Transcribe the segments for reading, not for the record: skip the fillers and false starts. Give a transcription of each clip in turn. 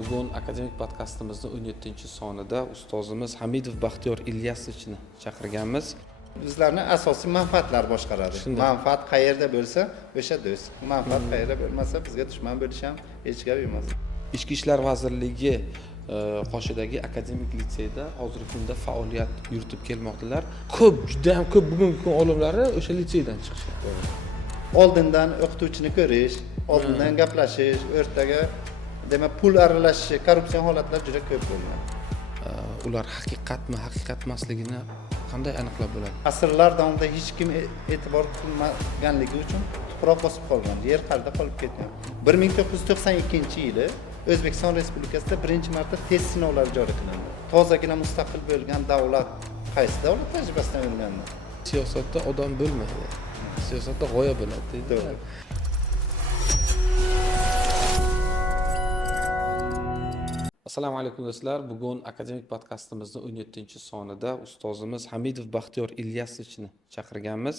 Bugun akademik podkastimizning 17-sonida ustozimiz Hamidov Baxtiyor Ilyasovichni chaqirganmiz. Bizlarni asosiy manfaatlar boshqaradi. Manfaat qayerda bo'lsa, o'sha do'st. Manfaat qayerda bo'lmasa, bizga dushman bo'lish ham hech gap emas. Ichki ishlar vazirligi qoshidagi akademik litseyda hozirgi kunda faoliyat yuritib kelmoqdalar. Juda ham ko'p bugungi kun olimlari o'sha litseydan chiqishyapti. Oldindan o'qituvchini ko'rish, oldindan gaplashish, o'rtaga demak pul aralashishi, korrupsion holatlar juda ko'p bo'lgan. Ular haqiqatmi, haqiqat emasligini qanday aniqlab bo'ladi? Asrlar davomida hech kim e'tibor qilmaganligi uchun tuproq bosib qolgan, yer qalda qolib ketgan. 1992-yili O'zbekiston Respublikasida birinchi marta test sinovlari joriy qilindi. Tozagina mustaqil bo'lgan davlat qaysi davlat tajribasidan o'rgandi? Siyosatda odam bo'lmaydi. Siyosatda g'oya bo'ladi deydi. Assalomu alaykum do'stlar. Bugun akademik podkastimizning 17-sonida ustozimiz Hamidov Baxtiyor Ilyasovichni chaqirganmiz.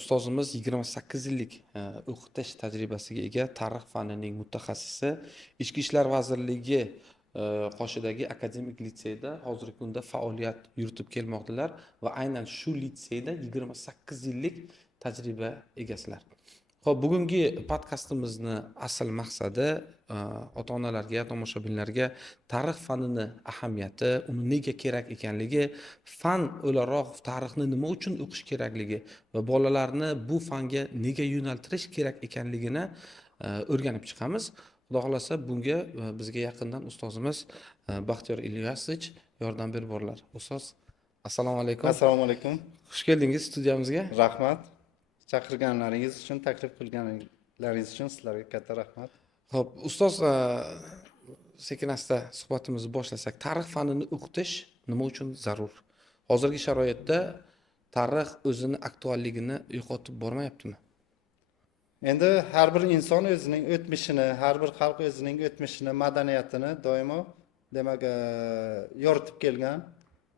Ustozimiz 28 yillik o'qitish tajribasiga ega, tarix fanining mutaxassisi. Ichki ishlar vazirligi qoshidagi akademik litseyda hozirgi kunda faoliyat yuritib kelmoqdalar va aynan shu litseyda 28 yillik tajriba egasilar. Xo'p, bugungi podkastimizni asl maqsadi ota-onalarga, tomoshabinlarga tarix fanini ahamiyati, uni nega kerak ekanligi, fan o'laroq tarixni nima uchun o'qish kerakligi va bolalarni bu fanga nega yo'naltirish kerak ekanligini o'rganib chiqamiz. Xudo xolasa bunga bizga yaqindan ustozimiz Baxtiyor Ilyasovich yordam berib borlar. Ustoz, assalomu alaykum. Assalomu alaykum. Xush keldingiz studiyamizga. Rahmat. Chaqirganlaringiz uchun, taklif qilganlaringiz uchun sizlarga katta rahmat. Xo'p, ustoz, sekin-asta suhbatimizni boshlasak, tarix fanini o'qitish nima uchun zarur? Hozirgi sharoitda tarix o'zini aktualligini yo'qotib bormayaptimi? Endi har bir inson o'zining o'tmishini, har bir xalq o'zining o'tmishini, madaniyatini doimo demak yoritib kelgan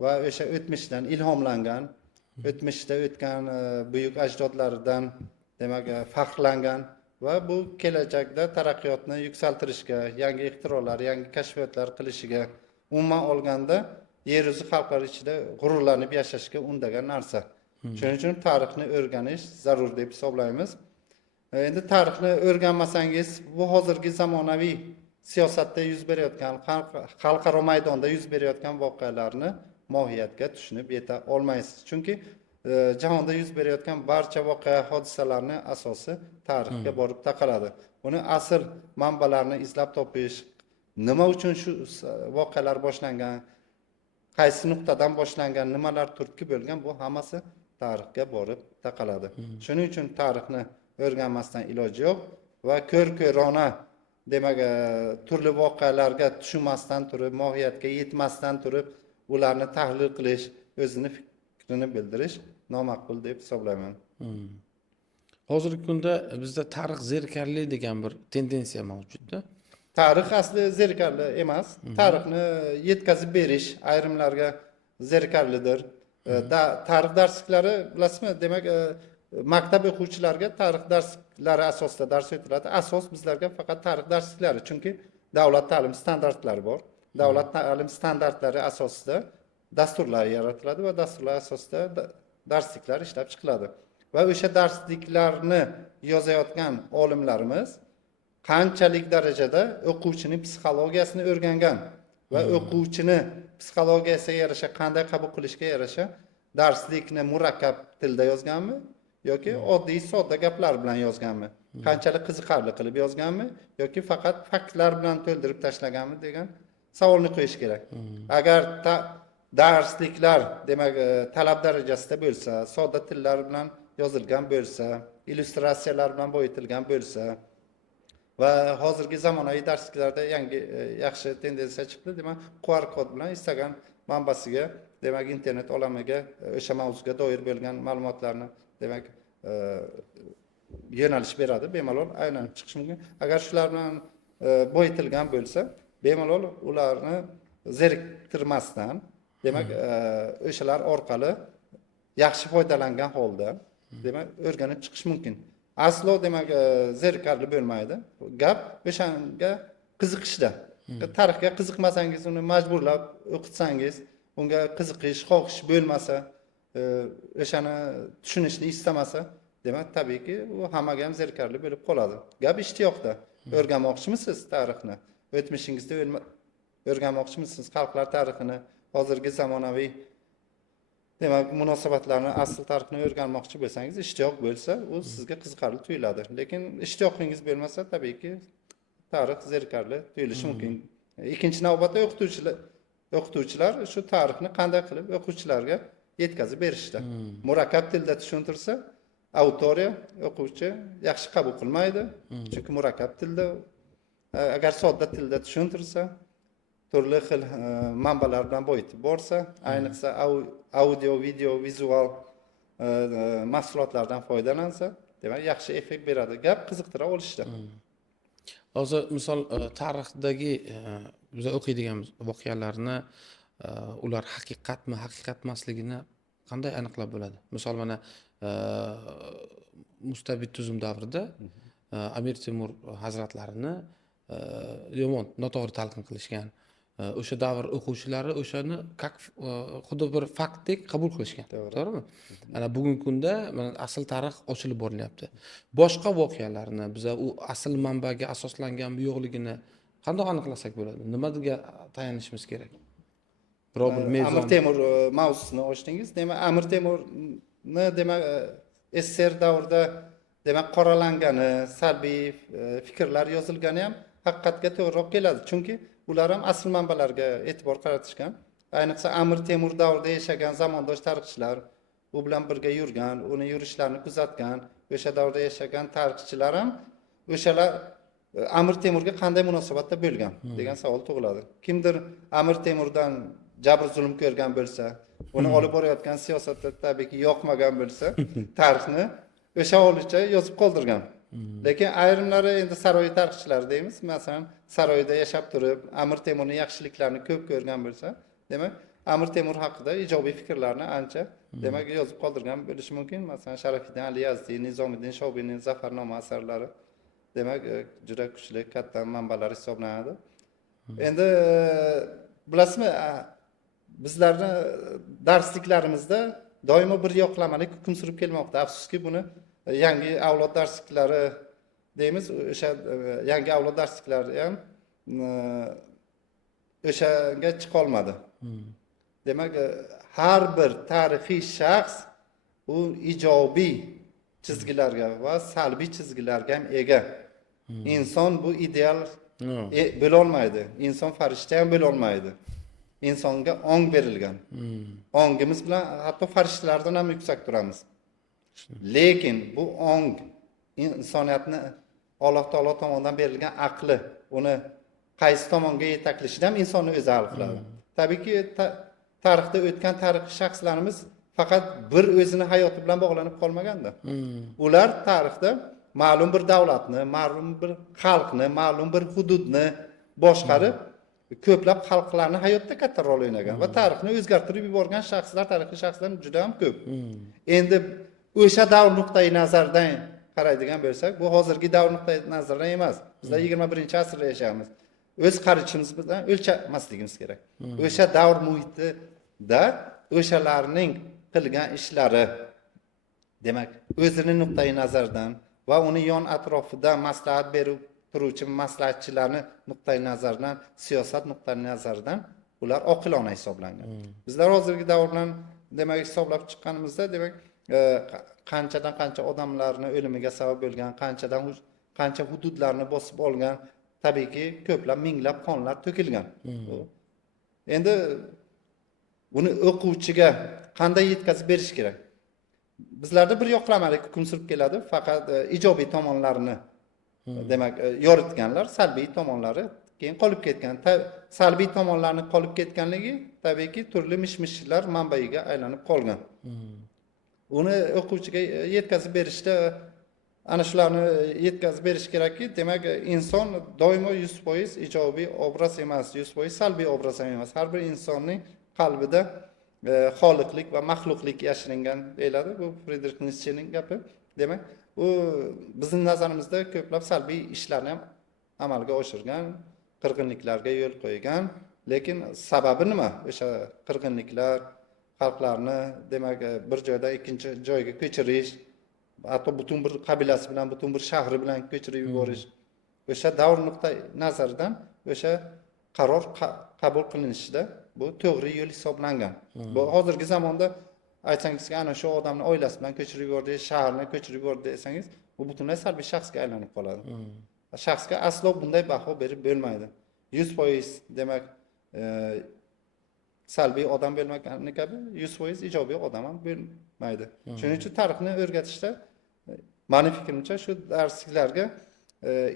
va o'sha o'tmishdan ilhomlangan, o'tmishda o'tgan buyuk ajdodlaridan demak faxrlangan va bu kelajakda taraqqiyotni yuksaltirishga, yangi ixtirolar, yangi kashfiyotlar qilishiga, umuman olganda yer yuzi xalqlari ichida g'ururlanib yashashga undagan narsa. Shuning uchun tarixni o'rganish zarur deb hisoblaymiz. Endi tarixni o'rganmasangiz, bu hozirgi zamonaviy siyosatda yuz berayotgan, xalqaro maydonda yuz berayotgan voqealarni mohiyatga tushunib yeta olmaysiz. Chunki jahonda yuz berayotgan barcha voqea hodisalarning asosi tarixga borib taqaladi. Uni asl manbalarni izlab topish, nima uchun shu voqealar boshlangan, qaysi nuqtadan boshlangan, nimalar turtki bo'lgan, bu hammasi tarixga borib taqaladi. Shuning uchun tarixni o'rganmasdan iloji yo'q va ko'r-ko'rona demak turli voqealarga tushunmasdan turib, mohiyatga yetmasdan turib, ularni tahlil qilish, o'zini fikrini bildirish nomaqbul deb hisoblayman. Hozirgi kunda bizda tarix zerikarli degan bir tendensiya mavjudda. Tarix asli zerikarli emas. Tarixni yetkazib berish ayrimlarga zerikarlidir. Tarix darsliklari bilasizmi? Demak, maktab o'quvchilariga tarix darslari asosida dars o'tiladi. Asos bizlarga faqat tarix darsliklari, chunki davlat ta'lim standartlari bor. Davlat ta'lim standartlari asosida dasturlar yaratiladi va dasturlar asosida darsliklar ishlab chiqiladi. Va o'sha darsliklarni yozayotgan olimlarimiz qanchalik darajada o'quvchining psixologiyasini o'rgangan va o'quvchini psixologiyasiga yarasha qanday qabul qilishga yarasha darslikni murakkab tilda yozganmi yoki oddiy sodda gaplar bilan yozganmi? Qanchalik qiziqarli qilib yozganmi yoki faqat faktlar bilan to'ldirib tashlaganmi degan savolni qo'yish kerak. Agar darsliklar demak talab darajasida bo'lsa, sodda tillar bilan yozilgan bo'lsa, illyustratsiyalar bilan boyitilgan bo'lsa va hozirgi zamonaviy darsliklarda yangi yaxshi tendensiya chiqdi, demak QR kod bilan Instagram manbasiga, demak internet olamiga o'sha mavzuga doir bo'lgan ma'lumotlarni demak yo'nalish beradi, bemalol aylanib chiqish mumkin. Agar shular bilan boyitilgan bo'lsa, bemalol ularni zeriktirmasdan demak o'shalar orqali yaxshi foydalangan holda demak o'rganib chiqish mumkin. Aslo demak zerikarli bo'lmaydi. Gap o'shanga qiziqishda. Tarixga qiziqmasangiz, uni majburlab o'qitsangiz, unga qiziqish, xohish bo'lmasa, o'shani tushunishni istamasa, demak, tabiiyki, u hammaga ham zerikarli bo'lib qoladi. Gap ishtiyoqda. O'rganmoqchimisiz tarixni? O'tmishingizda o'rganmoqchimisiz xalqlar tarixini, hozirgi zamonaviy demak, munosabatlarni, asl tarixini o'rganmoqchi bo'lsangiz, ishtiyoq bo'lsa, u sizga qiziqarli tuyuladi. Lekin ishtiyoqingiz bo'lmasa, tabiiyki, tarix zerikarli tuyulishi mumkin. Ikkinchi navbatda o'qituvchilar shu tarixni qanday qilib o'quvchilarga yetkazib berishdi. Murakkab tilda tushuntirsa, auditoriya o'quvchi yaxshi qabul qilmaydi. Chunki murakkab tilda, agar sodda tilda tushuntirsa, turli xil manbalar bilan boyitib borsa, ayniqsa audio, video, vizual mahsulotlardan foydalansa, demak, yaxshi effekt beradi. Gap qiziqtira olishda. Hozir misol tarixdagi biz o'qiydigan voqealarni ular haqiqatmi, haqiqat emasligini qanday aniqlab bo'ladi? Misol mana mustabid tuzum davrida Amir Temur hazratlarini yomon, noto'g'ri talqin qilishgan. O'sha davr o'quvchilari o'shani xuddi bir faktdek qabul qilishgan. To'g'rimi? Ana bugungi kunda mana asl tarix ochilib borilyapti. Boshqa voqealarni biz u asl manbaga asoslanganmi yo'qligini qanday aniqlasak bo'ladi? Nimaga tayanishimiz kerak? Biror bir mezon. Amir Temur mavzusini ochdingiz. Demak, Amir Temurni demak SSR davrida demak qoralangani, salbiy fikrlar yozilgani ham haqiqatga to'g'ri keladi. Chunki ular ham asl manbalarga e'tibor qaratishgan. Ayniqsa Amir Temur davrida yashagan zamondosh tarixchilar, u bilan birga yurgan, uni yurishlarini kuzatgan, o'sha davrda yashagan tarixchilar ham o'shalar Amir Temurga qanday munosabatda bo'lgan degan savol tug'iladi. Kimdir Amir Temurdan jabr zulm ko'rgan bo'lsa, uni olib borayotgan siyosatda tabiiyki yoqmagan bo'lsa, tarixni o'sha holicha yozib qoldirgan. Lekin ayrimlari endi saroy tarixchilari deymiz, masalan, saroyda yashab turib, Amir Temurning yaxshiliklarini ko'p ko'rgan bo'lsa, demak, Amir Temur haqida ijobiy fikrlarni ancha demak yozib qoldirgan bo'lishi mumkin. Masalan, Sharafiddin Ali Yazdiy, Nizomiddin Shobiyning Zafarnoma asarlari demak, juda kuchli, katta manbalar hisoblanadi. Endi bilasizmi, bizlarni darsliklarimizda doimo bir yoqlamalik hukm surib kelmoqda. Afsuski, buni yangi avlod darsliklari deymiz, o'sha yangi avlod darsliklari ham o'shanga chiqa olmadi. Demak, har bir tarixiy shaxs u ijobiy chizgilarga va salbiy chizgilarga ham ega. Inson bu ideal bo'la olmaydi. Inson farishta ham bo'la olmaydi. Insonga ong berilgan. Ongimiz bilan hatto farishtalardan ham yuksak turamiz. Lekin bu ong insoniyatni Alloh taolo tomonidan berilgan aqli, uni qaysi tomonga yetaklashidan ham insonni o'zi hal qiladi. Tabiiyki, tarixda o'tgan tarixiy shaxslarimiz faqat bir o'zini hayoti bilan bog'lanib qolmaganda. Ular tarixda ma'lum bir davlatni, ma'lum bir xalqni, ma'lum bir hududni boshqarib, ko'plab xalqlarning hayotda katta rol o'ynagan va tarixni o'zgartirib yuborgan shaxslar, tarixiy shaxslar juda ham ko'p. Endi o'sha davr nuqtai nazaridan qaraydigan bo'lsak, bu hozirgi davr nuqtai nazaridan emas. Bizlar 21-asrda yashaymiz. O'z qarichimiz bilan o'lchamasligimiz kerak. O'sha davr muhitida o'shalarning qilgan ishlari, demak, o'zining nuqtai nazaridan va uni yon atrofida maslahat berib turuvchi maslahatchilarni nuqtai nazaridan, siyosat nuqtai nazaridan ular oqilona hisoblangan. Bizlar hozirgi davr bilan demak hisoblab chiqqanimizda, demak, qanchadan qancha odamlarni o'limiga sabab bo'lgan, qancha hududlarni bosib olgan, tabiiyki ko'plab minglab qonlar to'kilgan. Endi uni o'quvchiga qanday yetkazib berish kerak? Bizlarda bir yoqlamalik hukm surib keladi, faqat ijobiy tomonlarini demak yoritganlar, salbiy tomonlari keyin qolib ketgan. Salbiy tomonlarni qolib ketganligi tabiiyki turli mish-mishlar manbaiga aylanib qolgan. Uni o'quvchiga yetkazib berishda ana shularni yetkazib berish kerakki, demak, inson doimo 100% ijobiy obraz emas, 100% salbiy obraz ham emas. Har bir insonning qalbida xoliqlik va maxluqlik yashiringan deyiladi. Bu Friedrich Nietzschening gapi. Demak, u bizning nazarimizda ko'plab salbiy ishlarni ham amalga oshirgan, qirg'inliklarga yo'l qo'ygan. Lekin sababi nima? O'sha qirg'inliklar xalqlarni demak bir joydan ikkinchi joyga ko'chirish, hatto butun bir qabilasi bilan, butun bir shahri bilan ko'chirib yuborish. O'sha davr nuqtai nazaridan o'sha qaror qabul qilinishida bu to'g'ri yo'l hisoblangan. Bu hozirgi zamonda aytsangizki, ana shu odamni oilasi bilan ko'chirib yubordi, shaharni ko'chirib yubordi desangiz, bu butunlay salbiy shaxsga aylanib qoladi. Shaxsga aslo bunday baho berib bo'lmaydi. 100% demak salbiy odam bo'lmagani kabi 100% ijobiy odam ham bo'lmaydi. Shuning uchun tarixni o'rgatishda meni fikrimcha shu darsliklarga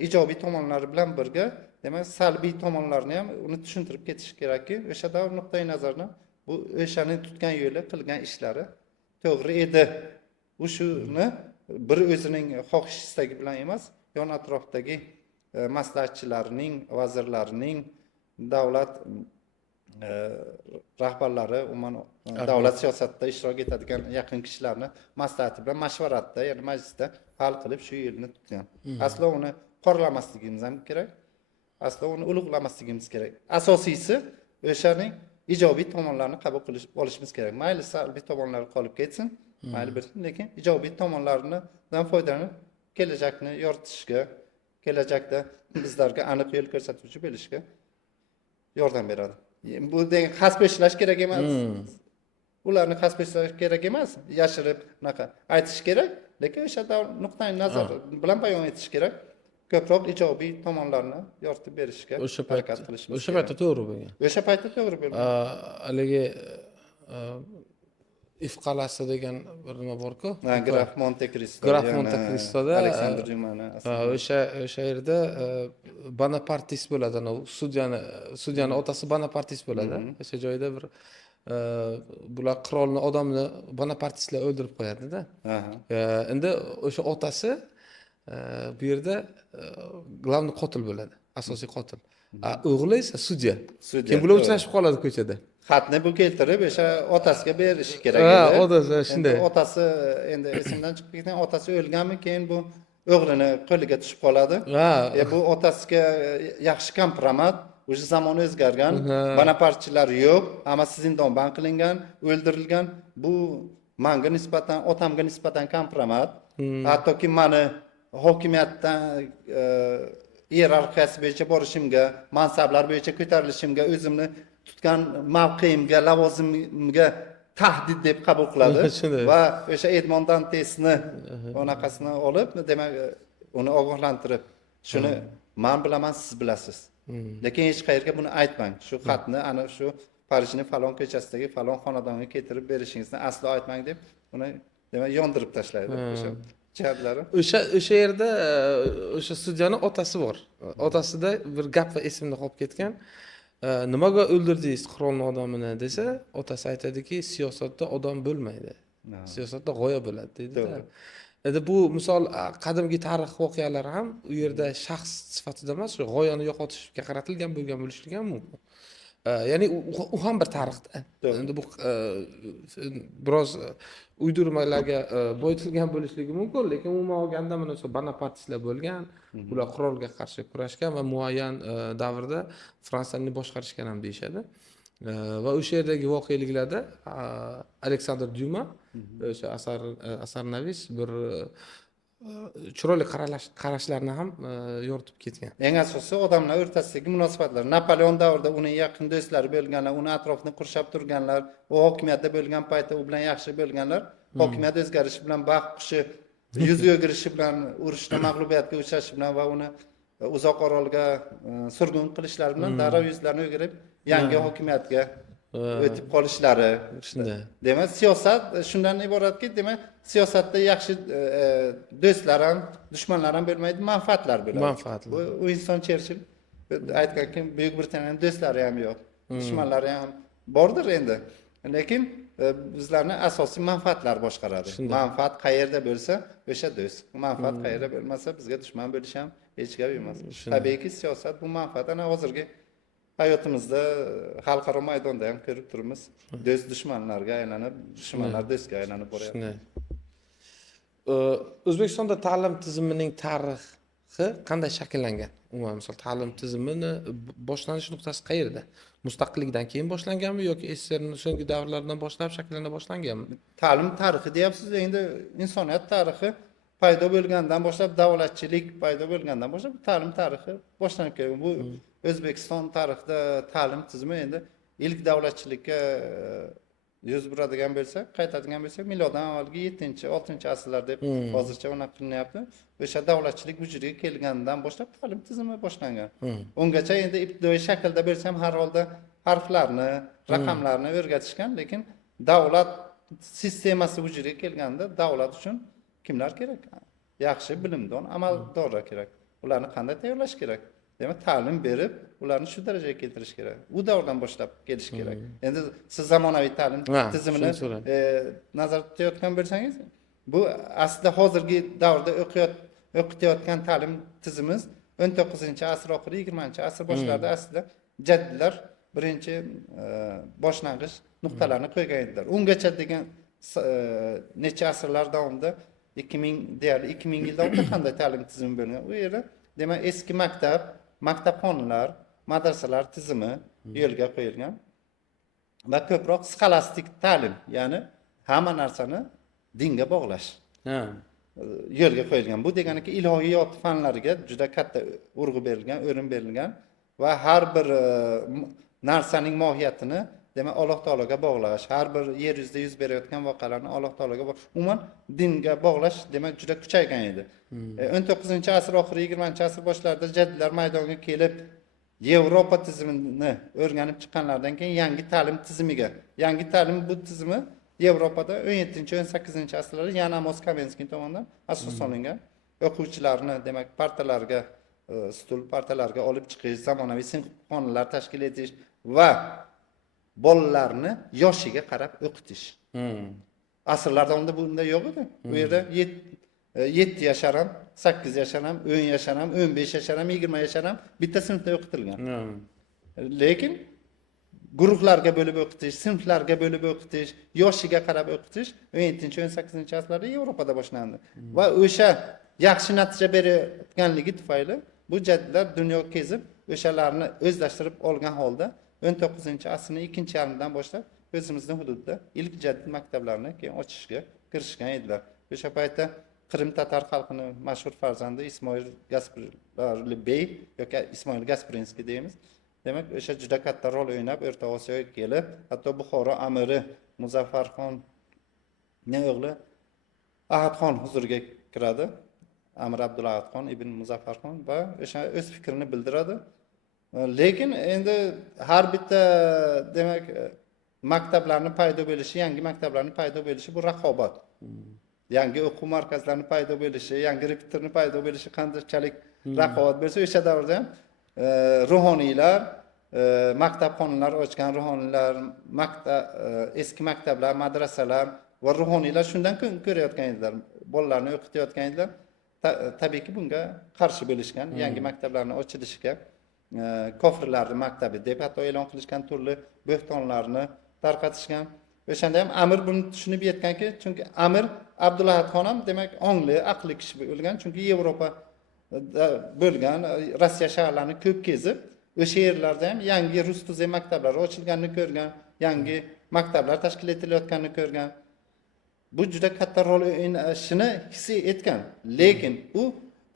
ijobiy tomonlari bilan birga demak salbiy tomonlarini ham uni tushuntirib ketish kerakki, o'sha davr nuqtai nazaridan bu o'shani tutgan yo'li, qilgan ishlari to'g'ri edi. U shuni bir o'zining xohish istagi bilan emas, yon atrofdagi maslahatchilarining, vazirlarining, davlat rahbarlari, umuman davlat siyosatida ishtirok etadigan yaqin kishilarni maslahati bilan mashvaratda, ya'ni majlisda hal qilib shu yo'lni tutgan. Aslo uni qorlamasligimiz ham kerak. Aslo uni ulug'lamasligimiz kerak. Asosiysi o'shaning ijobiy tomonlarini qabul qilish olishimiz kerak. Mayli salbiy tomonlari qolib ketsin, mayli bir, lekin ijobiy tomonlaridan foydalanib kelajakni yoritishga, kelajakda bizlarga aniq yo'l ko'rsatuvchi bo'lishga yordam beradi. Bu degan xasbeshlash kerak emas. Ularni xasbeshlash kerak emas, yashirib bunaqa aytish kerak, lekin o'sha nuqtai nazar bilan bayon etish kerak. Ko'proq ijobiy tomonlarni yoritib berishga harakat qilishimiz kerak. O'sha paytda to'g'ri bo'lgan. O'sha paytda to'g'ri bo'lgan. Haligi Ifqalasi degan bir nima bor-ku. Graf Monte Cristo. Graf Monte Cristoda Aleksandr Dumani. o'sha yerda Bonapartis bo'ladi, ana sudyani otasi Bonapartis bo'ladi. O'sha joyda bir bular qirolni odamni Bonapartislar o'ldirib qo'yadi-da. Endi o'sha otasi bu yerda glavni qotil bo'ladi, asosiy qotil. O'g'li esa sudya. Keyin bular uchrashib qoladi ko'chada. Xatni bu keltirib o'sha otasiga berish kerak edi. Otasi shunday. Otasi endi esimdan chiqib ketgan, otasi o'lganmi, keyin bu o'g'lini qo'liga tushib qoladi. Bu otasiga yaxshi kompromat, o'sha zamon o'zgargan, Bonapartchilar yo'q, hammasi zindonband qilingan, o'ldirilgan. Bu menga nisbatan, otamga nisbatan kompromat. Hattoki meni hokimiyatdan iyerarxiyasi bo'yicha borishimga, mansablar bo'yicha ko'tarilishimga, o'zimni tutgan mavqeimga, lavozimimga tahdid deb qabul qiladi va o'sha Edmond Dantesni onaqasini olib, demak, uni ogohlantirib, shuni men bilaman, siz bilasiz. Lekin hech qayerga buni aytmang. Shu xatni ana shu Parijning falon ko'chasidagi falon xonadonga keltirib berishingizni aslo aytmang deb uni demak yondirib tashlaydi. O'sha jihatlari. O'sha yerda o'sha sudyani otasi bor. Otasida bir gap va esimda qolib ketgan. Nimaga o'ldirdingiz qirolni odamini desa, otasi aytadiki, siyosatda odam bo'lmaydi. Siyosatda g'oya bo'ladi deydi. Endi bu misol qadimgi tarix voqealari ham u yerda shaxs sifatida emas, shu g'oyani yo'qotishga qaratilgan bo'lgan bo'lishligi ham mumkin. Ya'ni u ham bir tarixda. Endi bu biroz uydirmalarga boyitilgan bo'lishligi mumkin, lekin umuman olganda mana shu Bonapartistlar bo'lgan, ular qirolga qarshi kurashgan va muayyan davrda Fransiyani boshqarishgan ham deyishadi. Va o'sha yerdagi voqeliklarda Aleksandr Duma o'sha asarnavis bir chiroyli qarashlarni ham yoritib ketgan. Eng asosiysi odamlar o'rtasidagi munosabatlar. Napoleon davrida uning yaqin do'stlari bo'lganlar, uni atrofini qurshab turganlar, u hokimiyatda bo'lgan paytda u bilan yaxshi bo'lganlar, hokimiyat o'zgarishi bilan baxt qushi yuz o'girishi bilan, urushda mag'lubiyatga uchrashi bilan va uni uzoq orolga surgun qilishlari bilan darrov yuzlarini o'girib yangi hokimiyatga o'tib qolishlari. Shunday. Demak, siyosat shundan iboratki, demak, siyosatda yaxshi do'stlar ham, dushmanlar ham bo'lmaydi, manfaatlar bo'ladi. Manfaatlar. Bu Winston Cherchill aytganki, Buyuk Britaniyaning do'stlari ham yo'q, dushmanlari ham bordir endi. Lekin bizlarni asosiy manfaatlar boshqaradi. Manfaat qayerda bo'lsa, o'sha do'st. Manfaat qayerda bo'lmasa, bizga dushman bo'lish ham hech gap emas. Tabiiyki, siyosat bu manfaat. Ana hozirgi hayotimizda xalqaro maydonda ham ko'rib turibmiz. Do'st dushmanlarga aylanib, dushmanlar do'stga aylanib boryapti. O'zbekistonda ta'lim tizimining tarix qanday shakllangan? Umuman misol ta'lim tizimini boshlanish nuqtasi qayerda? Mustaqillikdan keyin boshlanganmi yoki SSRning so'nggi davrlaridan boshlab shakllana boshlanganmi? Ta'lim tarixi deyapsiz, endi insoniyat tarixi paydo bo'lgandan boshlab, davlatchilik paydo bo'lgandan boshlab ta'lim tarixi boshlanib kelgan. Bu O'zbekiston tarixida ta'lim tizimi endi ilk davlatchilikka yuz buradigan bo'lsa, qaytadigan bo'lsak, miloddan avvalgi 7-6 asrlar deb hozircha unaqa qilinyapti. O'sha davlatchilik vujudga kelganidan boshlab ta'lim tizimi boshlangan. Ungacha endi ibtidoiy shaklda bo'lsa ham har holda harflarni, raqamlarni o'rgatishgan, lekin davlat sistemasi vujudga kelganda davlat uchun kimlar kerak? Yaxshi bilimdon amaldorlar kerak. Ularni qanday tayyorlash kerak? Demak, ta'lim berib, ularni shu darajaga keltirish kerak. U davrdan boshlab kelish kerak. Endi siz zamonaviy ta'lim tizimini nazarda tutayotgan bo'lsangiz, bu aslida hozirgi davrda o'qitayotgan ta'lim tizimimiz 19-asr oxiri, 20-asr boshlarida aslida jaddidlar birinchi boshlang'ich nuqtalarni qo'ygan edilar. Ungacha degan necha asrlar davomida 2000 yil davomida qanday ta'lim tizimi bo'lgan? U yerda demak eski maktabxonalar, madrasalar tizimi yo'lga qo'yilgan va ko'proq skolastik ta'lim, ya'ni hamma narsani dinga bog'lash yo'lga qo'yilgan. Bu deganiki ilohiyot fanlariga juda katta urg'u berilgan, o'rin berilgan va har bir narsaning mohiyatini demak Alloh taologa bog'lash, har bir yer yuzida yuz berayotgan voqealarni Alloh taologa umuman dinga bog'lash demak juda kuchaygan edi. 19-asr oxiri, 20-asr boshlarida jaddidlar maydonga kelib, Yevropa tizimini o'rganib chiqqanlardan keyin yangi ta'lim tizimiga, yangi ta'lim bu tizimi Yevropada 17-18-asrlarda Yan Amos Komenskiy tomonidan asos solingan. O'quvchilarni demak partalarga, stul partalarga olib chiqish, zamonaviy sinfxonalar tashkil etish va bolalarni yoshiga qarab o'qitish. Asrlar davomida bunda yo'q edi. Bu yerda 7 yashar ham, 8 yashar ham, 10 yashar ham, 15 yashar ham, 20 yashar ham bitta sinfda o'qitilgan. Lekin guruhlarga bo'lib o'qitish, sinflarga bo'lib o'qitish, yoshiga qarab o'qitish 17-18-asrlarda Yevropada boshlandi. Va o'sha yaxshi natija berayotganligi tufayli bu jaddidlar dunyo kezib, o'shalarni o'zlashtirib olgan holda 19-asrning ikkinchi yarmidan boshlab o'zimizning hududda ilk jaddid maktablarini keyin ochishga kirishgan edilar. O'sha paytda Qrim tatar xalqini mashhur farzandi Ismoil Gasparli Bey yoki Ismoil Gasprinskiy deymiz. Demak, o'sha juda katta rol o'ynab O'rta Osiyoga kelib, hatto Buxoro amiri Muzaffarxonning o'g'li Ahadxon huzuriga kiradi. Amir Abdulahadxon ibn Muzaffarxon va o'sha o'z fikrini bildiradi. Lekin endi har bitta demak maktablarning paydo bo'lishi, yangi maktablarning paydo bo'lishi bu raqobat. Yangi o'quv markazlarining paydo bo'lishi, yangi repetorning paydo bo'lishi qanchalik raqobat bo'lsa, o'sha davrda ham ruhoniylar, maktabxonalar ochgan ruhoniylar, eski maktablar, madrasalar va ruhoniylar shundan ko'rayotgan edilar. Bolalarni o'qitayotgan edilar. Tabiiyki bunga qarshi bo'lishgan, yangi maktablarning ochilishiga kofirlarning maktabi deb hatto e'lon qilishgan, turli bo'xtonlarni tarqatishgan. O'shanda ham Amir buni tushunib yetganki, chunki Amir Abdulahadxon ham demak ongli, aqli kishi bo'lgan, chunki Yevropada bo'lgan, Rossiya shaharlarini ko'p kezib, o'sha yerlarda ham yangi rus tuzay maktablari ochilganini ko'rgan, yangi maktablar tashkil etilayotganini ko'rgan. Bu juda katta rol o'ynashini his etgan, lekin u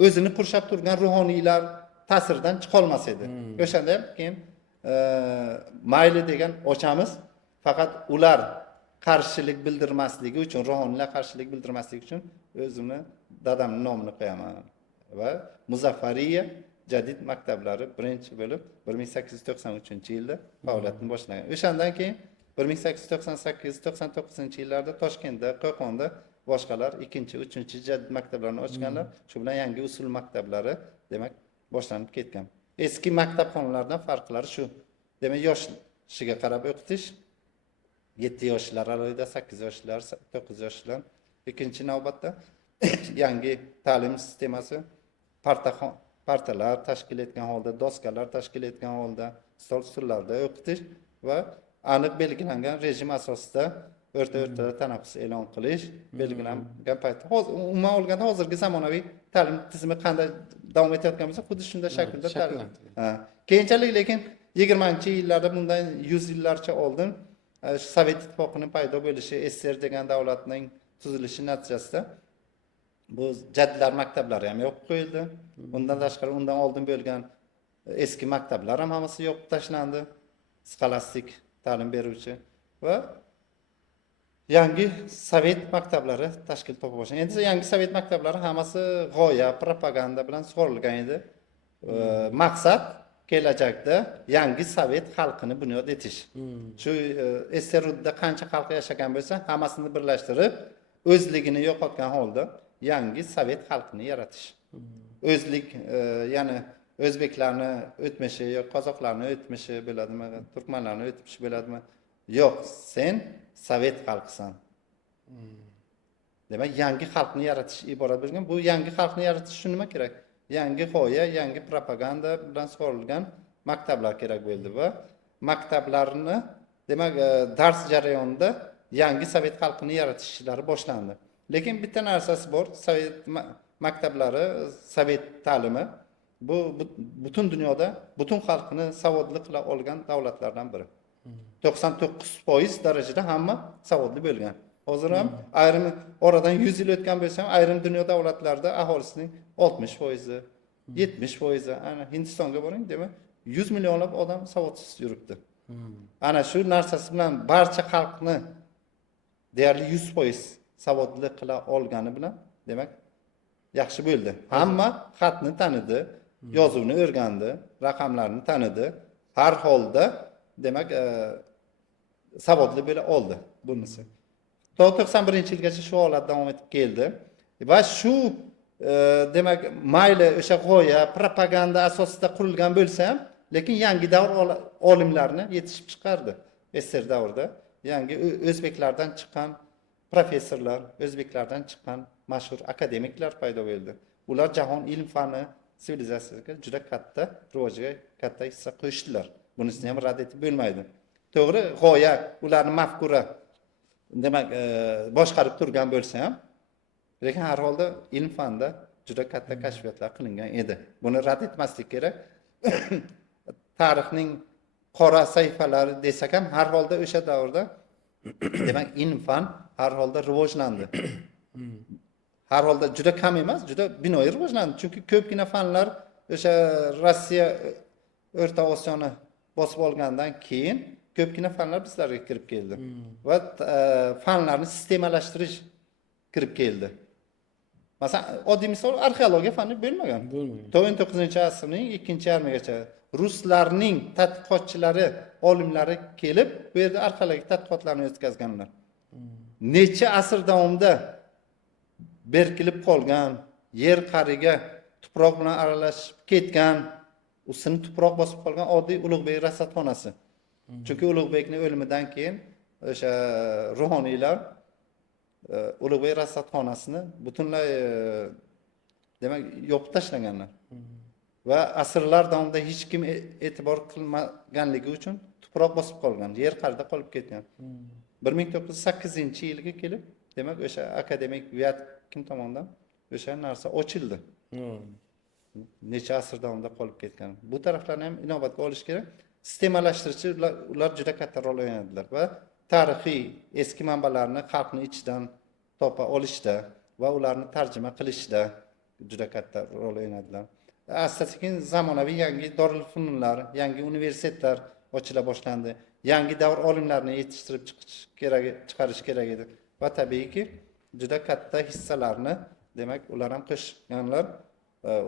o'zini qurshab turgan ruhoniylar ta'siridan chiqa olmas edi. O'shanda ham keyin mayli degan ochamiz, faqat ular qarshilik bildirmasligi uchun, ruhoniylar qarshilik bildirmasligi uchun o'zimni dadamning nomini qo'yaman va Muzaffariya jadid maktablari birinchi bo'lib 1893-yilda faoliyatini boshlagan. O'shandan keyin 1898-99-yillarda Toshkentda, Qo'qonda boshqalar ikkinchi, uchinchi jadid maktablarni ochganlar. Shu bilan yangi usul maktablari demak boshlanib ketgan. Eski maktabxonalardan farqlari shu. Demak, yoshiga qarab o'qitish, 7 yoshlar alohida, 8 yoshlar, 9 yoshlar. Ikkinchi navbatda yangi ta'lim sistemasi, partalar tashkil etgan holda, doskalar tashkil etgan holda, stol-stullarda o'qitish va aniq belgilangan rejim asosida o'rta-o'rtada tanaffus e'lon qilish belgilangan paytda. Umuman olganda hozirgi zamonaviy ta'lim tizimi qanday davom etayotgan bo'lsa, xuddi shunday shaklda shakllantirgan. Ha. Keyinchalik lekin 20-yillarda bundan 100 yillarcha oldin shu Sovet ittifoqining paydo bo'lishi, SSR degan davlatning tuzilishi natijasida bu jaddilar maktablari ham yo'q qo'yildi. Undan tashqari undan oldin bo'lgan eski maktablar ham hammasi yo'q tashlandi. Skolastik ta'lim beruvchi va yangi sovet maktablari tashkil topa boshlagan. Endi yangi sovet maktablari hammasi g'oya, propaganda bilan sug'orilgan edi. Maqsad kelajakda yangi sovet xalqini bunyod etish. Shu SSRda qancha xalq yashagan bo'lsa, hammasini birlashtirib, o'zligini yo'qotgan holda yangi sovet xalqini yaratish. O'zlik, ya'ni o'zbeklarni o'tmishi yoki qozoqlarni o'tmishi bo'ladimi, turkmanlarni o'tmishi bo'ladimi? Yo'q, sen sovet xalqisan. Demak, yangi xalqni yaratish iborat bo'lgan. Bu yangi xalqni yaratish uchun nima kerak? Yangi g'oya, yangi propaganda bilan sug'orilgan maktablar kerak bo'ldi va maktablarni, demak, dars jarayonida yangi sovet xalqini yaratish ishlari boshlandi. Lekin bitta narsasi bor, sovet maktablari, sovet ta'limi bu butun dunyoda butun xalqini savodli qila olgan davlatlardan biri. 99% darajada hamma savodli bo'lgan. Hozir ham ayrim oradan 100 yil o'tgan bo'lsa ham ayrim dunyo davlatlarida aholisining 60%, 70%, ana Hindistonga boring, demak 100 millionlab odam savodsiz yuribdi. Ana shu narsasi bilan barcha xalqni deyarli 100% savodli qila olgani bilan, demak, yaxshi bo'ldi. Hamma xatni tanidi, yozuvni o'rgandi, raqamlarni tanidi. Har holda, demak, savodli bo'la oldi bunisi. 91-yilgacha shu holat davom etib keldi va shu demak, mayli o'sha g'oya, propaganda asosida qurilgan bo'lsa ham, lekin yangi davr olimlarini yetishib chiqardi. SSR davrida yangi o'zbeklardan chiqqan professorlar, o'zbeklardan chiqqan mashhur akademiklar paydo bo'ldi. Ular jahon ilm fani sivilizatsiyasiga juda katta rivojiga katta hissa qo'shdilar. Bunisini ham rad etib bo'lmaydi. To'g'ri, g'oya, ularning mafkura, demak, boshqarib turgan bo'lsa ham, lekin har holda ilm fanda juda katta kashfiyotlar qilingan edi. Buni rad etmaslik kerak. Tarixning qora sahifalari desak ham, har holda o'sha davrda demak, ilm fan har holda rivojlandi. Har holda juda kam emas, juda binoyi rivojlandi. Chunki ko'pgina fanlar o'sha Rossiya O'rta Osiyoni bosib olgandan keyin ko'pgina fanlar bizlarga kirib keldi. Va fanlarni sistemalashtirish kirib keldi. Masalan, oddiy misol arxeologiya fani bo'lmagan. 19-asrning ikkinchi yarmigacha ruslarning tadqiqotchilari, olimlari kelib, bu yerda arxeologik tadqiqotlarni o'tkazganlar. Necha asr davomida berkilib qolgan, yer qa'riga tuproq bilan aralashib ketgan, usini tuproq bosib qolgan oddiy Ulug'bek rasadxonasi. Chunki Ulug'bekning o'limidan keyin o'sha ruhoniylar Ulug'bek rasadxonasini butunlay demak, yopib tashlaganlar. Va asrlar davomida hech kim e'tibor qilmaganligi uchun tuproq bosib qolgan, yer qa'rida qolib ketgan. 1908-yilga kelib, demak, o'sha akademik Vyatkin tomonidan o'sha narsa ochildi. Necha asr davomida qolib ketgan. Bu taraflarni ham inobatga olish kerak. Sistemalashtiruvchi ular juda katta rol o'ynadilar va tarixiy eski manbalarni xalqning ichidan topa olishda va ularni tarjima qilishda juda katta rol o'ynadilar. Asta-sekin zamonaviy yangi dorul fununlar, yangi universitetlar ochila boshlandi. Yangi davr olimlarini yetishtirib chiqarish kerak edi va tabiiyki juda katta hissalarni, demak, ular ham qo'shganlar,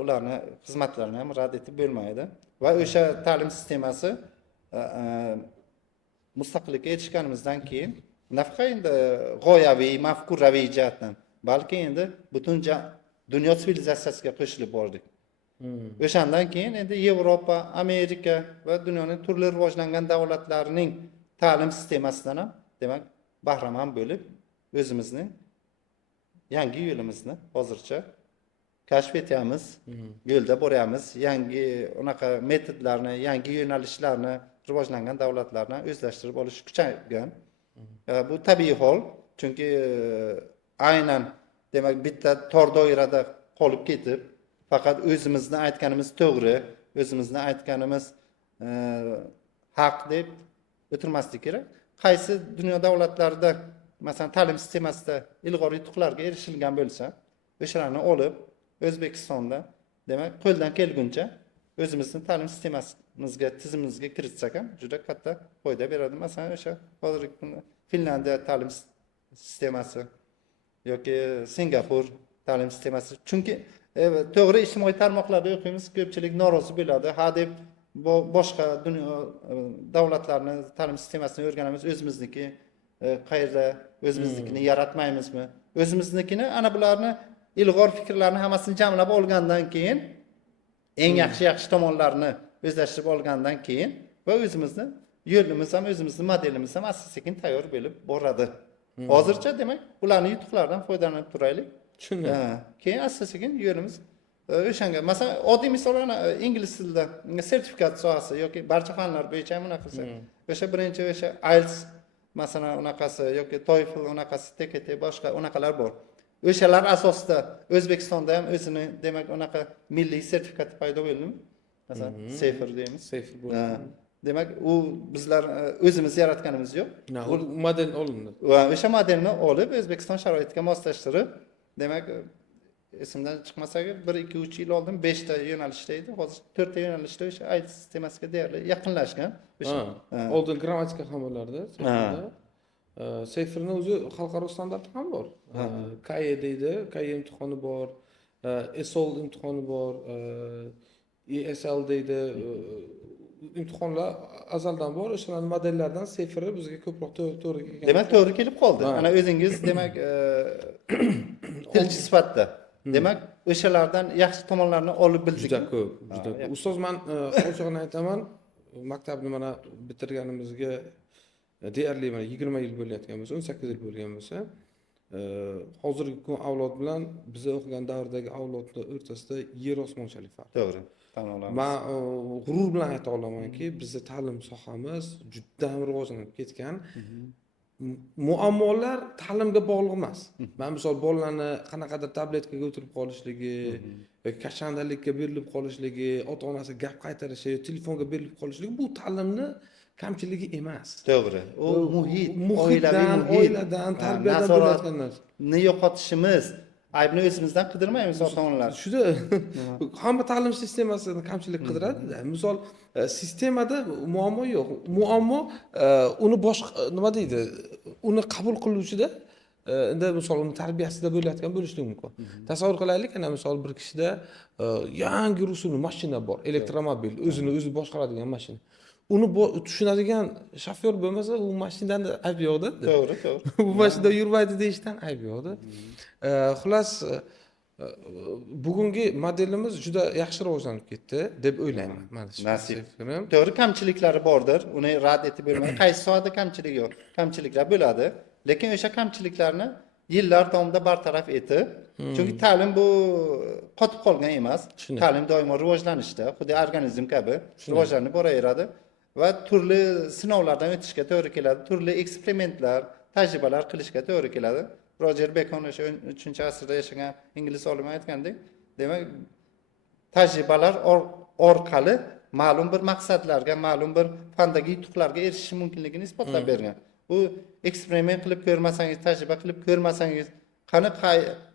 ularni xizmatlarini ham rad etib bo'lmaydi. Va o'sha ta'lim sistemasi mustaqillikka erishganimizdan keyin nafaqat endi g'oyaviy, mafkuraviy jihatdan, balki endi butun dunyo sivilizatsiyasiga qo'shilib bordik. O'shandan keyin endi Yevropa, Amerika va dunyoning turli rivojlangan davlatlarining ta'lim sistemasidan ham, demak, bahramand bo'lib, o'zimizning yangi yo'limizni hozircha kashf etyapmiz, yo'lda boryapmiz, yangi unaqa metodlarni, yangi yo'nalishlarni rivojlangan davlatlardan o'zlashtirib olish kuchaygan. Bu tabiiy hol, chunki aynan, demak, bitta tor doirada qolib ketib, faqat o'zimizni aytganimiz to'g'ri, o'zimizni aytganimiz e, haq deb o'tirmaslik kerak. Qaysi dunyo davlatlarida, masalan, ta'lim sistemasida ilg'or yutuqlarga erishilgan bo'lsa, o'shalarni olib O'zbekistonda, demak, qo'ldan kelguncha o'zimizning ta'lim sistemasimizga, tizimimizga kiritsak ham juda katta foyda beradi. Masalan, o'sha hozirgi kunda Finlandiya ta'lim sistemasi yoki Singapur ta'lim sistemasi. Chunki to'g'ri ijtimoiy tarmoqlarda o'qiymiz, ko'pchilik norozi bo'ladi. Ha deb boshqa dunyo davlatlarning ta'lim sistemasini o'rganamiz, o'zimizniki qayerda, o'zimiznikini yaratmaymizmi? O'zimiznikini ana bularni ilg'or fikrlarni hammasini jamlab olgandan keyin eng yaxshi tomonlarini o'zlashtirib olgandan keyin va o'zimizni yo'limiz ham, o'zimizni modelimiz ham asta-sekin tayyor bo'lib boradi. Hozircha demak, ularning yutuqlaridan foydalanib turaylik. Shuni. Keyin asta-sekin yo'limiz o'shanga. Masalan, oddiy misollarni ingliz tilida sertifikat sohasi yoki barcha fanlar bo'yicha ham unaqa qilsak. O'sha birinchi o'sha IELTS masalan unaqasi yoki TOEFL unaqasi, TKT boshqa unaqalar bor. O'shalar asosida O'zbekistonda ham o'zini demak unaqa milliy sertifikati paydo bo'ldimi? Masalan, Safer deymiz. Safer bo'ldi. Demak, u bizlar o'zimiz yaratganimiz yo'q. U model olindi. Va o'sha modelni olib O'zbekiston sharoitiga moslashtirib, demak, esimdan chiqmasa, 1-2-3 yil oldin 5 ta yo'nalishda edi. Hozir 4 ta yo'nalishda o'sha IT sistemasiga deyarli yaqinlashgan. Oldin grammatika ham bo'lardi. Saferning o'zi xalqaro standarti ham bor. KAE deydi, KAE imtihoni bor, ESOL imtihoni bor, ESL deydi. imtihonlar azaldan bor, o'shalarning modellaridan Safer'i bizga ko'proq to'g'ri kelgan. Demak, to'g'ri kelib qoldi. Ana o'zingiz demak, tilchi sifatida. Demak, o'shalardan yaxshi tomonlarni olib bildik. Juda ko'p, juda ko'p. Ustoz, men ochig'ini aytaman, maktabni mana bitirganimizga deyarli mana 20 yil bo'layotgan bo'lsa, 18 yil bo'lgan bo'lsa, hozirgi kun avlod bilan biz o'qigan davrdagi avlodlar o'rtasida yer osmonchalik farq. To'g'ri. Tan olamiz. Men g'urur bilan ayta olamanki, bizning ta'lim sohamiz juda ham rivojlanib ketgan. Muammolar ta'limga bog'liq emas. Men misol bolalarni qanaqadir tabletkaga o'tirib qolishligi, yoki kashandalikka berilib qolishligi, ota-onasi gap qaytarishi, telefonga berilib qolishligi bu ta'limni kamchiligi emas. To'g'ri. U muhit, oiladan, tarbiyadan bo'layotgan narsa. Ni yo'qotishimiz, aybni o'zimizdan qidirmaymiz ota-onalar. Shunda hamma ta'lim sistemasini kamchilik qidiradi-da. Misol sistemada muammo yo'q. Muammo uni boshqa nima deydi? Uni qabul qiluvchida endi misol uni tarbiyasida bo'layotgan bo'lishligi mumkin. Tasavvur qilaylik, ana misol bir kishida yangi rusumli mashina bor, elektromobil, o'zini o'zi boshqaradigan mashina. Uni tushunadigan shofyor bo'lmasa, u mashinada ayb yo'q-da. To'g'ri, to'g'ri. Bu mashinada yurmaydi deyishdan ayb yo'q-da. Xullas, bugungi modelimiz juda yaxshi rivojlanib ketdi deb o'ylayman. Nasib. To'g'ri, kamchiliklari bordir. Uni rad etib bo'lmaydi. Qaysi sohada kamchilik yo'q? Kamchiliklar bo'ladi, lekin o'sha kamchiliklarni yillar davomida bartaraf etib, chunki ta'lim bu qotib qolgan emas. Ta'lim doimo rivojlanishda, xuddi organizm kabi rivojlanib boraveradi va turli sinovlardan o'tishga to'g'ri keladi, turli eksperimentlar, tajribalar qilishga to'g'ri keladi. Roger Bacon o'sha 3-asrda yashagan ingliz olimi aytgandek, demak, tajribalar orqali ma'lum bir maqsadlarga, ma'lum bir fandagi yutuqlarga erishish mumkinligini isbotlab bergan. Bu eksperiment qilib ko'rmasangiz, tajriba qilib ko'rmasangiz, qanaqa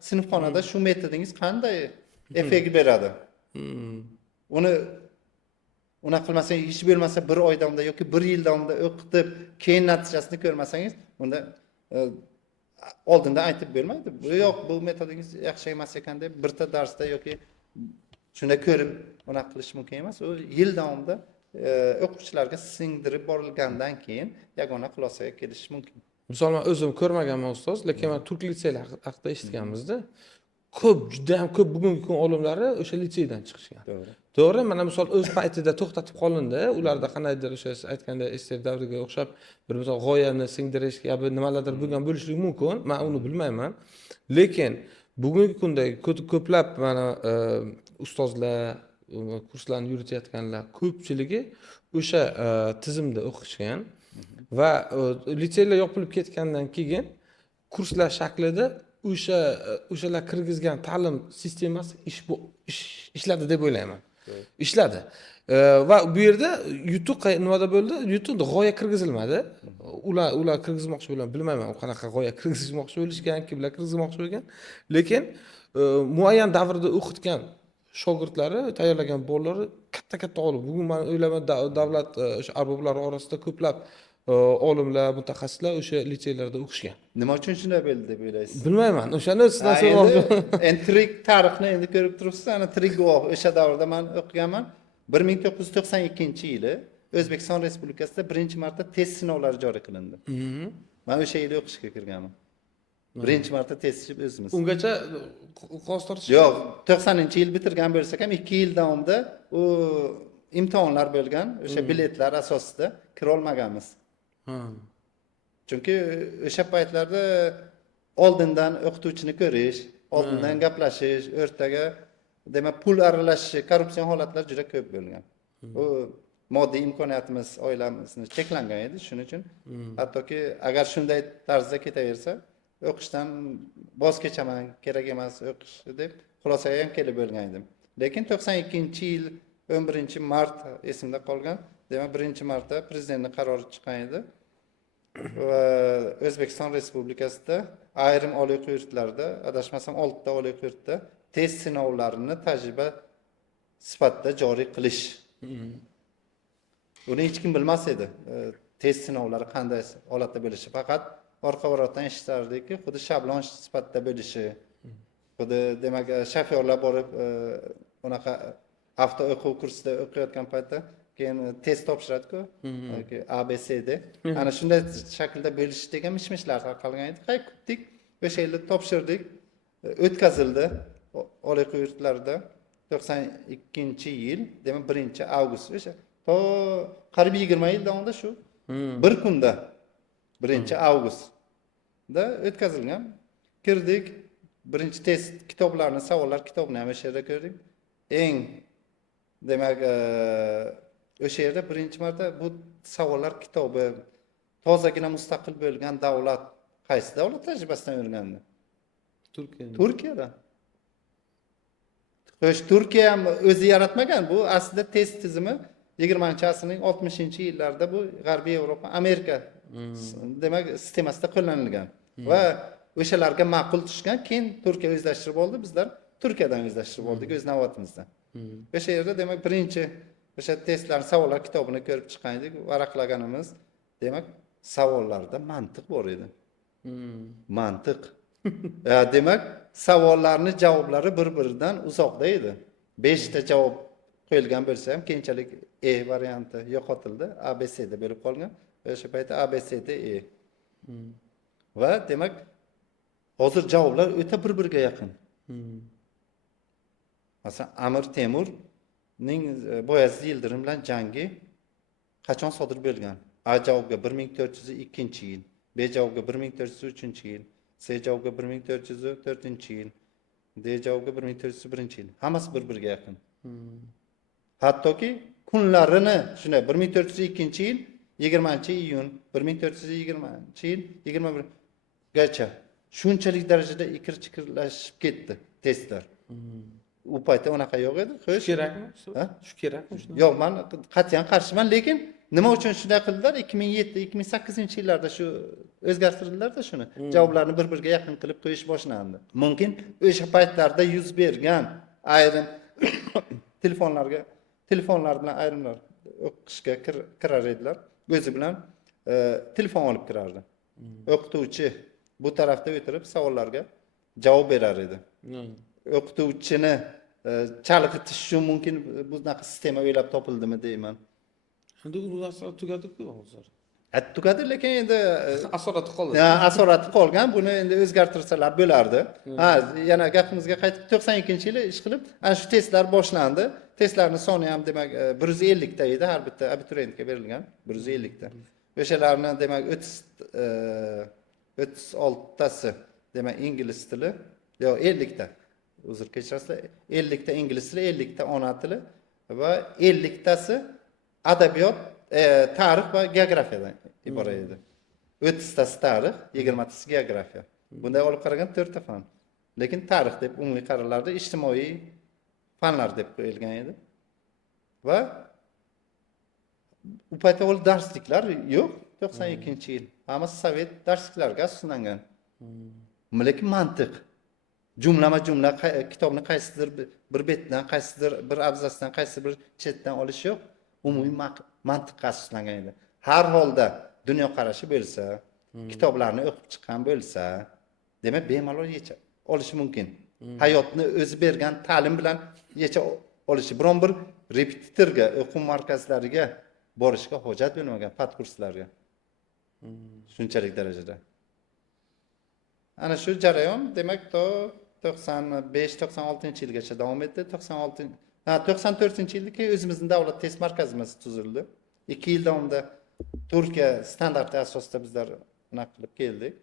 sinfxonada shu metodingiz qanday effekt beradi? Uni qilmasangiz, hech bo'lmasa 1 oy davomida yoki 1 yil davomida o'qitib, keyin natijasini ko'rmasangiz, unda oldindan aytib bermaydi. Bu yo'q, bu metodingiz yaxshi emas ekan deb birta darsda yoki shunda ko'rib uni qilish mumkin emas. U yil davomida o'quvchilarga singdirib borilgandan keyin yagona xulosaga kelish mumkin. Misol men o'zim ko'rmaganman ustoz, lekin men turk litseylar haqida eshitganmizda. Ko'p, juda ham ko'p bugungi kun olimlari o'sha litseydan chiqishgan. To'g'ri. To'g'ri, mana misol o'z paytida to'xtatib qolindi. Ularda qanaydir o'sha aytganda eski davriga o'xshab bir misol g'oyani singdirish kabi nimalardir bo'lgan bo'lishligi mumkin. Men uni bilmayman. Lekin bugungi kunda ko'plab mana ustozlar, kurslarni yuritayotganlar ko'pchiligi o'sha tizimda o'qishgan va litseylar yopilib ketgandan keyin kurslar shaklida o'shalar kirgizgan ta'lim sistemasi ishladi deb o'ylayman. Ishladi. Va bu yerda yutuq nimada bo'ldi? Yutuqda g'oya kirgizilmadi. Ular kirgizmoqchi bo'lgan, bilmayman u qanaqa g'oya kirgizmoqchi bo'lishgan, kimlar kirgizmoqchi bo'lgan. Lekin muayyan davrda o'qitgan shogirdlari, tayyorlagan bolalari katta olim. Bugun men o'ylayman davlat o'sha arboblari orasida ko'plab olimlar, mutaxassislar o'sha litseylarda o'qishgan. Nima uchun shunday bo'ldi deb o'ylaysiz? Bilmayman. O'shani sizdan so'ramoqchiman. Endi tirik tarixni endi ko'rib turibsiz, ana tirik guvoh. O'sha davrda men o'qiganman. 1992-yili O'zbekiston Respublikasida birinchi marta test sinovlari joriy qilindi. Men o'sha yili o'qishga kirganman. Birinchi marta testchi o'zimiz. Ungacha qo'z tortish. Yo'q, 90-yil bitirgan bo'lsak ham 2 yil davomida u imtihonlar bo'lgan, o'sha biletlar asosida kira olmaganmiz. Chunki o'sha paytlarda oldindan o'qituvchini ko'rish, oldindan gaplashish, o'rtaga demak pul aralashishi, korrupsion holatlar juda ko'p bo'lgan. U moddiy imkoniyatimiz, oilamizni cheklangan edi, shuning uchun hattoki agar shunday tarzda ketaversa, o'qishdan voz kechaman, kerak emas o'qish deb xulosaga ham kelib bo'lgan edim. Lekin 92-yil 11-mart esimda qolgan. Demak, birinchi marta prezidentning qarori chiqqan edi. Va O'zbekiston Respublikasida ayrim oliy o'quv yurtlarida, adashmasam 6 ta oliy o'quv yurtda test sinovlarini tajriba sifatida joriy qilish. Buni hech kim bilmas edi. Test sinovlari qanday holatda bo'lishi, faqat orqa-orqadan eshitardikki, xuddi shablon sifatida bo'lishi. Xuddi demak, shofyorlar borib, unaqa avto o'quv kursida o'qiyotgan paytda keyin test topshiradi-ku, yoki ABCD. Ana shunday shaklda bo'lish degan mish-mishlar tarqalgan edi. Qaytdik, o'sha yilda topshirdik, o'tkazildi oliy o'quv yurtlarida 92-yil, demak 1-avgust. O'sha to qariyb 20 yil davomida shu bir kunda 1-avgustda o'tkazilgan. Kirdik, birinchi test kitoblarini, savollar kitobini ham o'sha yerda ko'rdik. Eng demak o'sha yerda birinchi marta bu savollar kitobi tozagina mustaqil bo'lgan davlat qaysi davlat tajribasidan o'rgandi? Turkiyada. Xo'sh, Turkiya ham o'zi yaratmagan. Bu aslida test tizimi 20-asrning 60-yillarida bu G'arbiy Yevropa, Amerika demak sistemasida qo'llanilgan. Va o'shalarga ma'qul tushgan, keyin Turkiya o'zlashtirib oldi, bizlar Turkiyadan o'zlashtirib oldik o'z navbatimizda. O'sha yerda demak birinchi o'sha testlar, savollar kitobini ko'rib chiqqan edik, varaqlaganimiz. Demak, savollarda mantiq bor edi. Mantiq. Demak, savollarning javoblari bir-biridan uzoqda edi. 5 ta javob qo'yilgan bo'lsa ham, keyinchalik varianti yo'qotildi, ABCD bo'lib qolgan. O'sha paytda ABCD Va demak, hozir javoblar o'ta bir-biriga yaqin. Masalan, Amir Temurning Boyazid Yildirim bilan jangi qachon sodir bo'lgan? A javobga 1402-yil, B javobga 1403-yil, C javobga 1404-yil, D javobga 1401-yil. Hammasi bir-biriga yaqin. Hattoki kunlarini shunday 1402-yil 20-iyun, 1420-yil 21 gacha shunchalik darajada ikir-chikirlashib ketdi testlar. U paytda unaqa yo'q edi. Xo'sh, kerakmi? Shu kerakmi shuni? Yo'q, men qat'iyan qarshiman, lekin nima uchun shunday qildilar? 2007-2008-yillarda shu o'zgartirdilar-da shuni. Javoblarni bir-biriga yaqin qilib qo'yish boshlandi. Mumkin o'sha paytlarda yuz bergan ayrim telefonlar bilan ayrimlar o'qishga kirar edilar. O'zi bilan telefon olib kirardi. O'qituvchi bu tarafda o'tirib savollarga javob berar edi. O'qituvchini chalg'itish uchun mumkin bunaqa sistema o'ylab topildimi deyman. Endi u narsalar tugadi-ku hozir. Tugadi, lekin endi asorati qoldi. Asorati qolgan. Buni endi o'zgartirsalar bo'lardi. Yana gapimizga qaytib 92-yili ish qilib, ana shu testlar boshlandi. Testlarning soni ham demak 150 ta edi, har bitta abituriyentga berilgan 150 ta. O'shalarni demak 36 tasi demak ingliz tili, yo'q 50 ta. Uzr kechirasizlar, 50 ta ingliz tili, 50 ta ona tili va 50 tasi adabiyot, tarix va geografiyadan iborat edi. 30 tasi tarix, 20 tasi geografiya. Bunday olib qaragan 4 ta fan. Lekin tarix deb umumiy qaralarda ijtimoiy fanlar deb qo'yilgan edi. Va u paytda ol darsliklar yo'q. 92-yil. Hammasi sovet darsliklariga asoslangan. Lekin mantiq. Jumlama-jumla kitobni qaysidir bir betdan, qaysidir bir abzasdan, qaysidir bir chetdan olish yo'q. Umumiy mantiqqa asoslangan edi. Har holda dunyo qarashi bo'lsa, kitoblarni o'qib chiqqan bo'lsa, demak bemalol yecha olishi mumkin. Hayotni o'zi bergan ta'lim bilan yecha olishi. Biron bir repetitorga, o'quv markazlariga borishga hojat bo'lmagan, patkurslarga. Shunchalik darajada. Ana shu jarayon demak to 95-96-yilgacha davom etdi. 94-yilda keyin o'zimizning davlat test markazimiz tuzildi. 2 yil davomida Turkiya standarti asosida bizlar bunaqa qilib keldik,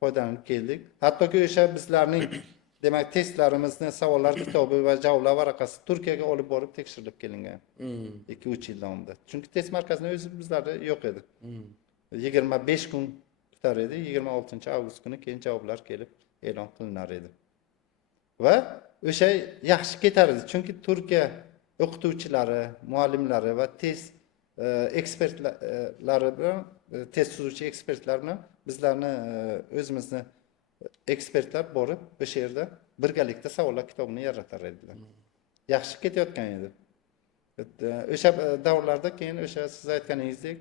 foydalanib keldik. Hattoki o'sha bizlarning demak testlarimizni, savollar kitobi va javoblar varaqasi Turkiyaga olib borib tekshirilib kelingan. 2-3 yil davomida. Chunki test markazining o'zi bizlarda yo'q edi. 25 kun kutar edi. 26-avgust kuni keyin javoblar kelib e'lon qilinar edi. Va o'sha yaxshi ketar edi. Chunki Turkiya o'qituvchilari, muallimlari va test ekspertlari bilan, test tuzuvchi ekspertlar bilan bizlarni o'zimizni ekspertlar borib o'sha yerda birgalikda savollar kitobini yaratar edilar. Yaxshi ketayotgan edi. O'sha davrlarda keyin o'sha siz aytganingizdek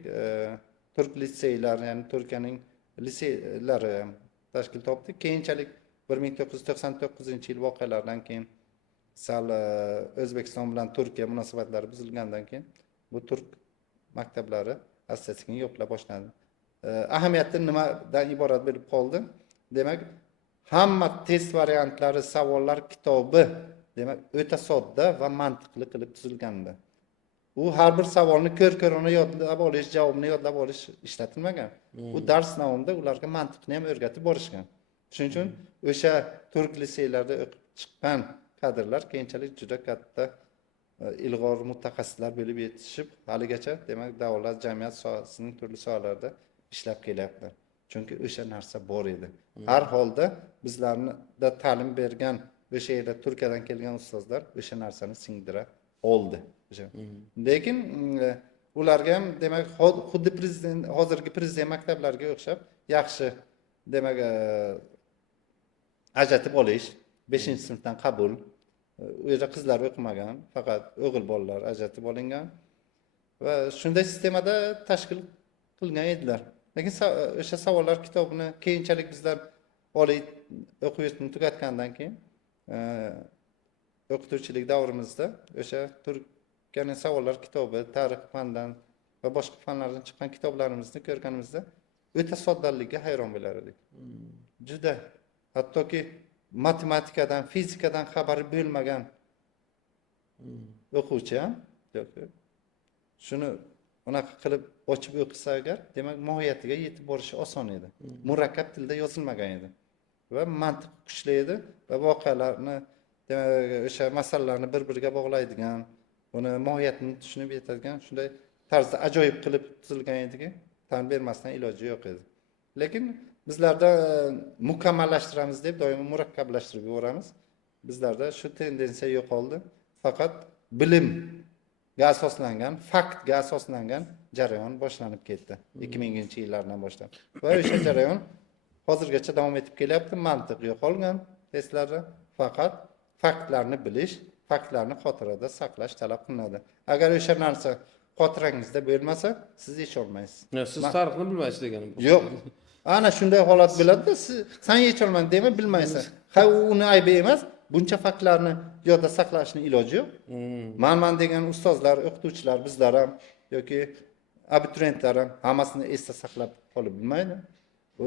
turk litseylar, ya'ni Turkiyaning liseylari tashkil topdi. Keyinchalik 1999-yil voqealaridan keyin sal O'zbekiston bilan Turkiya munosabatlari buzilgandan keyin bu turk maktablari asta-sekin yo'qla boshlandi. Ahamiyati nimadan iborat bo'lib qoldi? Demak, hamma test variantlari, savollar kitobi demak o'ta sodda va mantiqli qilib tuzilgandi. U har bir savolni ko'r-ko'rona yodlab olish, javobni yodlab olish ishlatilmagan. Bu dars davomida ularga mantiqni ham o'rgatib borishgan. Shuning uchun o'sha turk liseylarida o'qib chiqqan kadrlar keyinchalik juda katta ilg'or mutaxassislar bo'lib yetishib, haligacha demak davlat jamiyat sohasining turli sohalarida ishlab kelyaptilar. Chunki o'sha narsa bor edi. Har holda bizlarga ta'lim bergan o'sha yerda Turkiyadan kelgan ustozlar o'sha narsani singdira oldi. Lekin ularga ham demak xuddi prezident hozirgi prezident maktablariga o'xshab yaxshi demak ajratib olish, 5-sinfdan qabul, u yerda qizlar o'qimagan, faqat o'g'il bolalar ajratib olingan va shunday sistemada tashkil qilgan edilar. Lekin o'sha savollar kitobini keyinchalik bizlar oliy o'quv yurtini tugatgandan keyin o'qituvchilik davrimizda o'sha Turkiyaning savollar kitobi, tarix fandan va boshqa fanlardan chiqqan kitoblarimizni ko'rganimizda o'ta soddaligiga hayron bo'lar edik. Juda hattoki matematikadan, fizikadan xabari bo'lmagan o'quvchi ham shuni unaqa qilib ochib o'qisa agar, demak mohiyatiga yetib borishi oson edi. Murakkab tilda yozilmagan edi va mantiq kuchli edi va voqealarni demak o'sha masalalarni bir-biriga bog'laydigan, uni mohiyatini tushunib yetadigan shunday tarzda ajoyib qilib tuzilgan ediki, tan bermasdan iloji yo'q edi. Lekin bizlarda mukammallashtiramiz deb doimo murakkablashtirib yuboramiz. Bizlarda shu tendensiya yo'qoldi. Faqat bilimga asoslangan, faktga asoslangan jarayon boshlanib ketdi 2000-yillardan boshlab. Va o'sha jarayon hozirgacha davom etib kelyapti. Mantiq yo'qolgan testlarda, faqat faktlarni bilish, faktlarni xotirada saqlash talab qilinadi. Agar o'sha narsa xotirangizda bo'lmasa, siz yecha olmaysiz. Siz tarixni bilmaysiz deganim bu. Yo'q. Ana shunday holat bo'ladi-da, sen yecha olmaysan dema bilmaysan. Ha, uni aybi emas. Buncha faktlarni yodda saqlashning iloji yo'q. Men degan ustozlar, o'qituvchilar, bizlar ham yoki abituriyentlar ham hammasini esda saqlab qolib bilmaydi. Bu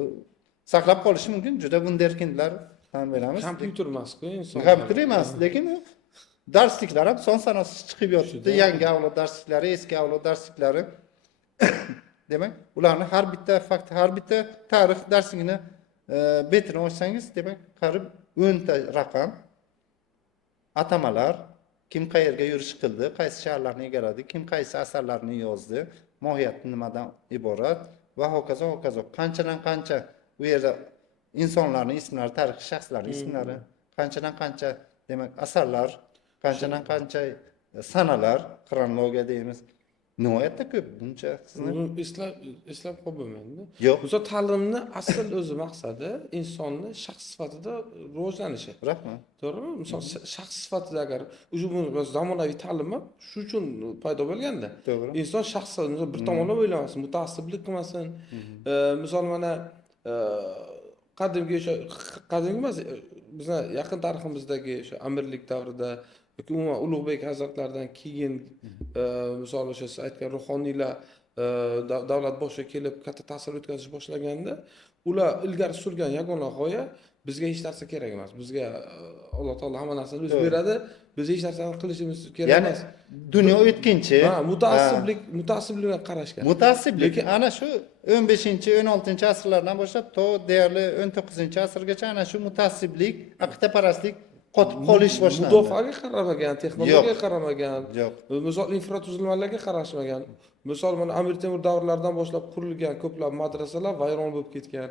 saqlab qolishi mumkin, juda wunderkindlar tan beramiz. Kompyuter emas-ku inson. Kompyuter emas, lekin darsliklar ham son sanoqsiz chiqib yotibdi. Yangi avlod darsliklari, eski avlod darsliklari. Demak, ularni har bitta fakt, har bitta tarix darsligini betini ochsangiz, demak, qarib 10 ta raqam, atamalar, kim qayerga yurish qildi, qaysi shaharlarni egalladi, kim qaysi asarlarni yozdi, mohiyati nimadan iborat va hokazo hokazo. Qanchadan qancha u yerda insonlarning ismlari, tarixiy shaxslarning ismlari, qanchadan qancha demak asarlar, qanchadan qancha sanalar, xronologiya deymiz. Nihoyatda ko'p. Buncha sizni Uni eslab qolmayman-da. yo'q. Misol ta'limni asl o'zi maqsadi insonni shaxs sifatida rivojlanishi. Rahmat. To'g'rimi? Misol shaxs sifatida agar biz zamonaviy ta'lim ham shu uchun paydo bo'lganda. To'g'ri. Inson shaxsan bir tomonlama o'ylamasin, mutaassiblik qilmasin. Misol mana qadimgi o'sha qadimgi emas, bizning yaqin tariximizdagi o'sha amirlik davrida yoki umuman Ulug'bek hazratlaridan keyin misol o'sha siz aytgan ruhoniylar davlat boshiga kelib katta ta'sir o'tkazish boshlaganda ular ilgari surgan yagona g'oya bizga hech narsa kerak emas. Bizga Alloh taolo hamma narsani o'zi beradi. Biz hech narsani qilishimiz kerak Ya'ni emas. dunyo o'tkinchi. Mutaassiblik bilan qarashgan. Mutaassiblik ana shu 15-16 asrlardan boshlab to deyarli 19-asrgacha ana shu mutaassiblik, aqidaparastlik qotib qolish boshlandi. Mudofaaga qaramagan, texnologiyaga qaramagan, Yo'q. misol infratuzilmalarga qarashmagan. Misol mana Amir Temur davrlaridan boshlab qurilgan ko'plab madrasalar vayron bo'lib ketgan.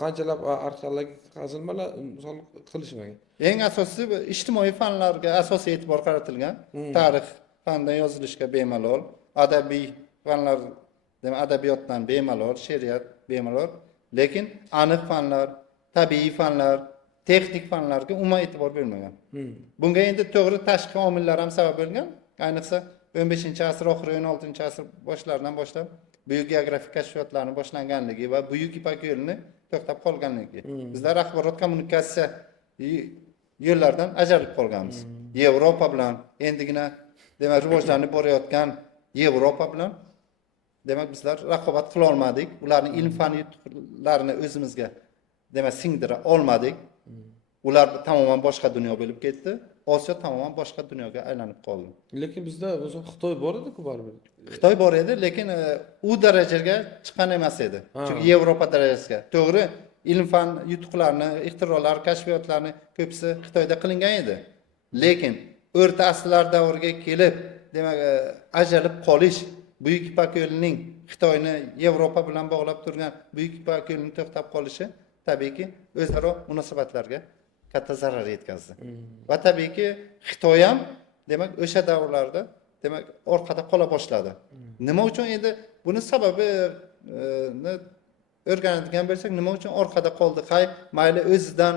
Qanchalab arxeologik qazilmalar misol qilishmagan. Eng asosiysi ijtimoiy fanlarga asosiy e'tibor qaratilgan. Tarix fandan yozilishga bemalol, adabiy fanlar, demak adabiyotdan bemalol, she'riyat bemalol, lekin aniq fanlar, tabiiy fanlar, texnik fanlarga umuman e'tibor bermagan. Bunga endi to'g'ri tashqi omillar ham sabab bo'lgan. Ayniqsa 15-asr oxiri 16-asr boshlaridan boshlab buyuk geografik kashfiyotlarning boshlanganligi va buyuk Ipak yo'lini to'xtab qolganligi. Bizlar axborot kommunikatsiya yo'llaridan ajralib qolganmiz. Yevropa bilan endigina demak rivojlanib borayotgan Yevropa bilan demak bizlar raqobat qila olmadik. Ularning ilm-fan yutuqlarini o'zimizga demak singdira olmadik. Ular tamoman boshqa dunyo bo'lib ketdi. Osiyo tamoman boshqa dunyoga aylanib qoldi. Lekin bizda o'zi Xitoy bor edi-ku baribir. Xitoy bor edi, lekin u darajaga chiqqan emas edi. Chunki Yevropa darajasiga. To'g'ri, ilm-fan yutuqlarini, ixtirolar, kashfiyotlarni ko'pisi Xitoyda qilingan edi. Lekin o'rta asrlar davriga kelib, demak, ajalib qolish, Buyuk Ipak yo'lining Xitoyni Yevropa bilan bog'lab turgan Buyuk Ipak yo'lining to'xtab qolishi tabiiyki o'zaro munosabatlarga katta zarar yetkazdi. Va tabiiyki Xitoy ham demak o'sha davrlarda demak orqada qola boshladi. Nima uchun endi buni sababi o'rganadigan bo'lsak, nima uchun orqada qoldi? Mayli o'zidan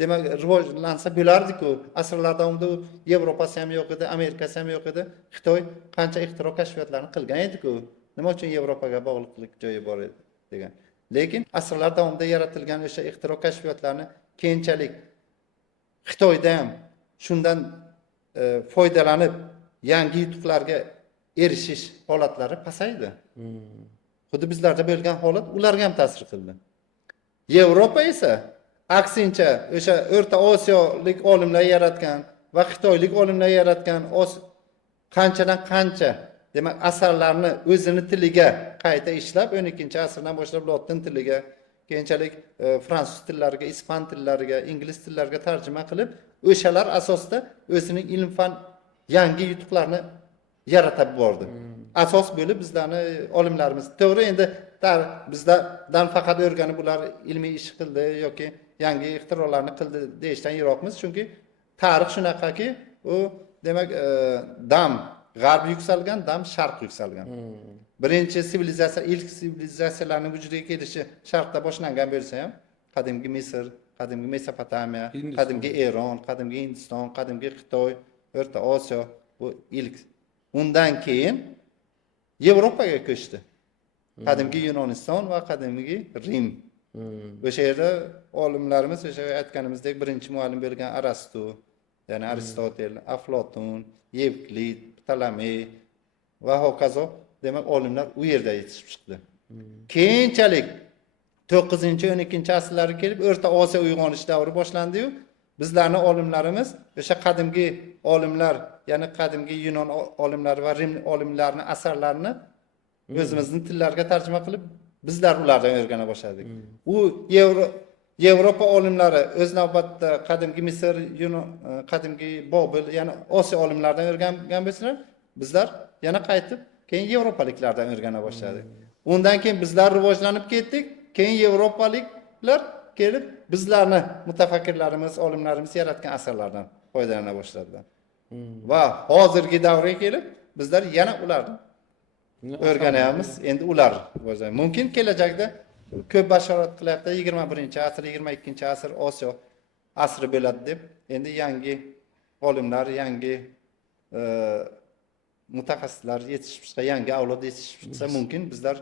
demak rivojlansa bo'lardi-ku. Asrlar davomida Yevropasi ham yo'q edi, Amerikasi ham yo'q edi. Xitoy qancha ixtiro kashfiyotlarni qilgan edi-ku. Nima uchun Yevropaga bog'liqlik joyi bor edi degan. Lekin asrlar davomida yaratilgan o'sha ixtiro kashfiyotlarni keyinchalik Xitoyda ham shundan foydalanib yangi yutuqlarga erishish holatlari pasaydi. Xuddi bizlarda bo'lgan holat ularga ham ta'sir qildi. Yevropa esa aksincha o'sha O'rta Osiyolik olimlar yaratgan va Xitoylik olimlar yaratgan qanchadan qancha demak asarlarni o'zini tiliga qayta ishlab 12-asrdan boshlab lotin tiliga, keyinchalik fransuz tillariga, ispan tillariga, ingliz tillariga tarjima qilib, o'shalar asosida o'zining ilm-fan yangi yutuqlarni yaratib bordi. Asos bo'lib bizlarni olimlarimiz to'g'ri endi bizdan faqat o'rganib ular ilmiy ish qildi yoki yangi ixtirolarni qildi deyishdan yiroqmiz, chunki tarix shunaqaki, u demak dam g'arb yuksalgan, dam sharq yuksalgan. Birinchi sivilizatsiya, ilk sivilizatsiyalarning vujudga kelishi sharqda boshlangan bo'lsa ham, qadimgi Misr, qadimgi Mesopotamiya, qadimgi Eron, qadimgi Hindiston, qadimgi Xitoy, O'rta Osiyo bu ilk. Undan keyin Yevropaga ko'chdi. Qadimgi Yunoniston va qadimgi Rim. O'sha yerda olimlarimiz o'sha aytganimizdek birinchi muallim bo'lgan Arastu, ya'ni Aristotel, Aflotun, Evklid, Ptolomey va hokazo demak olimlar u yerda yetishib chiqdi. Keyinchalik 9-12-asrlarga kelib O'rta Osiyo uyg'onish davri boshlandi-yu, bizlarning olimlarimiz o'sha qadimgi olimlar, ya'ni qadimgi Yunon olimlari va Rim olimlarining asarlarini o'zimizning tillarga tarjima qilib, bizlar ulardan o'rgana boshladik. U Yevropa olimlari o'z navbatida qadimgi Misr, Yunon, qadimgi Bobil, ya'ni Osiyo olimlaridan o'rgangan bo'lsalar, bizlar yana qaytib keyin yevropaliklardan o'rgana boshladik. Undan keyin bizlar rivojlanib ketdik, keyin yevropaliklar kelib bizlarni mutafakkirlarimiz, olimlarimiz yaratgan asarlardan foydalana boshladilar. Va hozirgi davrga kelib bizlar yana ularni o'rganyapmiz. Endi ular mumkin kelajakda ko'p bashorat qilyapti 21-asr, 22-asr Osiyo asri bo'ladi deb. Endi yangi olimlar, yangi mutaxassislar yetishib chiqsa, yangi avlod yetishib chiqsa, mumkin bizlar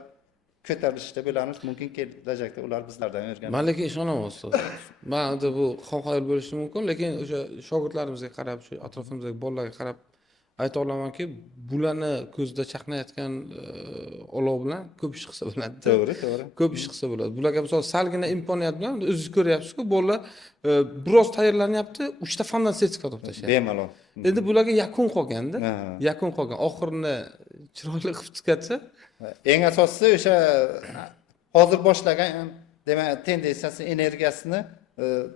ko'tarilishda bo'lamiz. Mumkin kelajakda ular bizlardan o'rganadi. Men lekin ishonaman ustoz. Men endi bu xom-xayol bo'lishi mumkin, lekin o'sha shogirdlarimizga qarab, shu atrofimizdagi bolalarga qarab ayta olamanki, bularni ko'zda chaqnayotgan olov bilan ko'p ish qilsa bo'ladi. To'g'ri, to'g'ri. Ko'p ish qilsa bo'ladi. Bularga misol salgina imkoniyat bilan o'zingiz ko'ryapsiz-ku, bolalar biroz tayyorlanyapti, 3 ta fandan sertifikat olib tashlayapti. Bemalol. Endi bularga yakun qolganda, Ha. yakun qolgan. Oxirini chiroyli qilib chiqatsa, Eng asosiysi o'sha hozir boshlagan demak tendensiyasi energiyasini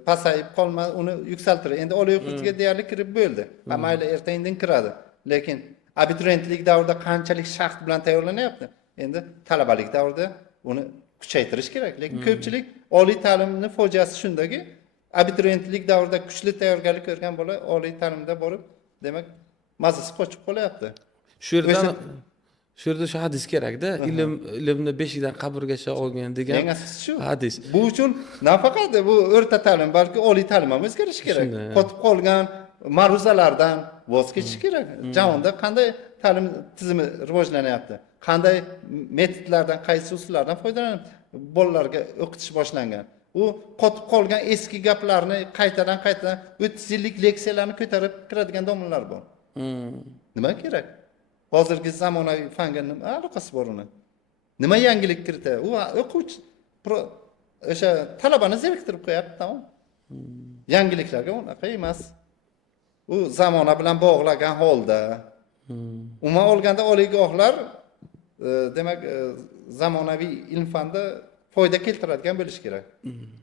pasayib qolmay uni yuksaltiradi. Endi oliy o'qituvchiga deyarli kirib bo'ldi. Ha mayli erta indin kiradi. Lekin abituriyentlik davrida qanchalik shaxt bilan tayyorlanyapti. Endi talabalik davrida uni kuchaytirish kerak. Lekin ko'pchilik oliy ta'limni fojiasi shundaki, abituriyentlik davrida kuchli tayyorgarlik ko'rgan bola oliy ta'limda borib, demak, mazasi qochib qolyapti. shu yerda shu hadis kerak-da, ilmni beshidan qabrgacha olgan degan Eng asosiysi shu. hadis. Bu uchun nafaqat bu o'rta ta'lim, balki oliy ta'lim ham o'zgarishi kerak. Shunday. Qotib qolgan ma'ruzalardan voz kechish kerak. Jahonda qanday ta'lim tizimi rivojlanyapti? Qanday metodlardan, qaysi usullardan foydalanib bolalarga o'qitish boshlangan? U qotib qolgan eski gaplarni qaytadan 30 yillik leksiyalarni ko'tarib kiradigan domlalar bor. Nima kerak? Hozirgi zamonaviy fanga nima aloqasi bor uni? Nima yangilik kiritadi? U o'quvchi o'sha talabani zeriktirib qo'yapti, tamom. Yangiliklarga unaqa emas. U zamona bilan bog'lagan holda. Umuman olganda oliygohlar demak zamonaviy ilm-fanda foyda keltiradigan bo'lish kerak.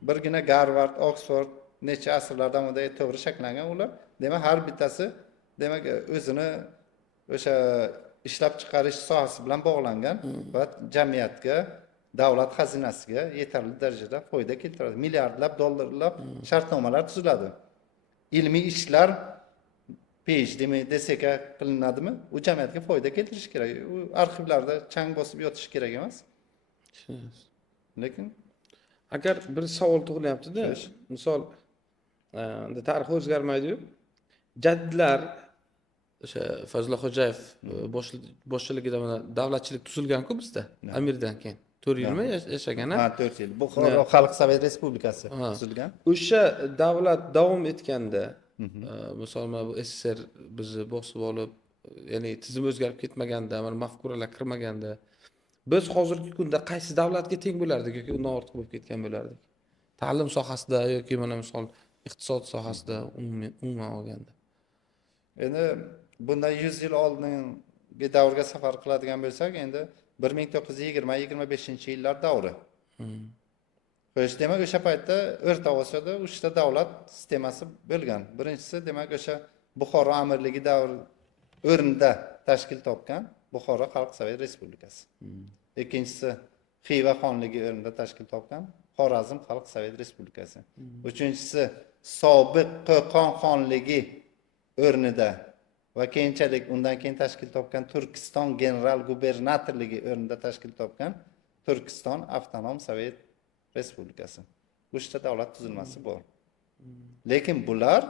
Birgina Garvard, Oxford necha asrlar davomida to'g'ri shakllangan ular. Demak har bittasi demak o'zini o'sha ishlab chiqarish sohasi bilan bog'langan va jamiyatga, davlat xazinasiga yetarli darajada foyda keltiradi. Milliardlab dollarlab shartnomalar tuziladi. Ilmiy ishlar PhDmi, DSK qilinadimi? U jamiyatga foyda keltirish kerak. U arxivlarda chang bosib yotish kerak emas. Lekin Agar bir savol tug'ilyapti-da, misol tarix o'zgarmaydi-yu. Jaddlar o'sha Fazlullo Xo'jayev boshchiligida mana davlatchilik tuzilgan-ku bizda, Amirdan keyin. 4 yilmi yashagan? ha 4 yil. Buxoro Xalq Sovet Respublikasi tuzilgan. O'sha davlat davom etganda, misol mana bu SSR bizni bosib olib, ya'ni tizim o'zgarib ketmaganda, mana mafkuralar kirmaganda, biz hozirgi kunda qaysi davlatga teng bo'lardik yoki undan ortiq bo'lib ketgan bo'lardik? Ta'lim sohasida yoki mana misol iqtisod sohasida umuman olganda. Endi bundan 100 yil oldingi davrga safar qiladigan bo'lsak, endi 1920-25 yillar davri. Xo'sh, demak o'sha paytda O'rta Osiyoda 3 ta davlat sistemasi bo'lgan. Birinchisi demak o'sha Buxoro amirligi davri o'rnida tashkil topgan Buxoro Xalq Sovet Respublikasi. Ikkinchisi Xiva xonligi o'rnida tashkil topgan Xorazm Xalq Sovet Respublikasi. Uchinchisi sobiq Qo'qon xonligi o'rnida va keyinchalik undan keyin tashkil topgan Turkiston general gubernatorligi o'rnida tashkil topgan Turkiston avtonom sovet respublikasi. 3 ta davlat tuzilmasi bor. Lekin bular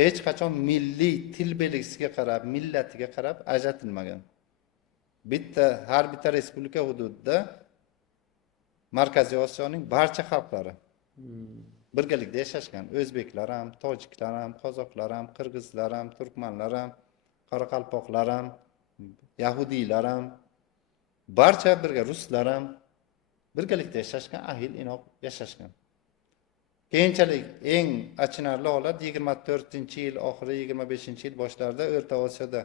hech qachon milliy til belgisiga qarab, millatiga qarab ajratilmagan. Har bitta respublika hududida Markaziy Osiyoning barcha xalqlari birgalikda yashashgan. O'zbeklar ham, tojiklar ham, qozoqlar ham, qirg'izlar ham, turkmanlar ham, qoraqalpoqlar ham, yahudiylar ham, barcha birga ruslar ham birgalikda yashashgan, ahil-inoq yashashgan. Keyinchalik eng achinarli holat 24-yil oxiri, 25-yil boshlarida O'rta Osiyoda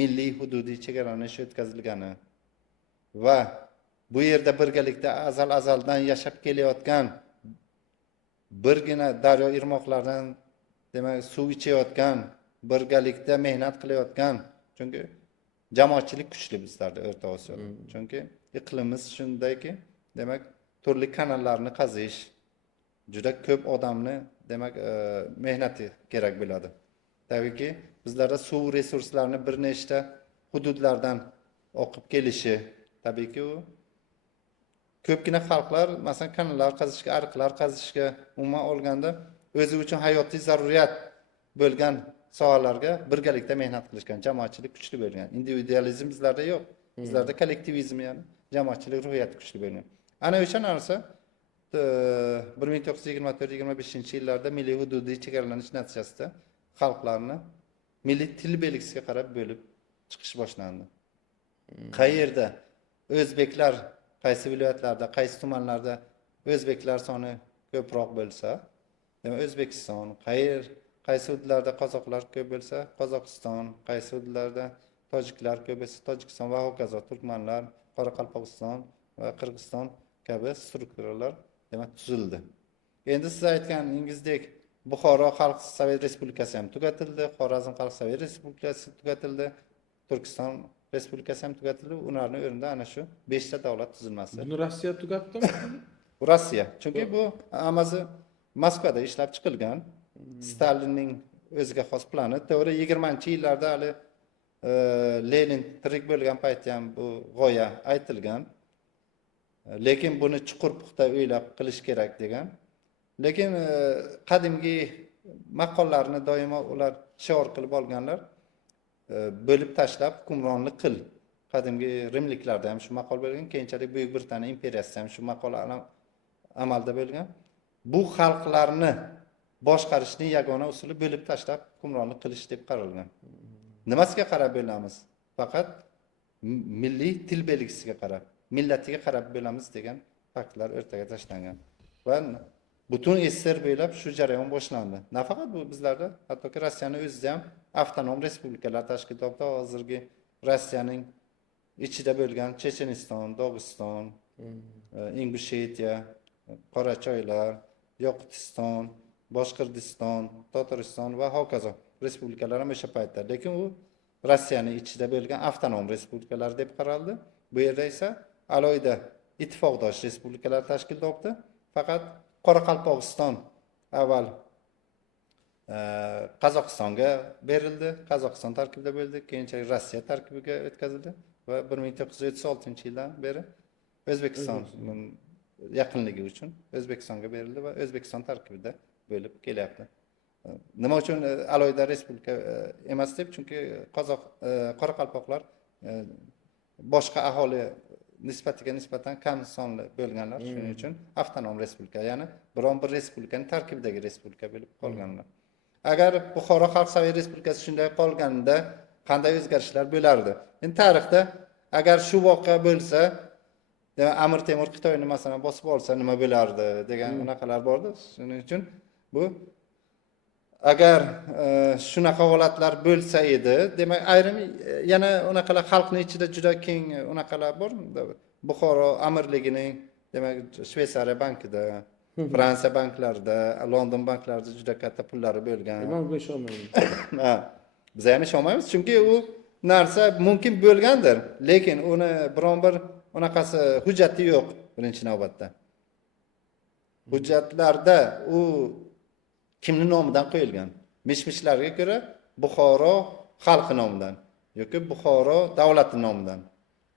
milliy hududiy chegaralanish o'tkazilgani va bu yerda birgalikda azaldan yashab kelayotgan birgina daryo irmoqlardan demak suv ichayotgan, birgalikda mehnat qilayotgan, chunki jamoatchilik kuchli bizlarda O'rta Osiyoda. Chunki iqlimimiz shundayki, demak turli kanallarni qazish, juda ko'p odamni demak mehnati kerak bo'ladi. Tabiiyki, bizlarda suv resurslarini bir nechta hududlardan oqib kelishi, tabiiyki u ko'pgina xalqlar masalan kanallar qazishga, ariqlar qazishga umuman olganda o'zi uchun hayotiy zaruriyat bo'lgan sohalarga birgalikda mehnat qilishgan, jamoatchilik kuchli bo'lgan. Individualizm bizlarda yo'q. Bizlarda kollektivizm, ya'ni jamoatchilik ruhiyati kuchli bo'lgan. Ana o'sha narsa 1924-25 yillarda milliy hududiy chegaralanish natijasida xalqlarni milliy til belgisiga qarab bo'lib chiqish boshlandi. Qayerda o'zbeklar qaysi viloyatlarda, qaysi tumanlarda o'zbeklar soni ko'proq bo'lsa, demak O'zbekiston, qaysi hududlarda qozoqlar ko'p bo'lsa, Qozog'iston, qaysi hududlarda tojiklar ko'p bo'lsa, Tojikiston va hokazo, turkmanlar, Qoraqalpog'iston va Qirg'iziston kabi strukturalar demak tuzildi. Endi siz aytganingizdek, Buxoro Xalq Sovet Respublikasi ham tugatildi, Xorazm Xalq Sovet Respublikasi tugatildi, Turkiston Respublikasi ham tugatildi. Ularning o'rnida ana shu 5 ta davlat tuzilmasi. Buni Rossiya tugatdimi? Rossiya. Chunki bu hammasi Moskvada ishlab chiqilgan. Stalinning o'ziga xos plani. To'g'ri 20-yillarda hali Lenin tirik bo'lgan paytda ham bu g'oya aytilgan. Lekin buni chuqur puxta o'ylab qilish kerak degan. Lekin qadimgi maqollarni doimo ular shior qilib olganlar. Bo'lib tashlab hukmronlik qil. Qadimgi Rimliklarda ham shu maqol bo'lgan, keyinchalik Buyuk Britaniya imperiyasida ham shu maqol amalda bo'lgan. Bu xalqlarni boshqarishning yagona usuli bo'lib tashlab hukmronlik qilish deb qaralgan. Nimasiga qarab bo'lamiz? Faqat milliy til belgisiga qarab, millatiga qarab bo'lamiz degan faktlar o'rtaga tashlangan. Va butun SSR bo'ylab shu jarayon boshlandi. Nafaqat bu bizlarda, hattoki Rossiyaning o'zida ham avtonom respublikalar tashkil topdi. Hozirgi Rossiyaning ichida bo'lgan Checheniston, Dog'iston, Ingushetiya, Qorachoylar, Yoqutiston, Boshqirdiston, Tatariston va hokazo respublikalar ham o'sha paytda. Lekin u Rossiyaning ichida bo'lgan avtonom respublikalar deb qaraldi. Bu yerda esa alohida ittifoqdosh respublikalar tashkil topdi. Faqat Qoraqalpog'iston avval Qozog'istonga berildi, Qozog'iston tarkibida bo'ldi, keyinchalik Rossiya tarkibiga o'tkazildi va 1936-yildan beri O'zbekiston yaqinligi uchun O'zbekistonga berildi va O'zbekiston tarkibida bo'lib kelyapti. Nima uchun alohida respublika emas deb? Chunki Qoraqalpoqlar boshqa aholi nisbatiga nisbatan kam sonli bo'lganlar, shuning uchun avtonom respublika, ya'ni biron bir respublikaning tarkibidagi respublika bo'lib qolganlar. Agar Buxoro Xalq Sovet Respublikasi shunday qolganida qanday o'zgarishlar bo'lardi? Endi tarixda agar shu voqea bo'lsa, demak Amir Temur Xitoyni masalan bosib olsa nima bo'lardi degan unaqalar bordi. Shuning uchun bu agar shunaqa holatlar bo'lsa edi, demak ayrim yana unaqalar xalqning ichida juda keng unaqalar bor. Buxoro amirligining demak Shveysariya bankida, Fransiya banklarida, London banklarida juda katta pullari bo'lgan. Men bu ishonmayman. Ha, biz ham ishonmaymiz, chunki u narsa mumkin bo'lgandir, lekin uni biron bir unaqasi hujjati yo'q birinchi navbatda. Hujjatlarda u kimning nomidan qo'yilgan? Mishmishlarga ko'ra Buxoro xalqi nomidan yoki Buxoro davlati nomidan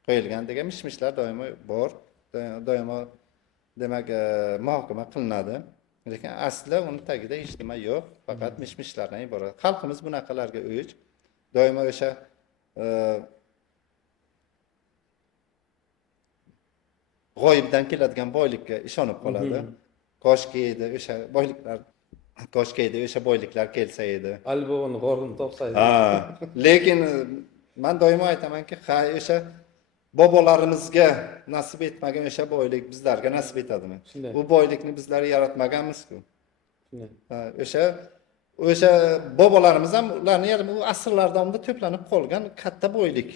qo'yilgan degan mishmishlar doimo bor. Doimo demak muhokama qilinadi. Lekin asli uni tagida hech nima yo'q, faqat mishmishlardan iborat. Xalqimiz bunaqalarga o'ch. Doimo o'sha g'oyibdan keladigan boylikka ishonib qoladi. Koshki edi o'sha boyliklar, koshki edi o'sha boyliklar kelsa edi. Albog'ini g'orini topsa edi. Ha, lekin men doimo aytamanki, o'sha bobolarimizga nasib etmagan o'sha boylik bizlarga nasib etadimi? Bu boylikni bizlar yaratmaganmiz-ku. O'sha bobolarimiz ham ularni u asrlar davomida to'planib qolgan katta boylik.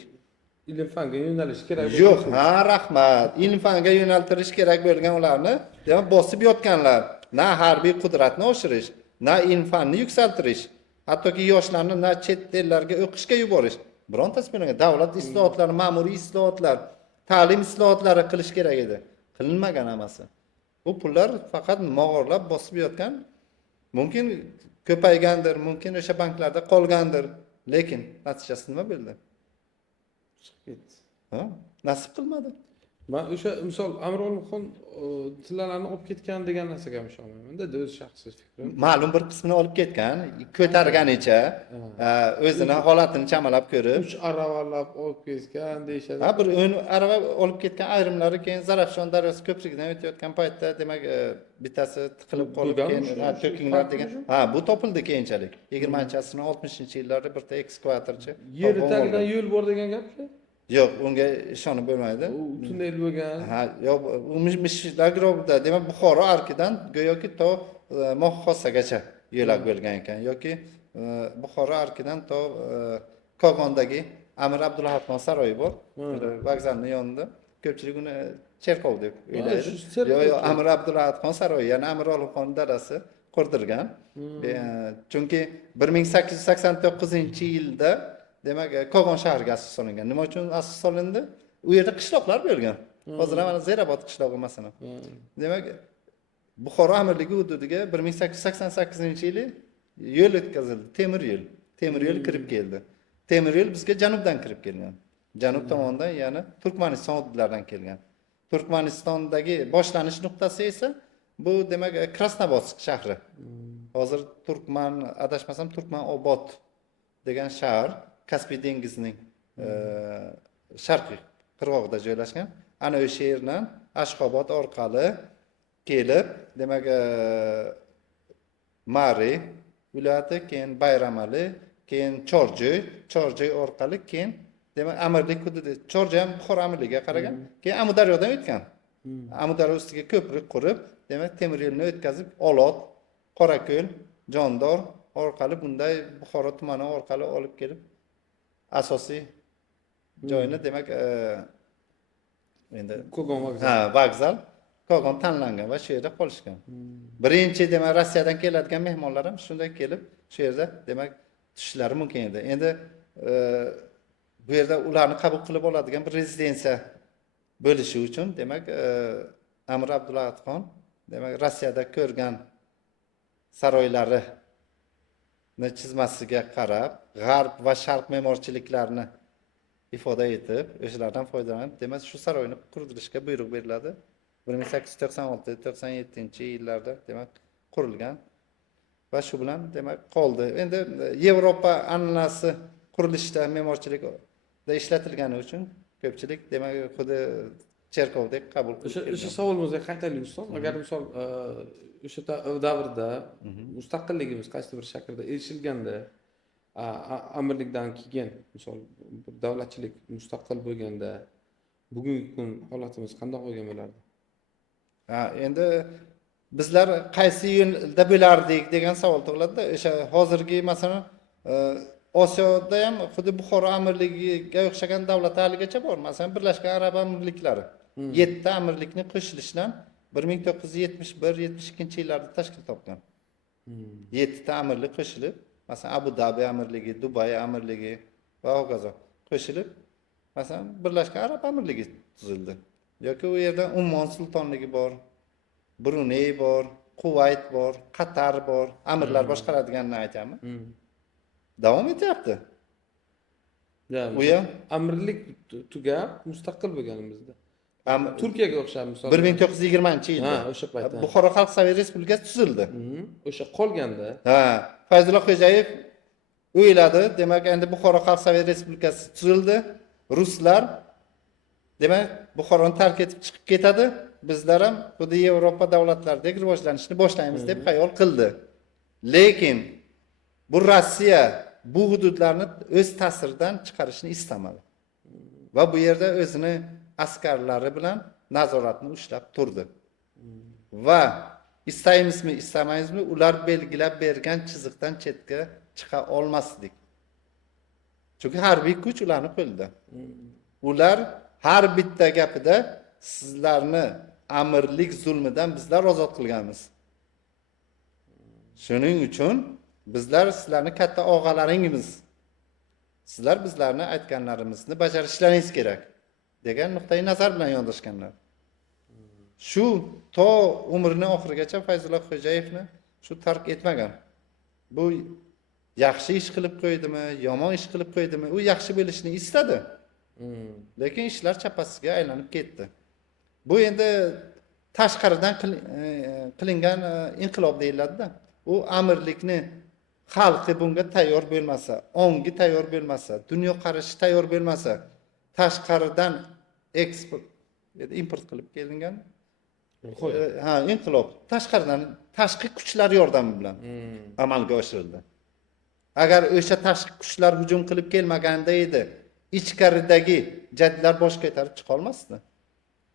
Ilm-fanga yo'nalish kerak. Yo'q, ha, rahmat. Ilm-fanga yo'naltirish kerak bo'lgan ularni, demak bosib yotganlar. Na harbiy qudratni oshirish, na ilm-fanni yuksaltirish, hattoki yoshlarni na chet ellarga o'qishga yuborish. Birontasi bo'lmagan. Davlat islohotlari, ma'muriy islohotlar, ta'lim islohotlari qilish kerak edi. Qilinmagan hammasi. Bu pullar faqat mog'orlab bosib yotgan. Mumkin ko'paygandir, mumkin o'sha banklarda qolgandir, lekin natijasi nima bo'ldi? Chiqib ketdi. Ha? Nasib qilmadi. Men o'sha misol Amir Olimxon tillalarni olib ketgan degan narsaga ham ishonmayman-da, o'z shaxsiy fikrim. Ma'lum bir qismini olib ketgan, ko'targanicha, o'zini holatini chamalab ko'rib, 3 aravalab olib ketgan deyishadi. bir 10 arava olib ketgan, ayrimlari keyin Zarafshon daryosi ko'prigidan o'tayotgan paytda, demak, bittasi tiqilib qolib, Bo'lganmi keyin shu? to'kinglar degan. Bu topildi keyinchalik. 20-asrning 60-yillarda bitta ekskavatorchi. Yer tagidan yo'l bor degan gapmi? Yo'q, unga ishonib bo'lmaydi. U tunnel bo'lgan. Yo'q, u Mishлагровda, demak, Buxoro arkidan go'yoki to Moxxosagacha yo'lak bo'lgan ekan, yoki Buxoro arkidan to Kogondagi Amir Abdulahxon saroyi bor, vokzalning yonida. Ko'pchilik uni cherkov deb o'ylaydi. Yo'q, Amir Abdulahxon saroyi, ya'ni Amir Olimxon dadasi qurdirgan. Chunki 1889-yilda demak, Kogon shahriga asos solingan. Nima uchun asos solindi? U yerda qishloqlar bo'lgan. Hozir mana Zerabod qishlog'i masalan. Demak, Buxoro amirligi hududiga 1888-yili yo'l o'tkazildi, temir yo'l. Temir yo'l kirib keldi. Temir yo'l bizga janubdan kirib kelgan. Janub tomondan, ya'ni Turkmaniston hududlaridan kelgan. Turkmanistondagi boshlanish nuqtasi esa bu demak Krasnobodsk shahri. Hozir adashmasam Turkmanobod degan shahar Kaspiy dengizining sharqiy qirg'og'ida joylashgan. Ana o'sha yerdan Ashxobod orqali kelib, demak, Mari viloyati, keyin Bayramali, keyin Chorjoy orqali keyin demak amirlik hududi, Chorjoy ham Buxoro amirligiga qaragan. Keyin Amudaryodan o'tgan. Amudaryo ustiga ko'prik qurib, demak, temir yo'lni o'tkazib, Olot, Qorako'l, Jondor orqali bunday Buxoro tumani orqali olib kelib asosiy joyini, demak, endi Kogon vokzal. Vokzal Kogon tanlangan va shu yerda qolishgan. Birinchi, demak, Rossiyadan keladigan mehmonlar ham shunday kelib, shu yerda, demak, tushishlari mumkin edi. Endi bu yerda ularni qabul qilib oladigan bir rezidensiya bo'lishi uchun, demak, Amir Abdulahxon, demak, Rossiyada ko'rgan saroylari chizmasiga qarab, g'arb va sharq me'morchiliklarini ifoda etib, o'shalardan foydalanib, demak, shu saroyni qurdirishga buyruq beriladi. 1896-97-yillarda, demak, qurilgan va shu bilan, demak, qoldi. Endi Yevropa an'anasi qurilishda, me'morchilikda ishlatilgani uchun ko'pchilik, demak, xuddi cherkovdek qabul qilib. O'sha savolimizga qaytaylik ustoz. Agar misol o'sha davrda mustaqilligimiz qaysi bir shaklda erishilganda, amirlikdan keyin misol davlatchilik mustaqil bo'lganda, bugungi kun holatimiz qanday bo'lgan bo'lardi? Endi bizlar qaysi yo'lda bo'lardik degan savol tug'iladi-da. O'sha hozirgi masalan Osiyoda ham xuddi Buxoro amirligiga o'xshagan davlatlar haligacha bor. Masalan, Birlashgan Arab Amirliklari 7 ta amirlikni qo'shilishidan 1971-72-yillarda tashkil topgan. 7 ta amirlik qo'shilib, masalan, Abu Dabi amirligi, Dubay amirligi va hokazo qo'shilib, masalan, Birlashgan Arab Amirligi tuzildi. Yoki u yerda Ummon sultonligi bor, Bruney bor, Kuvayt bor, Qatar bor, amirlar boshqaradiganini aytami? Davom etyapti. U ham amirlik tugab mustaqil bo'lganimizda. Turkiyaga o'xshab misol 1920-yilda. O'sha paytda. Buxoro Xalq Sovet Respublikasi tuzildi. O'sha qolganda. Fayzullo Xo'jayev o'yladi, demak, endi Buxoro Xalq Sovet Respublikasi tuzildi. Ruslar, demak, Buxoroni tark etib chiqib ketadi. Bizlar ham xuddi Yevropa davlatlaridek rivojlanishni boshlaymiz deb xayol qildi. Lekin bu Rossiya bu hududlarni o'z ta'siridan chiqarishni istamadi. Va bu yerda o'zini askarlari bilan nazoratni ushlab turdi. Va istaymizmi, istamaymizmi, ular belgilab bergan chiziqdan chetga chiqa olmasdik. Chunki harbiy kuch ularning qo'lida. Ular har bitta gapida sizlarni amirlik zulmidan bizlar ozod qilganmiz. Shuning uchun bizlar sizlarni katta og'alaringiz. Sizlar bizlarni aytganlarimizni bajarishlaringiz kerak degan nuqtai nazar bilan yondashganlar. shu to umrini oxirigacha Fayzullo Xo'jayevni shu tark etmagan. Bu yaxshi ish qilib qo'ydimi, yomon ish qilib qo'ydimi, u yaxshi bo'lishni istadi. Lekin ishlar chappasiga aylanib ketdi. Bu endi tashqaridan qilingan inqilob deyiladi-da. U amirlikni xalqi bunga tayyor bo'lmasa, ongi tayyor bo'lmasa, dunyo qarashi tayyor bo'lmasa, tashqaridan import qilib kelingan inqilob tashqaridan tashqi kuchlar yordami bilan amalga oshirildi. Agar o'sha tashqi kuchlar hujum qilib kelmaganda edi, ichkaridagi jadidlar bosh ko'tarib chiqa olmasdi.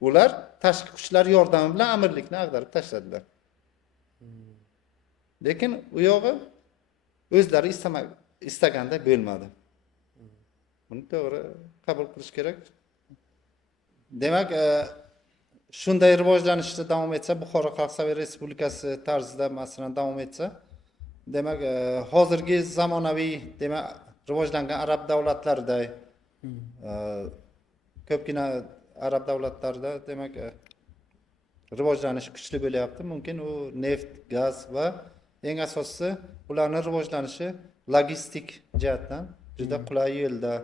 Ular tashqi kuchlar yordami bilan amirlikni ag'darib tashladilar. Lekin u yog'i o'zlari istaganda bo'lmadi. Buni to'g'ri qabul qilish kerak. Demak, shunday rivojlanishda davom etsa, Buxoro Xalq Sovet Respublikasi tarzida masalan davom etsa, demak, hozirgi zamonaviy, demak, rivojlangan arab davlatlarida ko'pgina arab davlatlarida demak rivojlanish kuchli bo'lyapti. Mumkin u neft, gaz va eng asosiysi ularning rivojlanishi logistik jihatdan juda qulay yo'lda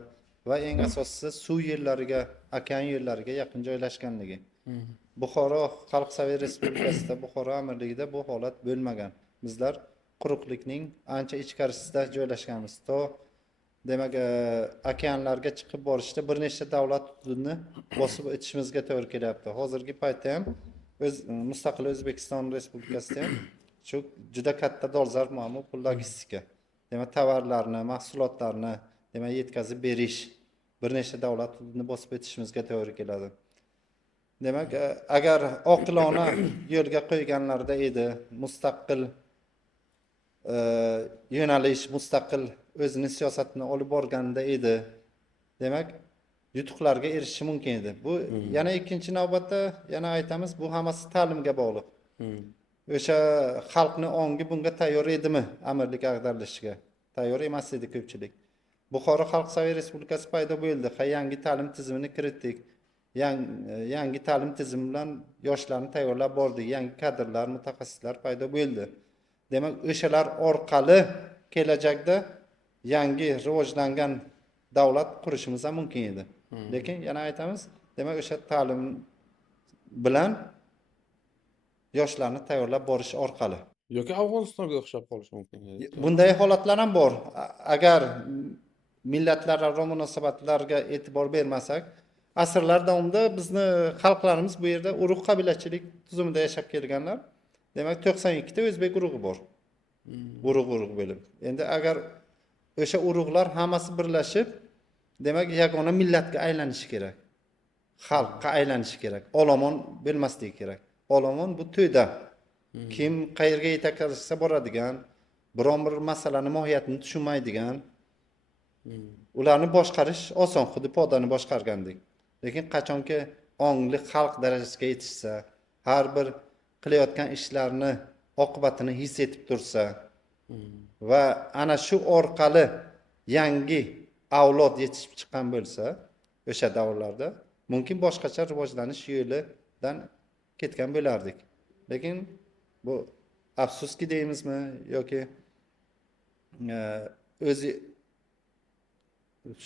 va eng asosiysi suv yo'llariga, okean yo'llariga yaqin joylashganligi. Buxoro Xalq Sovet Respublikasida, Buxoro amirligida bu holat bo'lmagan. Bizlar quruqlikning ancha ichkarisida joylashganmiz. To demak, okeanlarga chiqib borishda bir nechta davlat hududini bosib o'tishimizga to'g'ri kelyapti. Hozirgi paytda ham mustaqil O'zbekiston Respublikasida ham shu juda katta dolzarb muammo bu logistika. Demak, tovarlarni, mahsulotlarni demak yetkazib berish bir nechta davlat hududini bosib o'tishimizga to'g'ri keladi. Demak, agar oqilona yo'lga qo'yganlarda edi, mustaqil yo'nalish, mustaqil o'zining siyosatini olib borganda edi, demak, yutuqlarga erishishi mumkin edi. Bu yana ikkinchi navbatda yana aytamiz, bu hammasi ta'limga bog'liq. O'sha xalqni ongi bunga tayyor edimi amirlik ag'darilishiga? Tayyor emas edi ko'pchilik. Buxoro Xalq Sovet Respublikasi paydo bo'ldi. Yangi ta'lim tizimini kiritdik. Yangi ta'lim tizimi bilan yoshlarni tayyorlab bordik. Yangi kadrlar, mutaxassislar paydo bo'ldi. Demak, o'shalar orqali kelajakda yangi rivojlangan davlat qurishimiz ham mumkin edi. Lekin yana aytamiz, demak, o'sha ta'lim bilan yoshlarni tayyorlab borish orqali. Yoki Afg'onistonga o'xshab qolishi mumkin. Bunday holatlar ham bor. Agar millatlararo munosabatlarga e'tibor bermasak, asrlar davomida bizni xalqlarimiz bu yerda urug' qabilachilik tuzumida yashab kelganlar. Demak, 92 ta o'zbek urug'i bor. Urug' bo'lib. Endi agar o'sha urug'lar hammasi birlashib, demak, yagona millatga aylanishi kerak. Xalqqa aylanishi kerak. Olomon bo'lmasligi kerak. Olomon bu to'yda. Kim qayerga yetaklashsa boradigan, biron bir masalani mohiyatini tushunmaydigan, ularni boshqarish oson, xuddi podani boshqargandek. Lekin qachonki ongli xalq darajasiga yetishsa, har bir qilayotgan ishlarni oqibatini his etib tursa va ana shu orqali yangi avlod yetishib chiqqan bo'lsa, o'sha davrlarda mumkin boshqacha rivojlanish yo'lidan ketgan bo'lardik. Lekin bu afsuski deymizmi yoki o'zi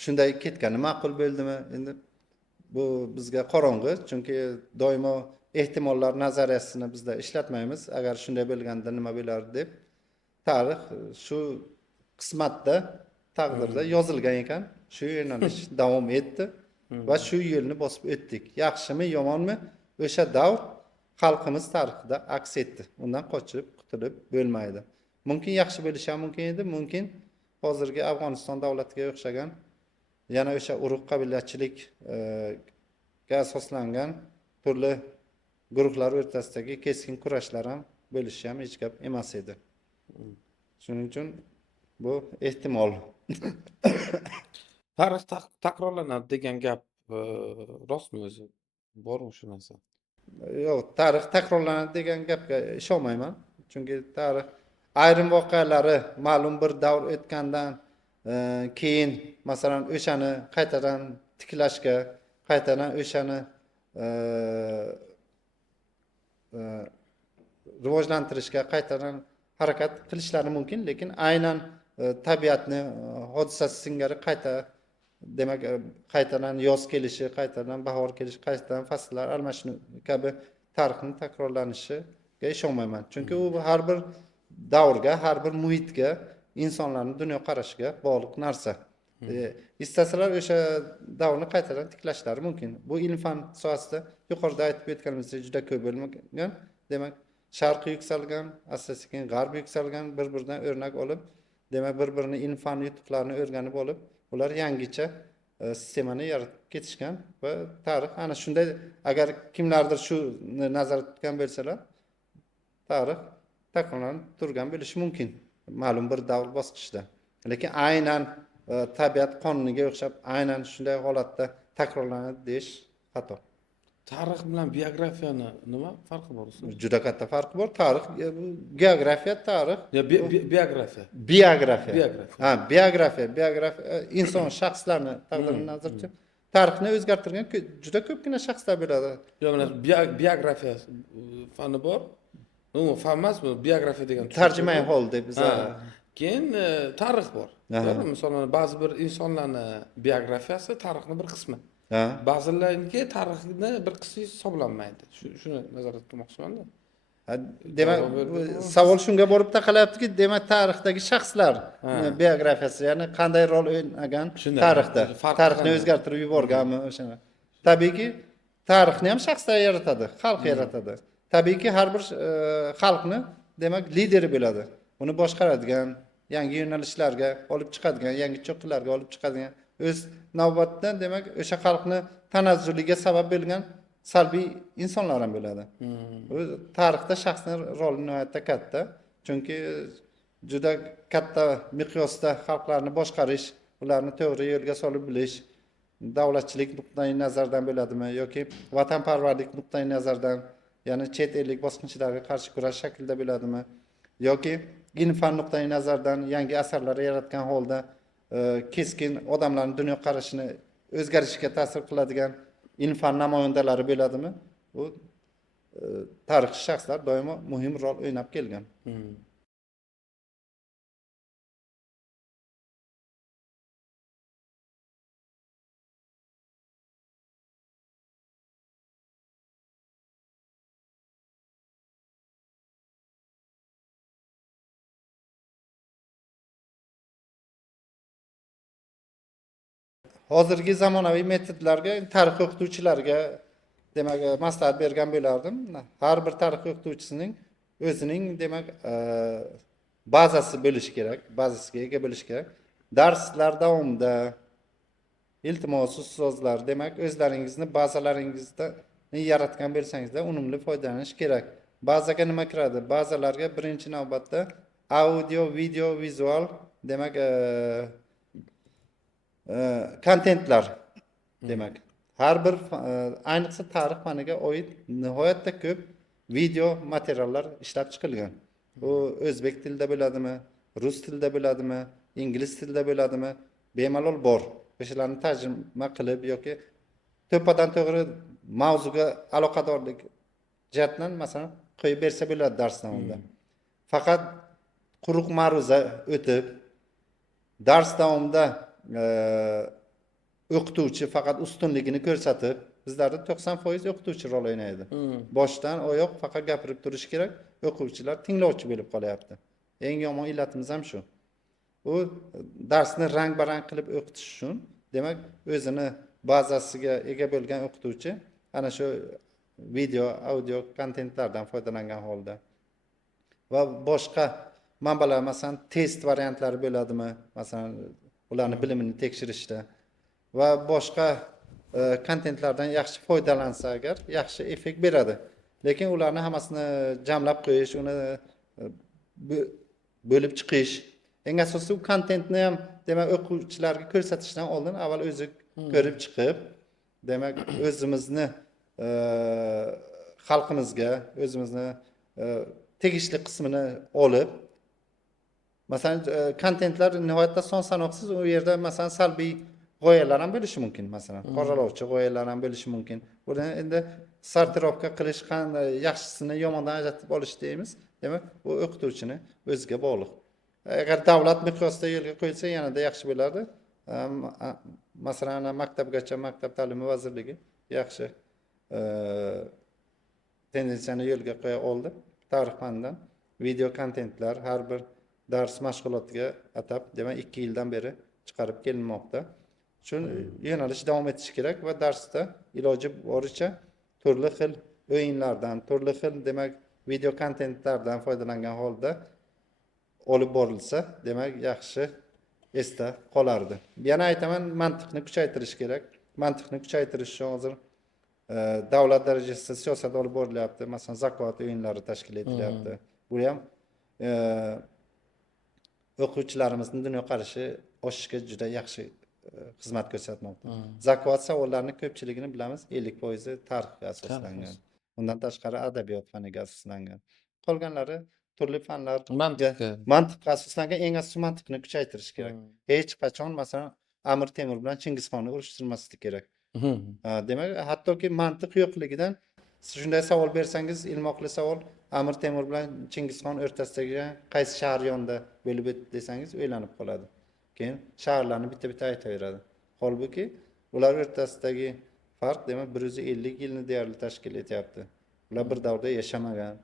shunday ketgani ma'qul bo'ldimi? Endi bu bizga qorong'i, chunki doimo ehtimollar nazariyasini bizda ishlatmaymiz. Agar shunday bo'lganda nima bo'lardi deb. Tarix shu qismatda, taqdirda yozilgan ekan, shu yo'nalish davom etdi va shu yo'lni bosib o'tdik. Yaxshimi, yomonmi? O'sha davr xalqimiz tarixida aks etdi. Undan qochib qutulib bo'lmaydi. Mumkin yaxshi bo'lishi ham mumkin edi, mumkin hozirgi Afg'oniston davlatiga o'xshagan yana o'sha urug' qabilachilik ga asoslangan turli guruhlar o'rtasidagi keskin kurashlar ham bo'lishi ham hech gap emas edi. Shuning uchun bu ehtimol. Tarix takrorlanadi degan gap rostmi o'zi? Bormi shu narsa? Yo'q, tarix takrorlanadi degan gapga ishonmayman. Chunki tarix ayrim voqealari ma'lum bir davr o'tgandan keyin masalan o'shani qaytadan tiklashga, qaytadan o'shani rivojlantirishga qaytadan harakat qilishlari mumkin, lekin aynan tabiatni hodisasi singari demak qaytadan yoz kelishi, qaytadan bahor kelishi, qaytadan fasllar almashinuvi kabi tarixning takrorlanishiga ishonmayman. Chunki u har bir davrga, har bir muhitga, insonlarning dunyoqarashiga bog'liq narsa. Istasalar o'sha davrni qaytadan tiklashlari mumkin. Bu ilm-fan sohasida yuqorida aytib o'tganimizdek juda ko'p bo'lmagan. Demak, sharq yuksalgan, asta-sekin g'arb yuksalgan, bir-biridan o'rnak olib, demak bir-birini ilm-fan yutuqlarini o'rganib olib, ular yangicha sistemani yaratib ketishgan va tarix ana shunday, agar kimlardir shu nazorat tutgan bo'lsalar, tarix takrorlanib turgan bo'lishi mumkin ma'lum bir davr bosqichida. Lekin aynan tabiat qonuniga o'xshab aynan shunday holatda takrorlanadi deyish xato. Tarix bilan biografiyani nima farqi bor? Juda katta farqi bor. Tarix, geografiya, tarix. Biografiya. Biografiya. Ha, biografiya inson shaxslarni taqdirini nazarda tarixni o'zgartirgan juda ko'pgina shaxslar bo'ladi. Yo'q, mana biografiya fani bor. Umuman fan emasmi? Biografiya degan Tarjimai hol deb biz. Keyin tarix bor. Masalan, ba'zi bir insonlarning biografiyasi tarixning bir qismi. Ba'zilarniki tarixni bir qismi hisoblanmaydi. Shuni nazorat qilmoqchiman-da. Demak, savol shunga borib taqalayaptiki, demak tarixdagi shaxslar biografiyasi, ya'ni qanday rol o'ynagan tarixda, tarixni o'zgartirib yuborganmi o'shani. Tabiiyki, tarixni ham shaxslar yaratadi, xalq yaratadi. Tabiiyki, har bir xalqni demak lideri bo'ladi. Uni boshqaradigan, yangi yo'nalishlarga olib chiqadigan, yangi cho'qqilarga olib chiqadigan, o'z navbatda demak o'sha xalqni tanazzuliga sabab bo'lgan salbiy insonlar ham bo'ladi. Tarixda shaxsning roli nihoyatda katta. Chunki juda katta miqyosda xalqlarni boshqarish, ularni to'g'ri yo'lga solib bilish, davlatchilik nuqtai nazaridan bo'ladimi yoki vatanparvarlik nuqtai nazaridan, ya'ni chet ellik bosqinchilarga qarshi kurash shaklida bo'ladimi yoki ilm-fan nuqtai nazaridan yangi asarlar yaratgan holda keskin odamlarning dunyoqarashini o'zgarishiga ta'sir qiladigan ilm-fan namoyandalari bo'ladimi? Bu tarixchi shaxslar doimo muhim rol o'ynab kelgan. Hozirgi zamonaviy metodlarga tarix o'qituvchilariga demak maslahat bergan bo'lardim. Har bir tarix o'qituvchisining o'zining demak bazasi bo'lishi kerak, bazasiga ega bo'lishi kerak. Darslar davomida iltimos ustozlar demak o'zlaringizni bazalaringizda yaratgan bo'lsangizda unumli foydalanish kerak. Bazaga nima kiradi? Bazalarga birinchi navbatda audio, video, vizual demak kontentlar demak. Har bir ayniqsa tarix faniga oid nihoyatda ko'p video materiallar ishlab chiqilgan. Bu o'zbek tilida bo'ladimi, rus tilida bo'ladimi, ingliz tilida bo'ladimi, bemalol bor. O'shalarni tarjima qilib yoki to'ppadan to'g'ri mavzuga aloqadorlik jihatdan masalan qo'yib bersa bo'ladi dars davomida. Faqat quruq ma'ruza o'tib dars davomida o'qituvchi faqat ustunligini ko'rsatib, bizlarda 90% o'qituvchi rol o'ynaydi. Boshdan oyoq faqat gapirib turish kerak, o'quvchilar tinglovchi bo'lib qolyapti. Eng yomon illatimiz ham shu. U darsni rang-barang qilib o'qitish uchun, demak, o'zini bazasiga ega bo'lgan o'qituvchi ana shu video, audio kontentlardan foydalangan holda va boshqa manbalar, masalan, test variantlari bo'ladimi, masalan, ularni bilimini tekshirishda va boshqa kontentlardan yaxshi foydalansa agar yaxshi effekt beradi. Lekin ularni hammasini jamlab qo'yish, uni bo'lib chiqish, eng asosiysi u kontentni ham demak o'quvchilarga ko'rsatishdan oldin avval o'zi ko'rib chiqib, demak o'zimizni xalqimizga, o'zimizni tegishli qismini olib, masalan, kontentlar nihoyatda son sanoqsiz, u yerda masalan salbiy g'oyalar ham bo'lishi mumkin, masalan, qoralovchi g'oyalar ham bo'lishi mumkin. Buni endi sortirovka qilish, qanday yaxshisini yomondan ajratib olish deymiz. Demak, bu o'qituvchini o'ziga bog'liq. Agar davlat miqyosida yo'lga qo'yilsa, yanada yaxshi bo'lardi. Masalan, maktabgacha Maktab ta'limi vazirligi yaxshi tendensiyani yo'lga qo'ya oldi. Tarix fanidan video kontentlar har bir dars mashg'ulotiga atab, demak 2 yildan beri chiqarib kelinmoqda. Shu yo'nalish davom etishi kerak va darsda iloji boricha turli xil o'yinlardan, turli xil demak video kontentlardan foydalangan holda olib borilsa, demak yaxshi esda qolardi. Yana aytaman, mantiqni kuchaytirish kerak. Mantiqni kuchaytirish uchun hozir davlat darajasida siyosat olib borilyapti. Masalan, zakovat o'yinlari tashkil etilyapti. Bu ham o'quvchilarimizning dunyoqarashi oshishga juda yaxshi xizmat ko'rsatmoqda. Zakovat savollarining ko'pchiligini bilamiz, 50% tarixga asoslangan. Undan tashqari adabiyot faniga asoslangan. Qolganlari turli fanlar mantiqqa asoslangan, eng asosiy mantiqni kuchaytirish kerak. Hech qachon masalan Amir Temur bilan Chingizxonni urishtirmaslik kerak. Demak, hattoki mantiq yo'qligidan shunday savol bersangiz, ilmoqli savol, Amir Temur bilan Chingizxon o'rtasidagi qaysi shahar yonida bo'lib o'tdi desangiz, o'ylanib qoladi. Keyin shaharlarni bitta-bitta aytaveradi. Holbuki ular o'rtasidagi farq demak 150 yilni deyarli tashkil etyapti. Ular bir davrda yashamagan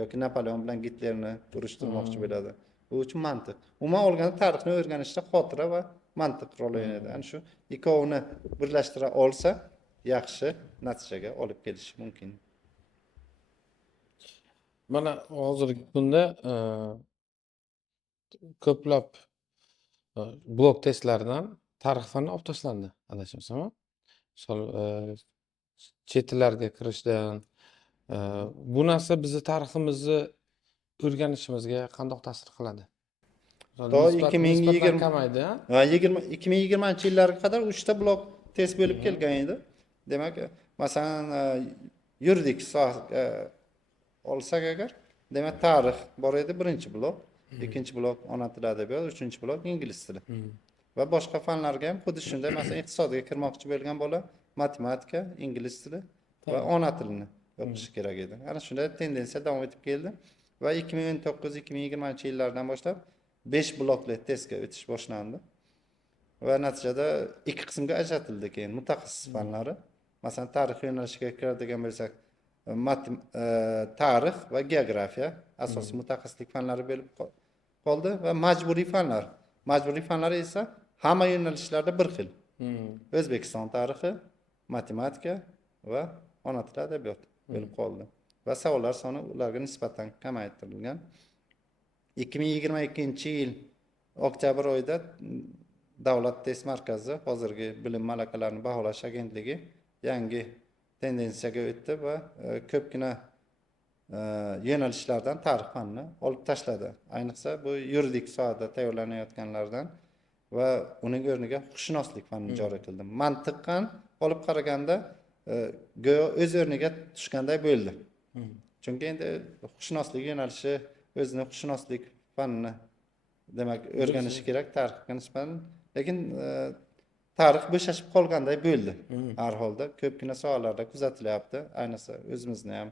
yoki Napoleon bilan Gitlerni urishtirmoqchi bo'ladi. Bu uchun mantiq. Umuman olganda tarixni o'rganishda xotira va mantiq rol o'ynaydi. Ana shu ikkovini birlashtira olsa, yaxshi natijaga olib kelishi mumkin. Mana hozirgi kunda ko'plab blok testlaridan tarix fani olib tashlandi, adashmasam. Misol chet tillarga kirishdan bu narsa bizni tariximizni o'rganishimizga qanday ta'sir qiladi? To Nisbatan kamaydi. 2020-yillarga qadar 3 ta blok test bo'lib kelgan edi. Demak, masalan, yuridik sohaga olsak agar, demak tarix bor edi, birinchi blok, ikkinchi blok ona tili adabiyot, uchinchi blok ingliz tili. Va boshqa fanlarga ham xuddi shunday, masalan, iqtisodga kirmoqchi bo'lgan bola matematika, ingliz tili va ona tilini o'qishi kerak edi. Ana shunday tendensiya davom etib keldi va 2019-2020-yillardan boshlab 5 blokli testga o'tish boshlandi. Va natijada ikki qismga ajratildi keyin mutaxassis fanlari. Masalan, tarix yo'nalishiga kiradigan bo'lsak, tarix va geografiya asosiy mutaxassislik fanlari bo'lib qoldi va majburiy fanlar. Majburiy fanlar esa hamma yo'nalishlarda bir xil. O'zbekiston tarixi, matematika va ona tili adabiyot bo'lib qoldi. Va savollar soni ularga nisbatan kamaytirilgan. 2022-yil oktyabr oyida Davlat test markazi, hozirgi bilim malakalarini baholash agentligi yangi tendensiyaga o'tdi va ko'pgina yo'nalishlardan tarix fanini olib tashladi. Ayniqsa bu yuridik sohada tayyorlanayotganlardan va uning o'rniga huquqshunoslik fanini joriy qildi. Mantiqan olib qaraganda go'yo o'z o'rniga tushganday bo'ldi. Chunki endi huquqshunoslik yo'nalishi o'zini huquqshunoslik fanini demak o'rganishi kerak tarixga nisbatan, lekin tarix bo'shashib qolganday bo'ldi. Har holda ko'pgina sohalarda kuzatilyapti, ayniqsa o'zimizni ham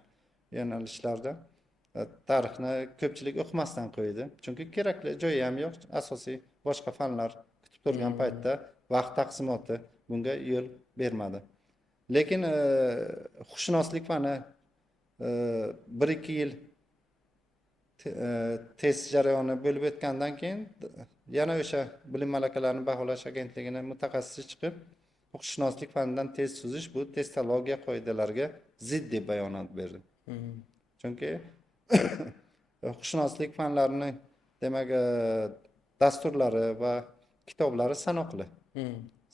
yo'nalishlarda tarixni ko'pchilik o'qimasdan qo'ydi. Chunki kerakli joyi ham yo'q. Asosiy boshqa fanlar kutib turgan paytda vaqt taqsimoti bunga yo'l bermadi. Lekin huquqshunoslik fani 1-2 yil test jarayoni bo'lib o'tgandan keyin yana o'sha bilim malakalarini baholash agentligining mutaxassisi chiqib, huquqshunoslik fanidan test tuzish bu testologiya qoidalariga zid deb bayonot berdi. Chunki huquqshunoslik fanlarining demak dasturlari va kitoblari sanoqli.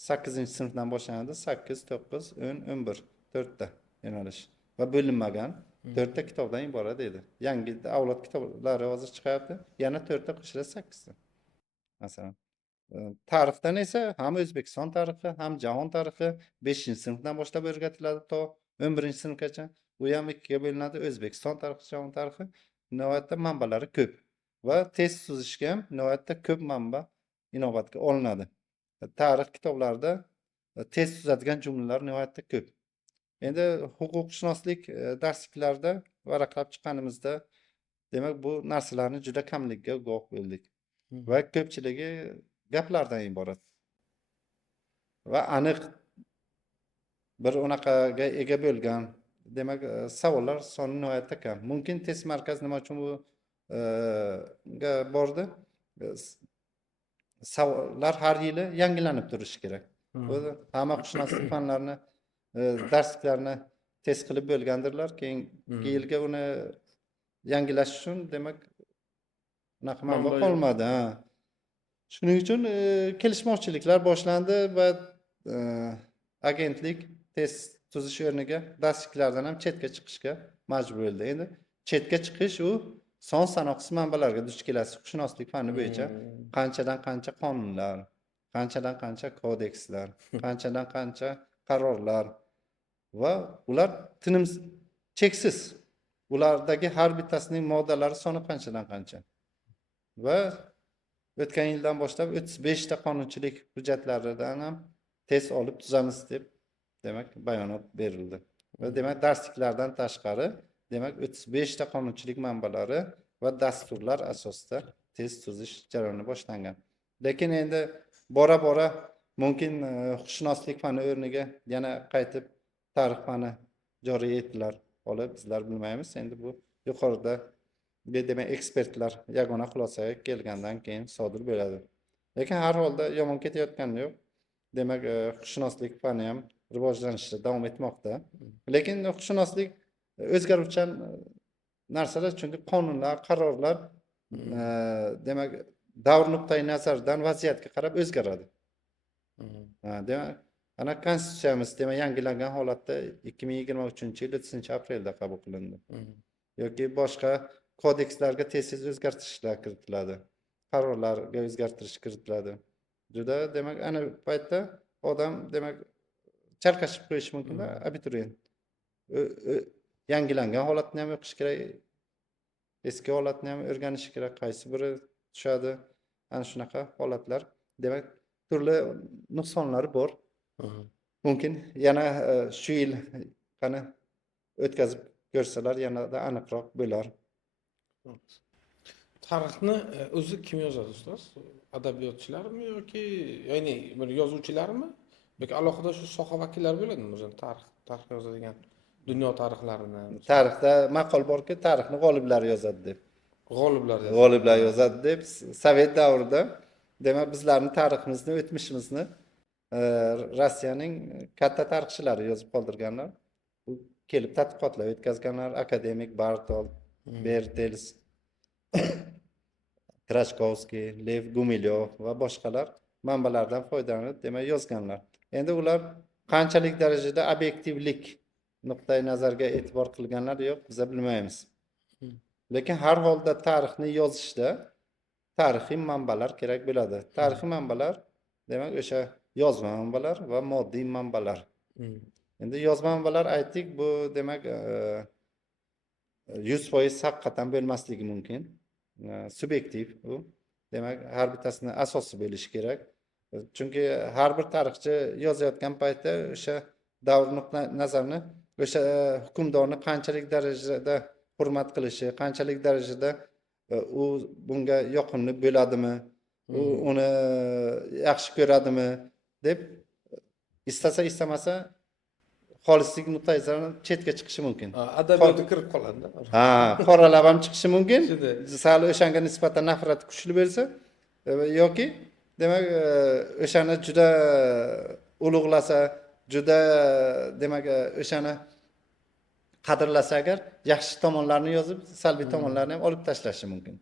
8-sinfdan boshlanadi, 8, 9, 10, 11 4 ta yo'nalish va bo'linmagan 4 ta kitobdan iborat edi. Yangi avlod kitoblari hozir chiqyapti, yana 4 ta qo'shilsa 8 ta. Masalan, tarixdan esa ham O'zbekiston tarixi, ham jahon tarixi 5-sinfdan boshlab o'rgatiladi to 11-sinfgacha. Bu ham ikkiga bo'linadi, O'zbekiston tarixi, jahon tarixi. Nihoyatda manbalari ko'p va test tuzishga ham nihoyatda ko'p manba inobatga olinadi. Tarix kitoblarida test tuzadigan jumlalar nihoyatda ko'p. Endi huquqshunoslik darsliklarida varaqlab chiqqanimizda, demak bu narsalarni juda kamligiga guvoh bo'ldik va ko'pchiligi gaplardan iborat va aniq bir unaqaga ega bo'lgan, demak savollar soni nihoyatda kam. Mumkin test markaz nima uchun bu ga bordi? Savollar har yili yangilanib turishi kerak. Bu hamma huquqshunoslik fanlarini darsliklarini test qilib bo'lgandirlar. Keyingi yilga uni yangilash uchun demak unaqa manba qolmadi. Ha. Shuning uchun kelishmovchiliklar boshlandi va agentlik test tuzish o'rniga darsliklardan ham chetga chiqishga majbur bo'ldi. Endi chetga chiqish u son sanoqsiz manbalarga duch kelasiz. Huquqshunoslik fani bo'yicha qanchadan qancha qonunlar, qanchadan qancha kodekslar, qanchadan qancha qarorlar va ular tinim cheksiz. Ulardagi har bittasining moddalari soni qanchadan qancha. Va o'tgan yildan boshlab 35 ta qonunchilik hujjatlaridan ham test olib tuzamiz deb demak bayonot berildi. Va demak darsliklardan tashqari demak 35 ta qonunchilik manbalari va dasturlar asosida test tuzish jarayoni boshlangan. Lekin endi bora-bora mumkin huquqshunoslik fani o'rniga yana qaytib tarix fani joriy etilar. Olib bizlar bilmaymiz. Endi bu yuqorida demak ekspertlar yagona xulosaga kelgandan keyin sodir bo'ladi. Lekin har holda yomon ketayotgani yo'q. Demak huquqshunoslik fani ham rivojlanishda davom etmoqda. Lekin huquqshunoslik o'zgaruvchan narsalar, chunki qonunlar, qarorlar demak davr nuqtai nazaridan vaziyatga qarab o'zgaradi. Demak ana konstitutsiyamiz demak yangilangan holatda 2023-yil 3-aprelda qabul qilindi. Yoki boshqa kodekslarga tez-tez o'zgartirishlar kiritiladi. Qarorlarga o'zgartirish kiritiladi. Juda demak ana paytda odam demak chalkashib qo'yishi mumkin, abituriyent. Yangilangan holatni ham o'qish kerak, eski holatni ham o'rganish kerak, qaysi biri tushadi. Ana shunaqa holatlar. Demak, turli nuqsonlari bor. Mumkin yana shu yil qani o'tkazib ko'rsalar yanada aniqroq bo'lar. Tarixni o'zi kim yozadi ustoz? Adabiyotchilarmi yoki ya'ni bir yozuvchilarmi? Yoki alohida shu soha vakillari bo'ladimi o'zi tarix yozadigan dunyo tarixlarini? Tarixda maqol borki, tarixni g'oliblari yozadi deb. G'oliblar yozadi deb Sovet davrida demak bizlarning tariximizni, o'tmishimizni Rossiyaning katta tarixchilari yozib qoldirganlar. Bu kelib tadqiqotlar o'tkazganlar, akademik Bartol, Bertels, Krachkovskiy, Lev Gumilyov va boshqalar manbalardan foydalanib demak yozganlar. Endi ular qanchalik darajada obyektivlik nuqtai nazarga e'tibor qilganlar yo'q, biz bilmaymiz. Lekin har holda tarixni yozishda tarixiy manbalar kerak bo'ladi. Tarixiy manbalar demak o'sha yozma manbalar va moddiy manbalar. Endi yozma manbalar aytdik, bu demak 100% haqiqatan bo'lmasligi mumkin. Subyektiv bu. Demak, har bittasini asosi bo'lishi kerak. Chunki har bir tarixchi yozayotgan paytda o'sha davr nuqtai nazarini, o'sha hukmdorni qanchalik darajada hurmat qilishi, qanchalik darajada u bunga yoqimli bo'ladimi, u uni yaxshi ko'radimi deb istasa istamasa xolislik nuqtai nazaridan chetga chiqishi mumkin. Adabiyotga kirib qoladi. Qoralab ham chiqishi mumkin. Sal o'shanga nisbatan nafrati kuchli bo'lsa yoki demak o'shani juda ulug'lasa, juda demak o'shani qadrlasa agar yaxshi tomonlarni yozib, salbiy tomonlarni ham olib tashlashi mumkin.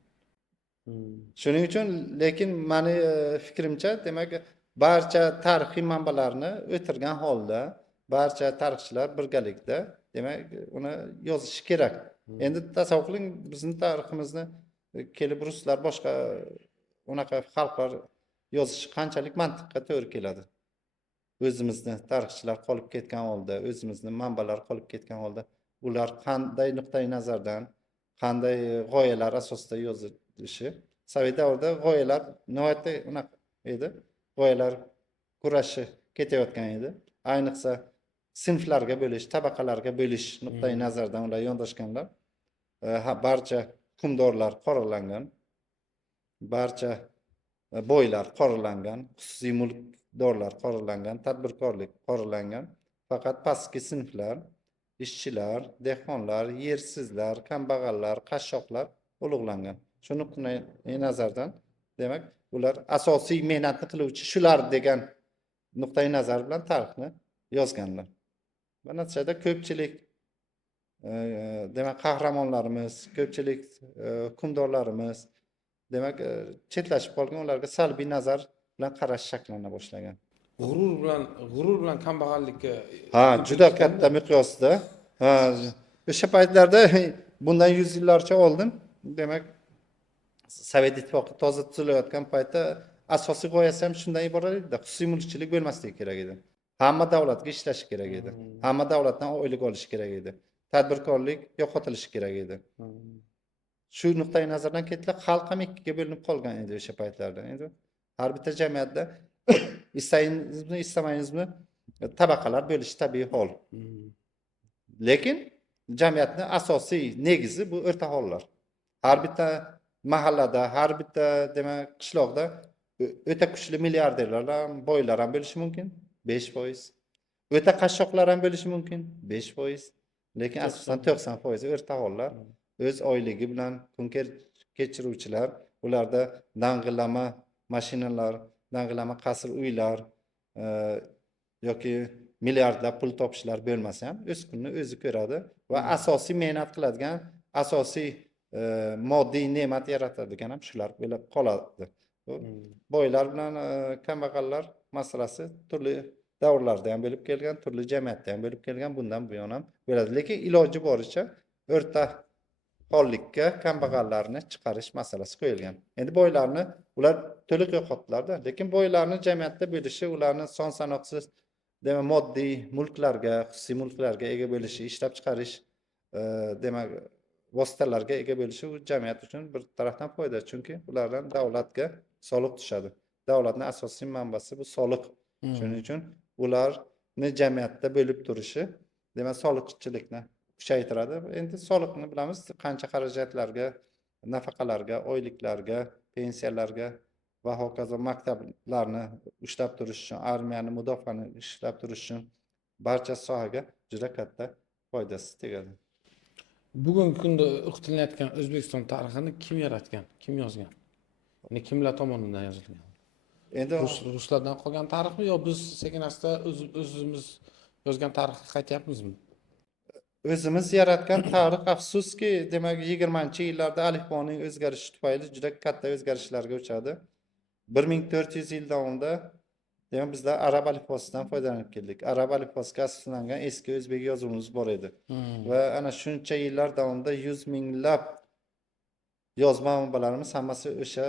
Shuning uchun lekin meni fikrimcha demak barcha tarixiy manbalarni o'tirgan holda barcha tarixchilar birgalikda demak uni yozish kerak. Endi tasavvur qiling, bizning tariximizni kelib ruslar boshqa unaqa xalqlar yozish qanchalik mantiqqa to'g'ri keladi. O'zimizni tarixchilar qolib ketgan holda, o'zimizni manbalar qolib ketgan holda ular qanday nuqtai nazardan, qanday g'oyalar asosida yozilishi, Sovet davrida g'oyalar nihoyatda unaqa edi. G'oyalar kurashi ketayotgan edi. Ayniqsa sinflarga bo'lish, tabaqalarga bo'lish nuqtai nazardan ular yondashganlar. Barcha hukmdorlar qoralangan, barcha boylar qoralangan, xususiy mulkdorlar qoralangan, tadbirkorlik qoralangan. Faqat pastki sinflar, ishchilar, dehqonlar, yersizlar, kambag'allar, qashshoqlar ulug'langan. Shu nuqtai nazardan demak, ular asosiy mehnatni qiluvchi shular degan nuqtai nazar bilan tarixni yozganlar. Va natijada ko'pchilik demak qahramonlarimiz, ko'pchilik hukmdorlarimiz demak chetlashib qolgan, ularga salbiy nazar bilan qarash shakllana boshlagan. G'urur bilan kambag'allikka Ha, juda katta miqyosda. Ha, o'sha paytlarda bundan 100 yillarcha oldin demak Sovet ittifoqi toza tuzilayotgan paytda asosiy g'oyasi ham shundan iborat edi. Xususiy mulkchilik bo'lmasligi kerak edi. Hamma davlatga ishlashi kerak edi. Hamma davlatdan oylik olishi kerak edi. Tadbirkorlik yo'qotilishi kerak edi. Shu nuqtai nazardan ketilib xalq ham ikkiga bo'linib qolgan edi o'sha paytlarda. Endi har bitta jamiyatda istayingizmi, istamayingizmi tabaqalar bo'lishi tabiiy hol. Lekin jamiyatning asosiy negizi bu o'rtahollar. Har bitta mahallada, har bitta demak qishloqda o'ta kuchli milliarderlar ham, boylar ham bo'lishi mumkin, 5%. O'ta qashshoqlar ham bo'lishi mumkin, 5%. Lekin asosan 90% o'rtahollar o'z oyligi bilan kun kechiruvchilar, ularda dang'illama mashinalar, dang'illama qasr uylar yoki milliardlab pul topishlar bo'lmasa ham o'z kunini o'zi ko'radi va asosiy mehnat qiladigan, asosiy moddiy ne'mat yaratadigan ham shular bo'lib qoladi. Boylar bilan kambag'allar masalasi turli davrlarda ham bo'lib kelgan, turli jamiyatda ham bo'lib kelgan, bundan buyon ham bo'ladi. Lekin iloji boricha o'rta hollikka kambag'allarni chiqarish masalasi qo'yilgan. Endi boylarni ular to'liq yo'qotdilar-da, lekin boylarni jamiyatda bo'lishi, ularni son sanoqsiz demak moddiy mulklarga, xususiy mulklarga ega bo'lishi, ishlab chiqarish demak vositalarga ega bo'lishi u jamiyat uchun bir tarafdan foyda, chunki ulardan davlatga soliq tushadi. Davlatning asosiy manbasi bu soliq. Shuning uchun ularni jamiyatda bo'lib turishi demak soliqchilikni kuchaytiradi. Endi soliqni bilamiz, qancha xarajatlarga, nafaqalarga, oyliklarga, pensiyalarga va hokazo maktablarni ushlab turish uchun, armiyani, mudofaani ishlab turish uchun barcha sohaga juda katta foydasi tegadi. Bugungi kunda o'qitilayotgan O'zbekiston tarixini kim yaratgan, kim yozgan? Ya'ni kimlar tomonidan yozilgan? Endi Ruslardan qolgan tarixmi yo biz sekin-asta o'zimiz yozgan tarixga qaytyapmizmi? o'zimiz yaratgan tarix, afsuski, demak 20-yillarda alifboning o'zgarishi tufayli juda katta o'zgarishlarga uchradi. 1400 yil davomida demak bizlar arab alifbosidan foydalanib keldik. Arab alifbosiga asoslangan eski o'zbek yozuvimiz bor edi. Va ana shuncha yillar davomida 100 minglab yozma manbalarimiz hammasi o'sha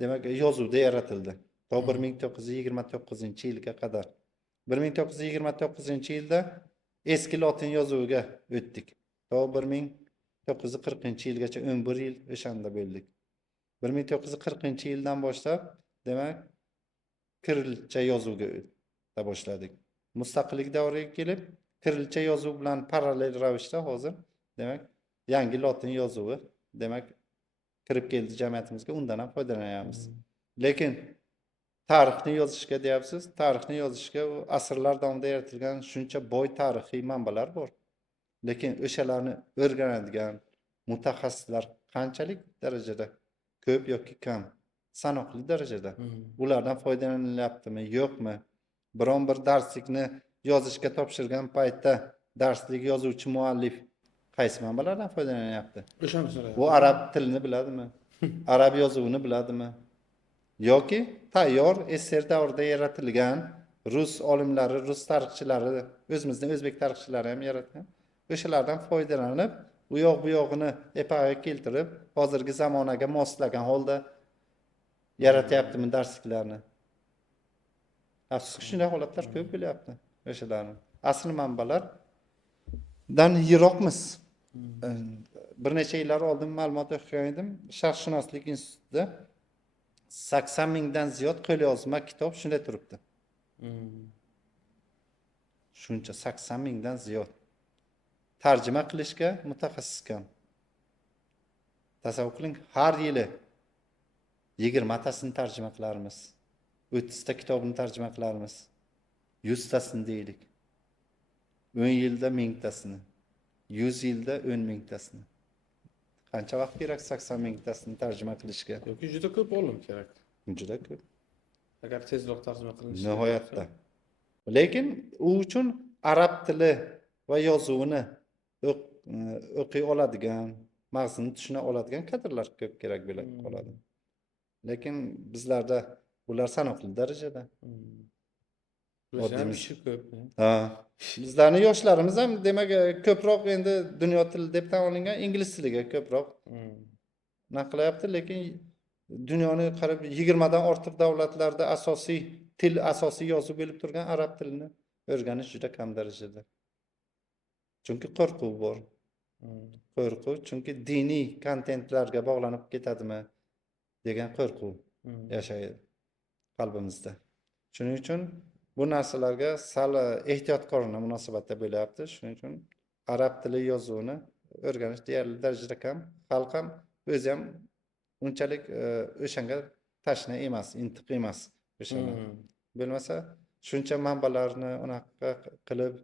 demak yozuvda yaratildi. To 1929-yilga qadar. 1929-yilda eski lotin yozuviga o'tdik. To 1940-yilgacha 11 yil o'shanda bo'ldik. 1940-yildan boshlab demak kirilcha yozuvga o'ta boshladik. Mustaqillik davriga kelib, kirilcha yozuv bilan parallel ravishda hozir demak yangi lotin yozuvi demak kirib keldi jamiyatimizga, undan ham foydalanyapmiz. Lekin tarixni yozishga deyapsiz, tarixni yozishga u asrlar davomida yaratilgan shuncha boy tarixiy manbalar bor. Lekin o'shalarni o'rganadigan mutaxassislar qanchalik darajada ko'p yoki kam? Sanoqli darajada. Ulardan foydalanilyaptimi, yo'qmi? Biron bir darslikni yozishga topshirgan paytda darslik yozuvchi muallif qaysi manbalardan foydalanyapti? O'shani so'rayapman. Bu arab tilini biladimi? Arab yozuvini biladimi? Yoki tayyor SSR davrida yaratilgan rus olimlari, rus tarixchilari, o'zimizning o'zbek tarixchilari ham yaratgan. O'shalardan foydalanib, u yoq bu yog'ini epaqaga keltirib, hozirgi zamonaga moslagan holda yaratyaptimi darsliklarni? Afsuski shunday holatlar ko'p bo'lyapti o'shalarni. Asl manbalardan yiroqmiz. Bir necha yillar oldin ma'lumot o'qigan edim. Sharqshunoslik institutida 80 mingdan ziyod qo'lyozma kitob shunday turibdi. Shuncha 80 mingdan ziyod. Tarjima qilishga mutaxassis kam. Tasavvur qiling, har yili 20 tasini tarjima qilarmiz. 30 ta kitobni tarjima qilarmiz. 100 tasini deylik. 10 yilda 1000 tasini. 100 yilda 10 ming tasini. Qancha vaqt kerak 80 ming tasini tarjima qilishga? Yoki juda ko'p olim kerak. Juda ko'p. Agar tezroq tarjima qilinishi. Nihoyatda. Lekin u uchun arab tili va yozuvini o'qiy oladigan, mag'zini tushuna oladigan kadrlar ko'p kerak bo'lib qoladi. Lekin bizlarda bular sanoqli darajada. O'zim ishi ko'p. Ha. Bizlarning yoshlarimiz ham demak ko'proq endi dunyo tili deb tan olingan ingliz tiliga ko'proq qilyapti, lekin dunyoni qarab 20 dan ortiq davlatlarda asosiy til, asosiy yozuv bo'lib turgan arab tilini o'rganish juda kam darajada. Chunki qo'rquv bor. Qo'rquv, chunki diniy kontentlarga bog'lanib ketadimi degan qo'rquv yashaydi qalbimizda. Shuning uchun bu narsalarga sal ehtiyotkorona munosabatda bo'lyapti. Shuning uchun arab tili yozuvini o'rganish deyarli darajada kam. Xalq ham o'zi ham unchalik o'shanga tashna emas, intiq emas o'shanga. Bo'lmasa shuncha manbalarni unaqa qilib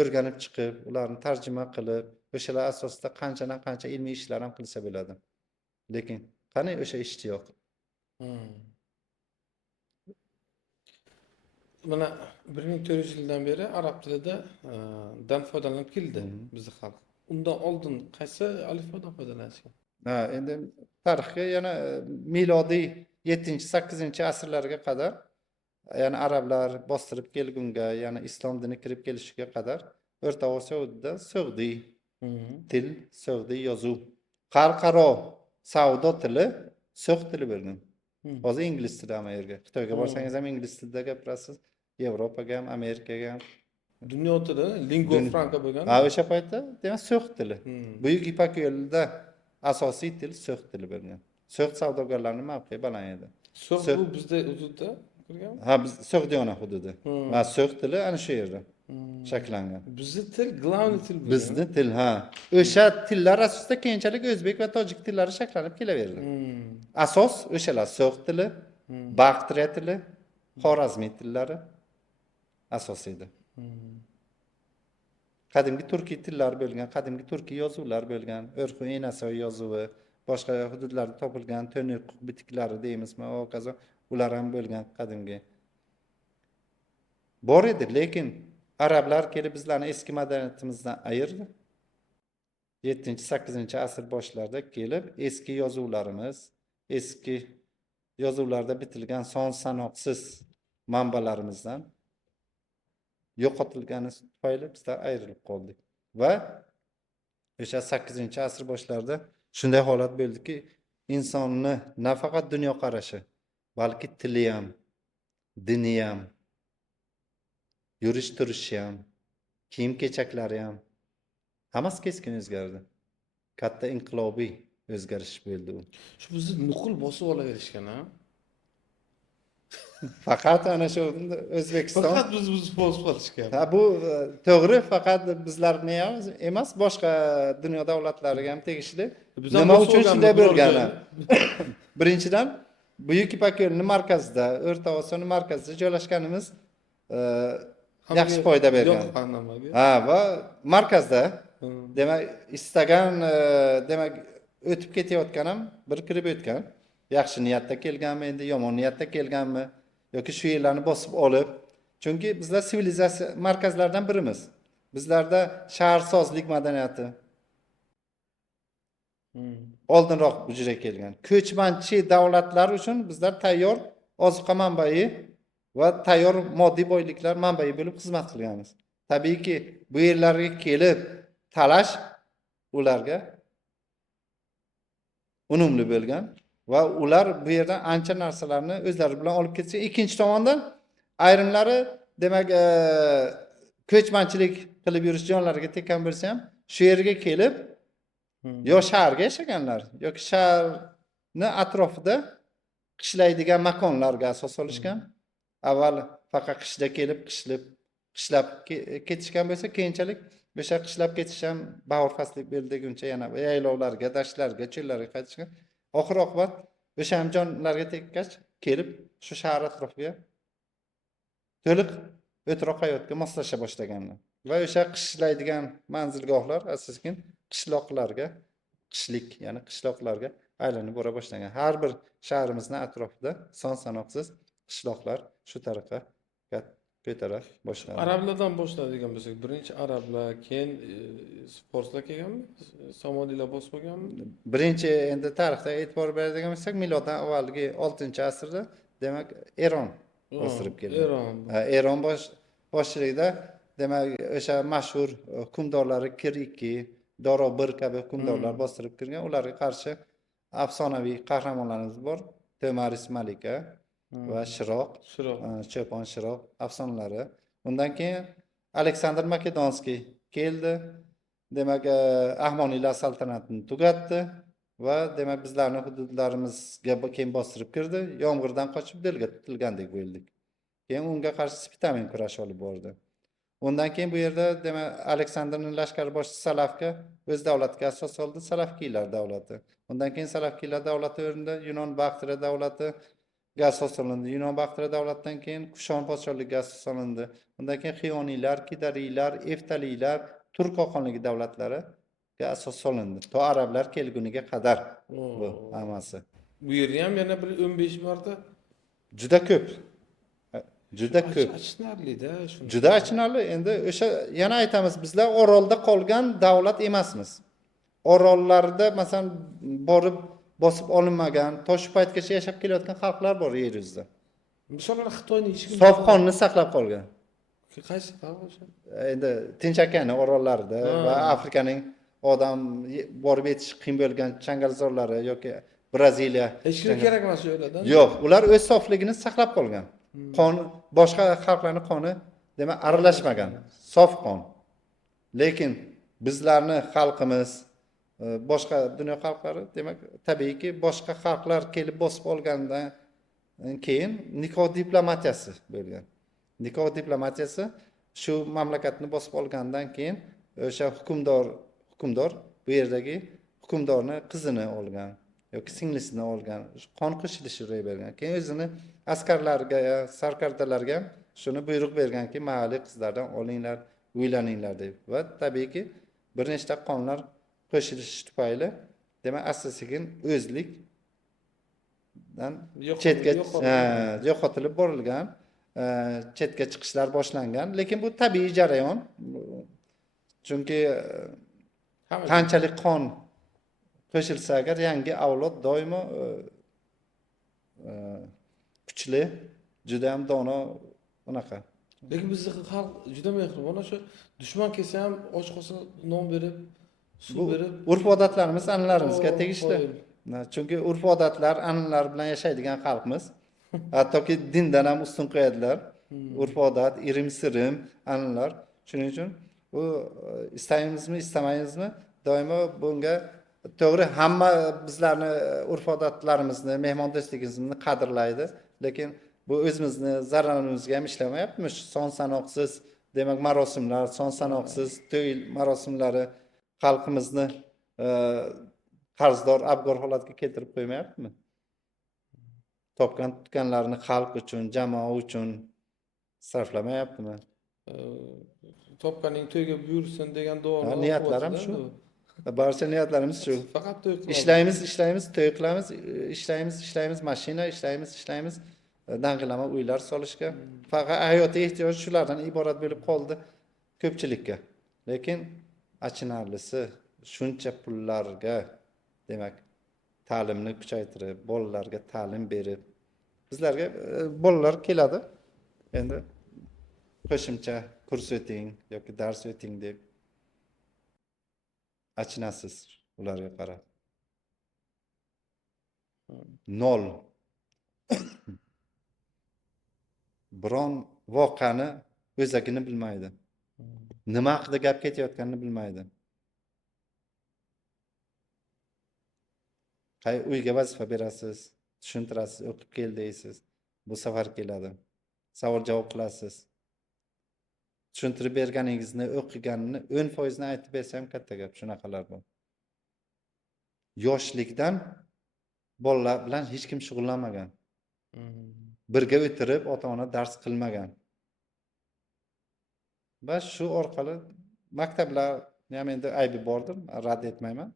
o'rganib chiqib, ularni tarjima qilib, o'shalar asosida qanchadan qancha ilmiy ishlar ham qilsa bo'ladi. Lekin qani o'sha ishtiyoq? Mana 1400 yildan beri arab tilida dan foydalanib keldi bizning xalq. Undan oldin qaysi alifbodan foydalanishgan? Ha, endi tarixga yana milodiy 7-8 asrlarga qadar, ya'ni arablar bostirib kelgunga, yana islom dini kirib kelishiga qadar O'rta Osiyoda so'g'diy til, so'g'diy yozuv, xalqaro savdo tili, so'g' tili bo'lgan. Hozir ingliz tili ham yerga. Xitoyga borsangiz ham ingliz tilida gapirasiz. Yevropaga ham, Amerikaga ham. Dunyo tili, lingua franca bo'lgan. Ha, o'sha paytda demak so'g' tili. Buyuk Ipak yo'lida asosiy til so'g' tili bo'lgan. So'g' savdogarlarning mavqei baland edi. So'g' bu bizda hududda kirganmi? Ha, biz So'g'diyona hududi. Va so'g' tili ana shu yerda shakllangan. Bizning til glавный til bo'lgan. Bizning til, ha. O'sha tillar asosida keyinchalik o'zbek va tojik tillari shakllanib kelaverdi. Asos o'shalar so'g' tili, Baqtriya tili, Xorazmiy tillari asos edi. Qadimgi turkiy tillar bo'lgan, qadimgi turkiy yozuvlar bo'lgan, O'rxun Enasoy yozuvi, boshqa hududlarda topilgan to'niq bitiklari deymizmi, hokazo ular ham bo'lgan qadimgi. Bor edi, lekin arablar kelib bizlarni eski madaniyatimizdan ayirdi. 7-8 asr boshlarida kelib eski yozuvlarimiz, eski yozuvlarda bitilgan son sanoqsiz manbalarimizdan yo'qotilgani tufayli bizlar ayrilib qoldik. Va o'sha 8-asr boshlarida shunday holat bo'ldiki, insonni nafaqat dunyoqarashi, balki tili ham, dini ham, yurish-turishi ham, kiyim-kechaklari ham hammasi keskin o'zgardi. Katta inqilobiy o'zgarish bo'ldi u. Shu bizni nuqul bosib olaverishgan, ha? Faqat ana shu O'zbekiston. Faqat biz bosib olishgan. Ha, bu to'g'ri, faqat bizlarga ham emas, boshqa dunyo davlatlariga ham tegishli. Nima uchun shunday bo'lgani? Birinchidan, Buyuk Ipak yo'lining markazida, O'rta Osiyoning markazida joylashganimiz yaxshi foyda bergan. Ha, va markazda demak istagan demak o'tib ketayotgan ham bir kirib o'tgan. Yaxshi niyatda kelganmi, endi yomon niyatda kelganmi yoki shu yerlarni bosib olib, chunki bizlar sivilizatsiya markazlaridan birimiz. Bizlarda shaharsozlik madaniyati oldinroq vujudga kelgan. Ko'chmanchi davlatlar uchun bizlar tayyor ozuqa manbai va tayyor moddiy boyliklar manbai bo'lib xizmat qilganmiz. Tabiiyki, bu yerlarga kelib talash ularga unumli bo'lgan va ular bu yerdan ancha narsalarni o'zlari bilan olib ketsa, ikkinchi tomondan ayrimlari demak ko'chmanchilik qilib yurish jonlariga tekkan bo'lsa ham, shu yerga kelib yo shaharga yashaganlar yoki shaharni atrofida qishlaydigan makonlarga asos solishgan. Avval faqat qishda kelib qishlab qishlab ketishgan bo'lsa, keyinchalik o'sha qishlab ketish ham bahor fasli beldeguncha yana yaylovlarga, dashtlarga, cho'llarga qaytishgan. Oxir oqibat o'sha ham jonlarga tekkach, kelib shu shahar atrofiga to'liq o'troq hayotga moslasha boshlaganlar. Va o'sha qishlaydigan manzilgohlar asosan qishloqlarga, qishlik, ya'ni qishloqlarga aylanib bora boshlagan. Har bir shahrimizning atrofida son sanoqsiz qishloqlar shu tarafa ko'tara boshladi. Arablardan boshladigan bo'lsak, birinchi arablar, keyin forslar kelganmi? Somonilar bosib olganmi? Birinchi endi tarixda e'tibor beradigan bo'lsak, miloddan avvalgi 6-asrda, demak, Eron bostirib kelgan. Eron. Eron boshchiligida, demak, o'sha mashhur hukmdorlari Kir-2, Doro-1 kabi hukmdorlar bostirib kirgan. Ularga qarshi afsonaviy qahramonlarimiz bor. To'maris Malika va Shiroq, Cho'pon Shiroq afsonalari. Undan keyin Aleksandr Makedonskiy keldi. Demak, Ahmoniylar saltanatini tugatdi va demak bizlarning hududlarimizga keyin bostirib kirdi. Yomg'irdan qochib dilga tutilgandek bo'ldik. Keyin unga qarshi Spitamin kurash olib bordi. Undan keyin bu yerda demak Aleksandrning lashkari boshchisi Salafka o'z davlatiga asos soldi, Salafkiylar davlati. Undan keyin Salafkiylar davlati o'rnida Yunon Baktriya davlati asos solindi. Yunon Baktriya davlatidan keyin Kushon podshohligi asos solindi. Undan keyin Xiyoniylar, Kidariylar, Eftaliylar, Turk oqonligi davlatlariga asos solindi. To arablar kelguniga qadar bu hammasi. Bu yerda ham yana bir 15 marta Juda ko'p. Juda ko'p. Achinarli-da shuni. Juda achinarli. Endi o'sha yana aytamiz, bizlar orolda qolgan davlat emasmiz. Orollarda masalan borib bosib olinmagan, shu paytgacha yashab kelayotgan xalqlar bor yer yuzida. Misollar Xitoyning ichki Sof qonni saqlab qolgan. qaysi xalq o'sha? Endi Tinch okeani orollarida va Afrikaning odam borib yetish qiyin bo'lgan changalzorlari yoki Braziliya. Hech kim kerak emas o'yladan. Yo'q, ular o'z sofligini saqlab qolgan. Qon boshqa xalqlarning qoni demak aralashmagan, sof qon. Lekin bizlarni xalqimiz, boshqa dunyo xalqlari demak tabiiyki boshqa xalqlar kelib bosib olgandan keyin nikoh diplomatiyasi bo'lgan. Nikoh diplomatiyasi shu mamlakatni bosib olgandan keyin o'sha hukmdor bu yerdagi hukmdorni qizini olgan yoki singlisini olgan, qon qo'shilishi ro'y bergan. Keyin o'zini askarlarga, sarkardalarga shuni buyruq berganki, mahalliy qizlardan olinglar, uylaninglar deb. Va tabiiyki bir nechta qonlar qo'shilishi tufayli demak asta-sekin o'zlikdan chetga yo'qotilib borilgan, chetga chiqishlar boshlangan. Lekin bu tabiiy jarayon. Chunki qanchalik qon qo'shilsa agar yangi avlod doimo kuchli, juda ham dono unaqa. Lekin bizning xalq juda mehribon, o'sha dushman kelsa ham och qolsa non berib, suv berib, urf-odatlarimiz, an'analarimizga tegishli. Chunki urf-odatlar, an'analar bilan yashaydigan xalqmiz. Hattoki dindan ham ustun qo'yadilar. Urf-odat, irim-sirim, an'analar. Shuning uchun bu istaymizmi, istamaymizmi, doimo bunga to'g'ri hamma bizlarni urf-odatlarimizni, mehmondo'stligimizni qadrlaydi, lekin bu o'zimizni zararimizga ham ishlamayapmi? Son sanoqsiz demak marosimlar, son sanoqsiz to'y marosimlari xalqimizni qarzdor, abgor holatga keltirib qo'ymayaptimi? Topgan tutganlarini xalq uchun, jamoa uchun sarflamayaptimi? Topganing to'yga buyursin degan duolar. Niyatlarim shu. Barcha niyatlarimiz shu. Faqat to'y qilamiz. Ishlaymiz, to'y qilamiz, ishlaymiz, mashina, ishlaymiz, dang'ilama uylar solishga. Faqat hayotiy ehtiyoj shulardan iborat bo'lib qoldi ko'pchilikka. Lekin achinarlisi shuncha pullarga demak ta'limni kuchaytirib, bolalarga ta'lim berib, bizlarga bolalar keladi. Endi qo'shimcha kurs o'ting yoki dars o'ting deb achinasiz ularga qarab. Nol. Biron voqeani o'zagini bilmaydi. Nima haqida gap ketayotganini bilmaydi. Qay uyga vazifa berasiz, tushuntirasiz, o'qib kel deysiz. Bu safar keladi. Savol javob qilasiz. tushuntirib berganingizni, o'qiganini 10% ni aytib bersa ham katta gap, shunaqalar bor. Yoshlikdan bolalar bilan hech kim shug'ullanmagan. Birga o'tirib, ota-ona dars qilmagan. Va shu orqali maktablar ham endi aybi bordir, rad etmayman.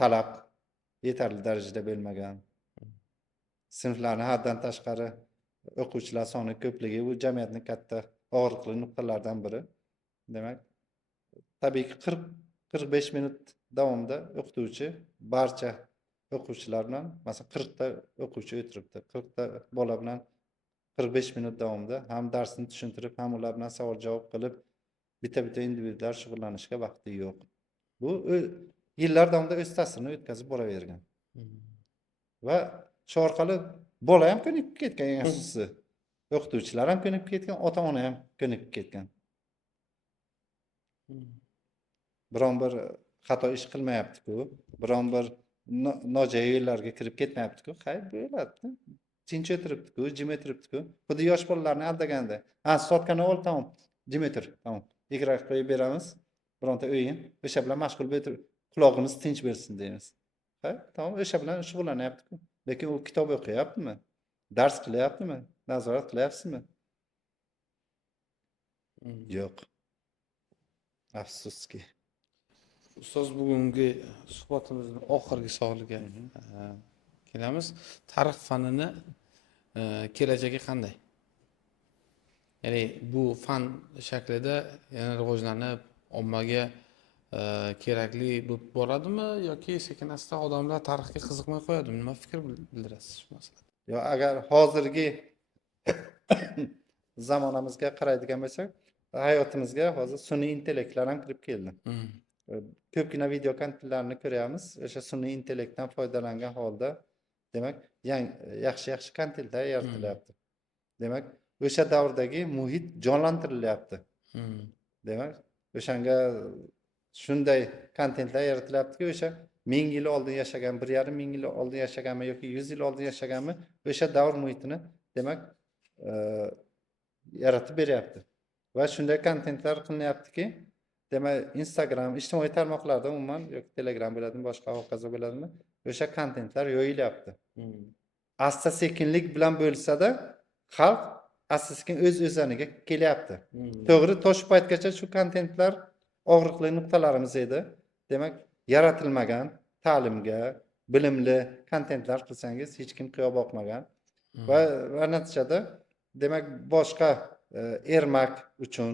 Talab yetarli darajada bo'lmagan. Sinflarni haddan tashqari o'quvchilar soni ko'pligi bu jamiyatning katta og'riqli nuqtalaridan biri. Demak, tabiiyki 40-45 minut davomida o'qituvchi barcha o'quvchilar bilan, masalan 40 ta o'quvchi o'tiribdi. 40 ta bola bilan 45 minut davomida ham darsni tushuntirib, ham ular bilan savol-javob qilib, bitta-bitta individual shug'ullanishga vaqti yo'q. Bu yillar davomida o'z ta'sirini o'tkazib boravergan. Va shu orqali bola ham ko'nikib ketgan, eng asosiysi. O'qituvchilar ham ko'nikib ketgan, ota-ona ham ko'nikib ketgan. Biron bir xato ish qilmayapti-ku, biron bir nojo'ya yo'llarga kirib ketmayapti-ku. Qayb bo'ladi. Tinch o'tiribdi-ku, jim o'tiribdi-ku. Xuddi yosh bolalarni aldaganda. Ha, sotkani ol, tamom. Jim o'tir, tamom. Ekran qo'yib beramiz. Bironta o'yin, o'sha bilan mashg'ul bo'lib o'tirib, quloqimiz tinch bo'lsin deymiz. Ha, tamom, o'sha bilan shug'ullanyapti-ku. Lekin u kitob o'qiyaptimi? Dars qilyaptimi? Nazorat qilyapsizmi? Yo'q. Afsuski. Ustoz, bugungi suhbatimizning oxirgi savoliga kelamiz. Tarix fanini kelajagi qanday? Ya'ni bu fan shaklida yana rivojlanib, ommaga kerakli bo'lib boradimi yoki sekin-asta odamlar tarixga qiziqmay qo'yadimi? Nima fikr bildirasiz shu masalada? Yo, agar hozirgi zamonamizga qaraydigan bo'lsak, hayotimizga hozir sun'iy intellektlar ham kirib keldi. Ko'pgina video kontentlarni ko'ryapmiz. O'sha sun'iy intellektdan foydalangan holda, demak, yaxshi kontentlar yaratilyapti. Demak, o'sha davrdagi muhit jonlantirilyapti. Demak, o'shanga shunday kontentlar yaratilyaptiki, o'sha 1000 yil oldin yashagan, 1,5 ming yil oldin yashaganmi yoki 100 yil oldin yashaganmi, o'sha davr muhitini, demak, yaratib beryapti. Va shunday kontentlar qilinyaptiki, demak, Instagram, ijtimoiy tarmoqlarda umuman yoki Telegram bo'ladimi, boshqa hokazo bo'ladimi, o'sha kontentlar yoyilyapti. Asta-sekinlik bilan bo'lsa-da, xalq asta-sekin o'z-o'zaniga kelyapti. To'g'ri, to'sh paytgacha shu kontentlar og'riqli nuqtalarimiz edi. Demak, yaratilmagan, ta'limga, bilimli kontentlar qilsangiz hech kim qiyo boqmagan. Va natijada, demak, boshqa ermak uchun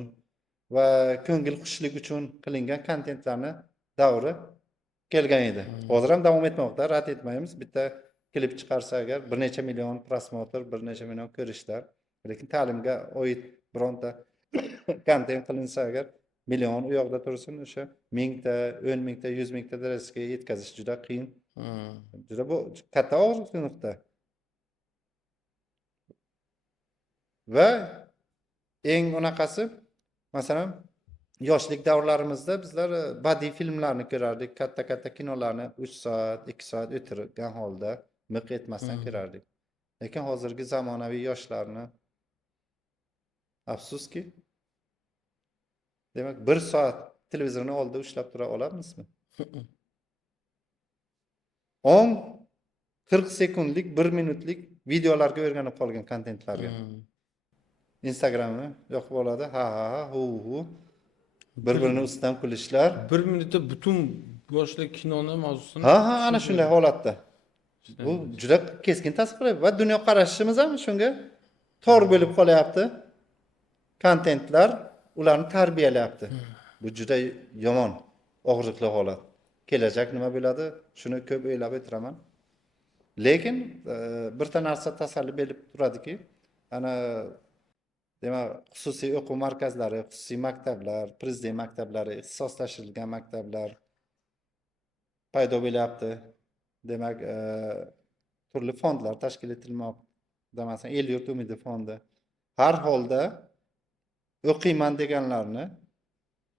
va ko'ngil xushlik uchun qilingan kontentlarni davri kelgan edi. Hozir ham davom etmoqda, rad etmaymiz. Bitta klip chiqarsa agar bir necha million prosmotr, bir necha million ko'rishlar, lekin ta'limga oid bironta kontent qilinsa agar million u yoqda tursin, o'sha 1000 ta, 10 mingta, 100 mingta darajasiga yetkazish juda qiyin. Juda bu katta og'riqli nuqta. Va eng unaqasi, masalan, yoshlik davrlarimizda bizlar badiiy filmlarni ko'rardik, katta kinolarni 3 soat, 2 soat o'tirgan holda miq etmasdan ko'rardik. Lekin hozirgi zamonaviy yoshlarni afsuski, demak, 1 soat televizorni oldida ushlab tura olamizmi? 10-40 sekundlik, 1 minutlik videolarga o'rganib qolgan kontentlarga. Instagramni yoqib oladi, ha, hu. Bir-birini ustidan kulishlar. 1 minutda butun yoshlik kinoni mavzusini. Ha, ana shunday holatda. Bu juda keskin ta'sir qilyapti va dunyo qarashimiz ham shunga tor bo'lib qolyapti. Kontentlar ularni tarbiyalayapti. Bu juda yomon, og'riqli holat. Kelajak nima bo'ladi? Shuni ko'p o'ylab o'tiraman. Lekin birta narsa tasalli berib turadiki, ana demak, xususiy o'quv markazlari, xususiy maktablar, prezident maktablari, ixtisoslashtirilgan maktablar paydo bo'lyapti. Demak, turli fondlar tashkil etilmoqda, masalan, El yurt umidi fondi. Har holda o'qiyman deganlarni,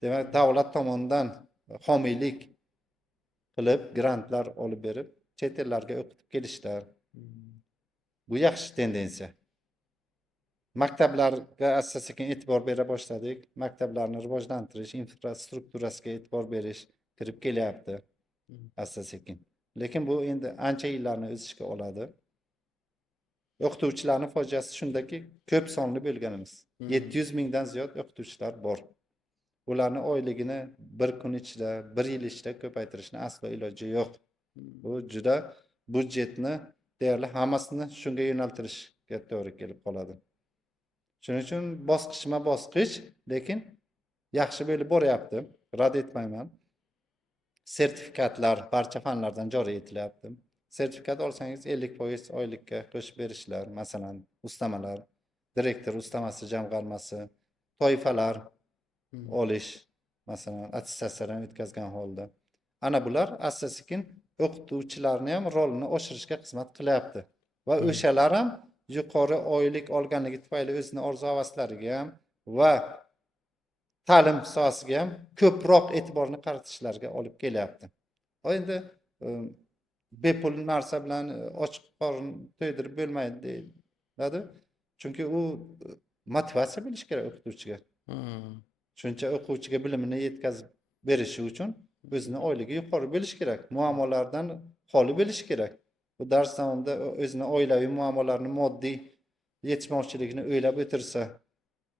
demak, davlat tomonidan homiylik qilib, grantlar olib berib, chet ellarga o'qitib kelishlar. Bu yaxshi tendensiya. Maktablarga asta-sekin e'tibor bera boshladik. Maktablarni rivojlantirish, infrastrukturasiga e'tibor berish kirib kelyapti asta-sekin. Lekin bu endi ancha yillarni o'z ichiga oladi. O'qituvchilarning fojiasi shundaki, ko'p sonli bo'lganimiz. 700 mingdan ziyod o'qituvchilar bor. Ularni oyligini bir kun ichida, bir yil ichida ko'paytirishni aslo iloji yo'q. Bu juda budjetni deyarli hammasini shunga yo'naltirishga to'g'ri kelib qoladi. Shuning uchun bosqichma-bosqich, lekin yaxshi bo'lib boryapti. Rad etmayman. Sertifikatlar barcha fanlardan joriy etilyapti. Sertifikat olsangiz 50% oylikka qo'shib berishlar, masalan, ustamalar, direktor ustamasi jamg'armasi, toifalar olish, masalan, attestatsiyadan o'tkazgan holda. Ana bular asta-sekin o'qituvchilarni ham rolini oshirishga xizmat qilyapti. Va o'shalar ham yuqori oylik olganligi tufayli o'zini orzu-havaslariga ham va ta'lim sohasiga ham ko'proq e'tiborni qaratishlariga olib kelyapti. Endi bepul narsa bilan ochiq qorin to'ydirib bo'lmaydi deyiladi. Chunki u motivatsiya bo'lishi kerak o'qituvchiga. Shuncha o'quvchiga bilimini yetkazib berishi uchun o'zini oyligi yuqori bo'lishi kerak. Muammolardan xoli bo'lishi kerak. Bu dars davomida o'zini oilaviy muammolarini, moddiy yetishmovchiligini o'ylab o'tirsa,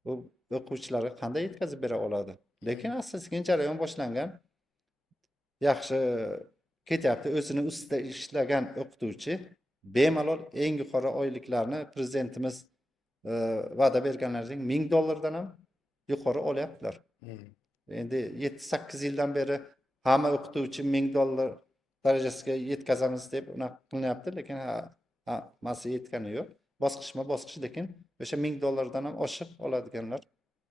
bu o'quvchilarga qanday yetkazib bera oladi? Lekin asta-sekin jarayon boshlangan. Yaxshi ketyapti. O'zini ustida ishlagan o'qituvchi bemalol eng yuqori oyliklarni prezidentimiz va'da berganlaridek $1000 dan ham yuqori olyaptilar. Endi 7-8 yildan beri hamma o'qituvchi $1000 darajasiga yetkazamiz deb unaqa qilinyapti, lekin hammasi yetgani yo'q. Bosqichma-bosqich, lekin o'sha $1000 dan ham oshiq oladiganlar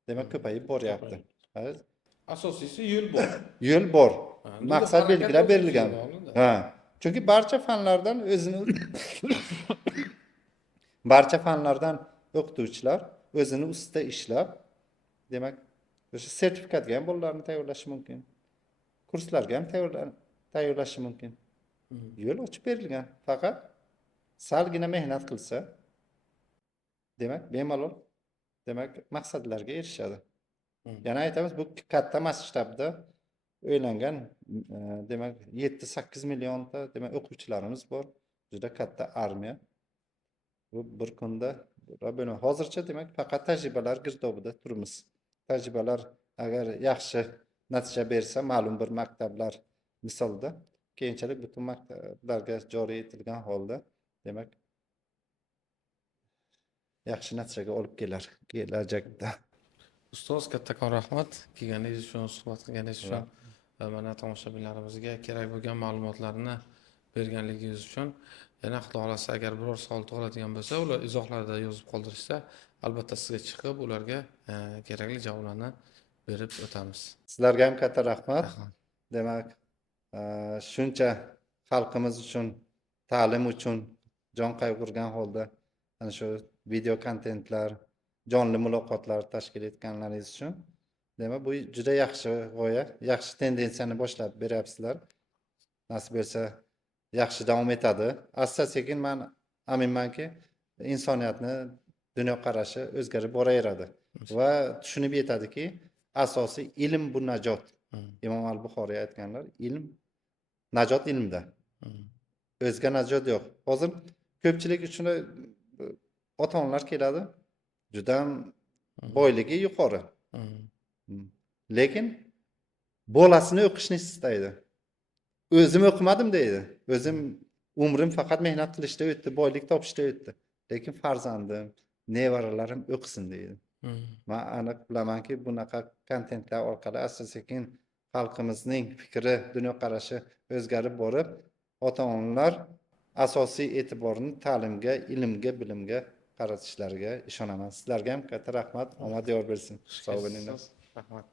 demak ko'payib boryapti. Asosiysi yo'l bor. Yo'l bor. Endi Maqsad harakat belgilab berilgan. o'zimizga Ha. Chunki barcha fanlardan o'qituvchilar o'zini ustida ishlab, demak, o'sha sertifikatga ham bolalarni tayyorlashi mumkin. Kurslarga ham tayyorlashi mumkin. Yo'l ochib berilgan. Faqat salgina mehnat qilsa, demak, bemalol demak maqsadlarga erishadi. Yana aytamiz, bu katta masshtabda o'ylangan, demak 7-8 millionta demak o'quvchilarimiz bor. Juda katta armiya. Bu bir kunda hozircha demak faqat tajribalar girdobida turibmiz. Tajribalar agar yaxshi natija bersa, ma'lum bir maktablar misolida keyinchalik butun maktablarga joriy etilgan holda demak yaxshi natijaga olib kelar kelajakda. Ustoz, kattakon rahmat kelganingiz uchun, suhbat qilganingiz uchun va mana tomoshabinlarimizga kerak bo'lgan ma'lumotlarni berganligingiz uchun. Yana Xudo xolasa agar biror savol tug'iladigan bo'lsa, ular izohlarda yozib qoldirishsa, albatta sizga chiqib ularga kerakli javoblarni berib o'tamiz. Sizlarga ham katta rahmat. Demak, shuncha xalqimiz uchun, ta'lim uchun jon qayg'urgan holda ana shu video kontentlar, jonli muloqotlar tashkil etganlaringiz uchun demak bu juda yaxshi g'oya, yaxshi tendensiyani boshlab beryapsizlar. Nasib bo'lsa yaxshi davom etadi. Asta-sekin men aminmanki, insoniyatni dunyoqarashi o'zgarib boraveradi va tushunib yetadiki, asosiy ilm bu najot. Imom al-Buxoriy aytganlar, ilm najot ilmda. O'zga najot yo'q. Hozir ko'pchilik uchun ota-onalar keladi, juda boyligi yuqori. Lekin bolasini o'qishni istaydi. O'zim o'qimadim deydi. O'zim umrim faqat mehnat qilishda o'tdi, boylik topishda o'tdi. Lekin farzandim, nevaralarim o'qisin deydi. Men aniq bilamanki, bunaqa kontentlar orqali asta-sekin xalqimizning fikri, dunyoqarashi o'zgarib borib, ota-onalar asosiy e'tiborni ta'limga, ilmga, bilimga qaratishlariga ishonaman. Sizlarga ham katta rahmat, omad yor bersin. Sog' bo'linglar. Rahmat.